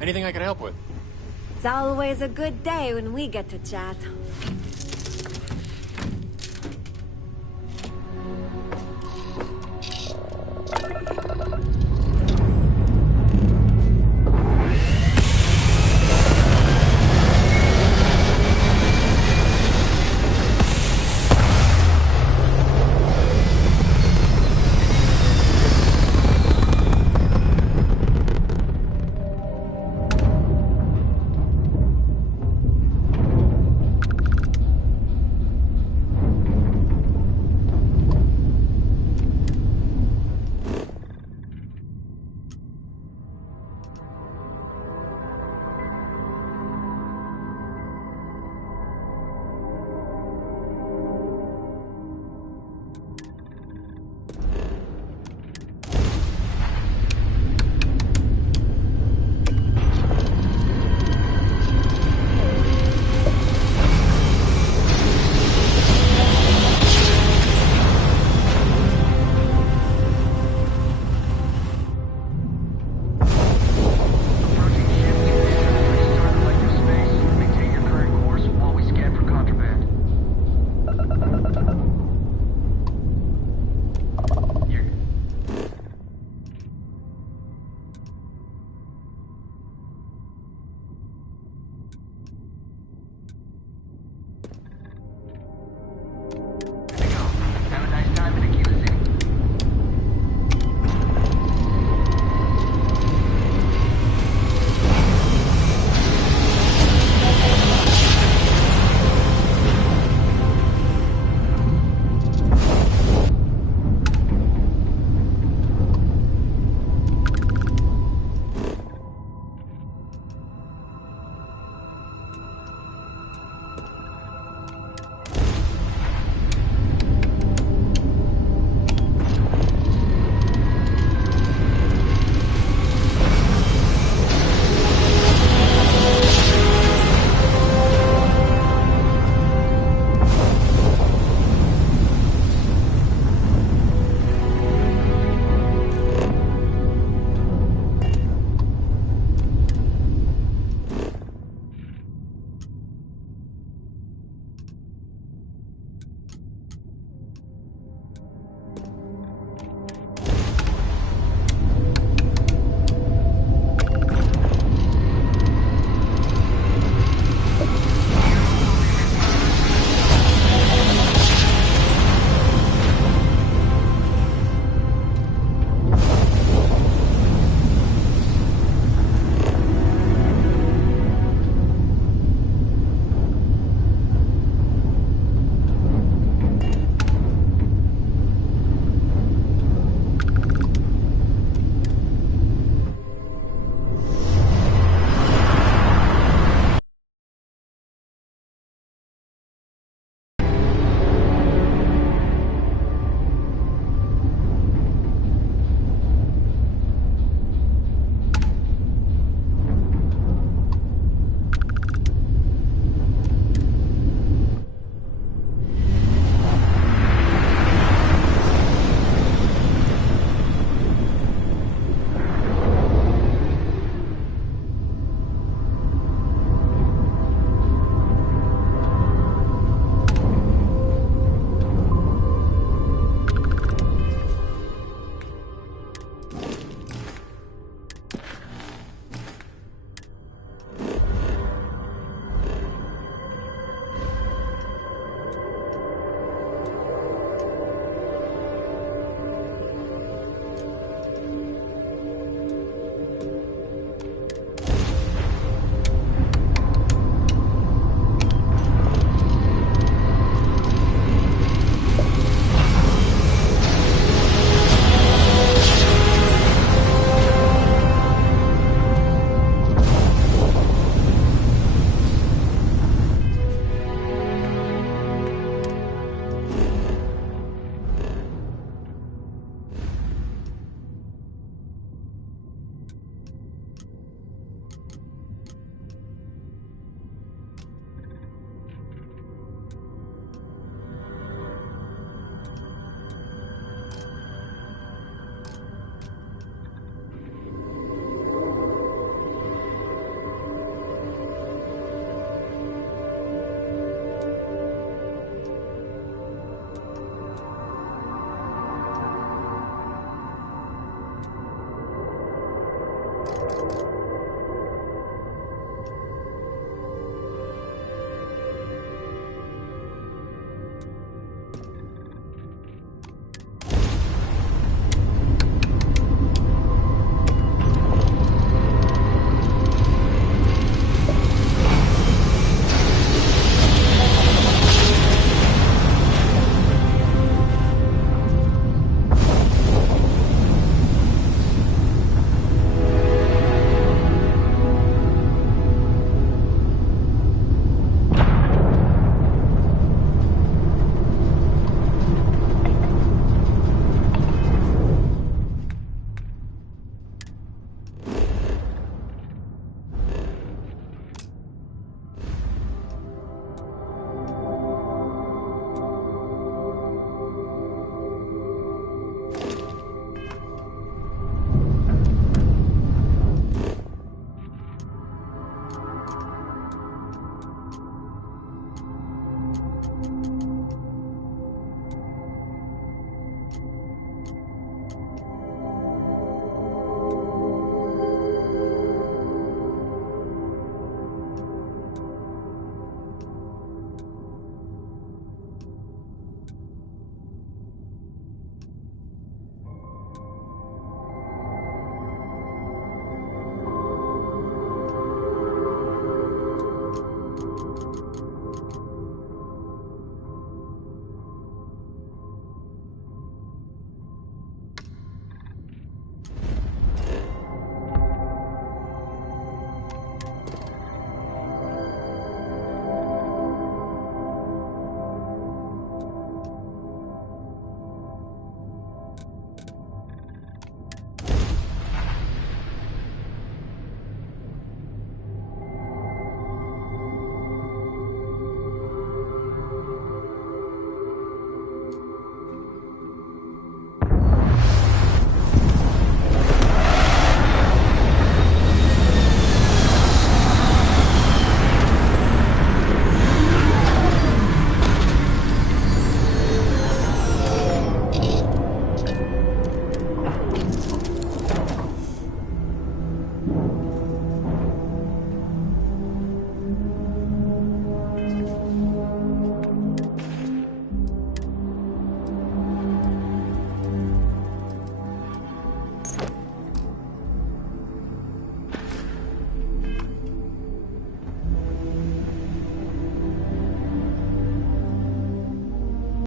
Anything I can help with? It's always a good day when we get to chat.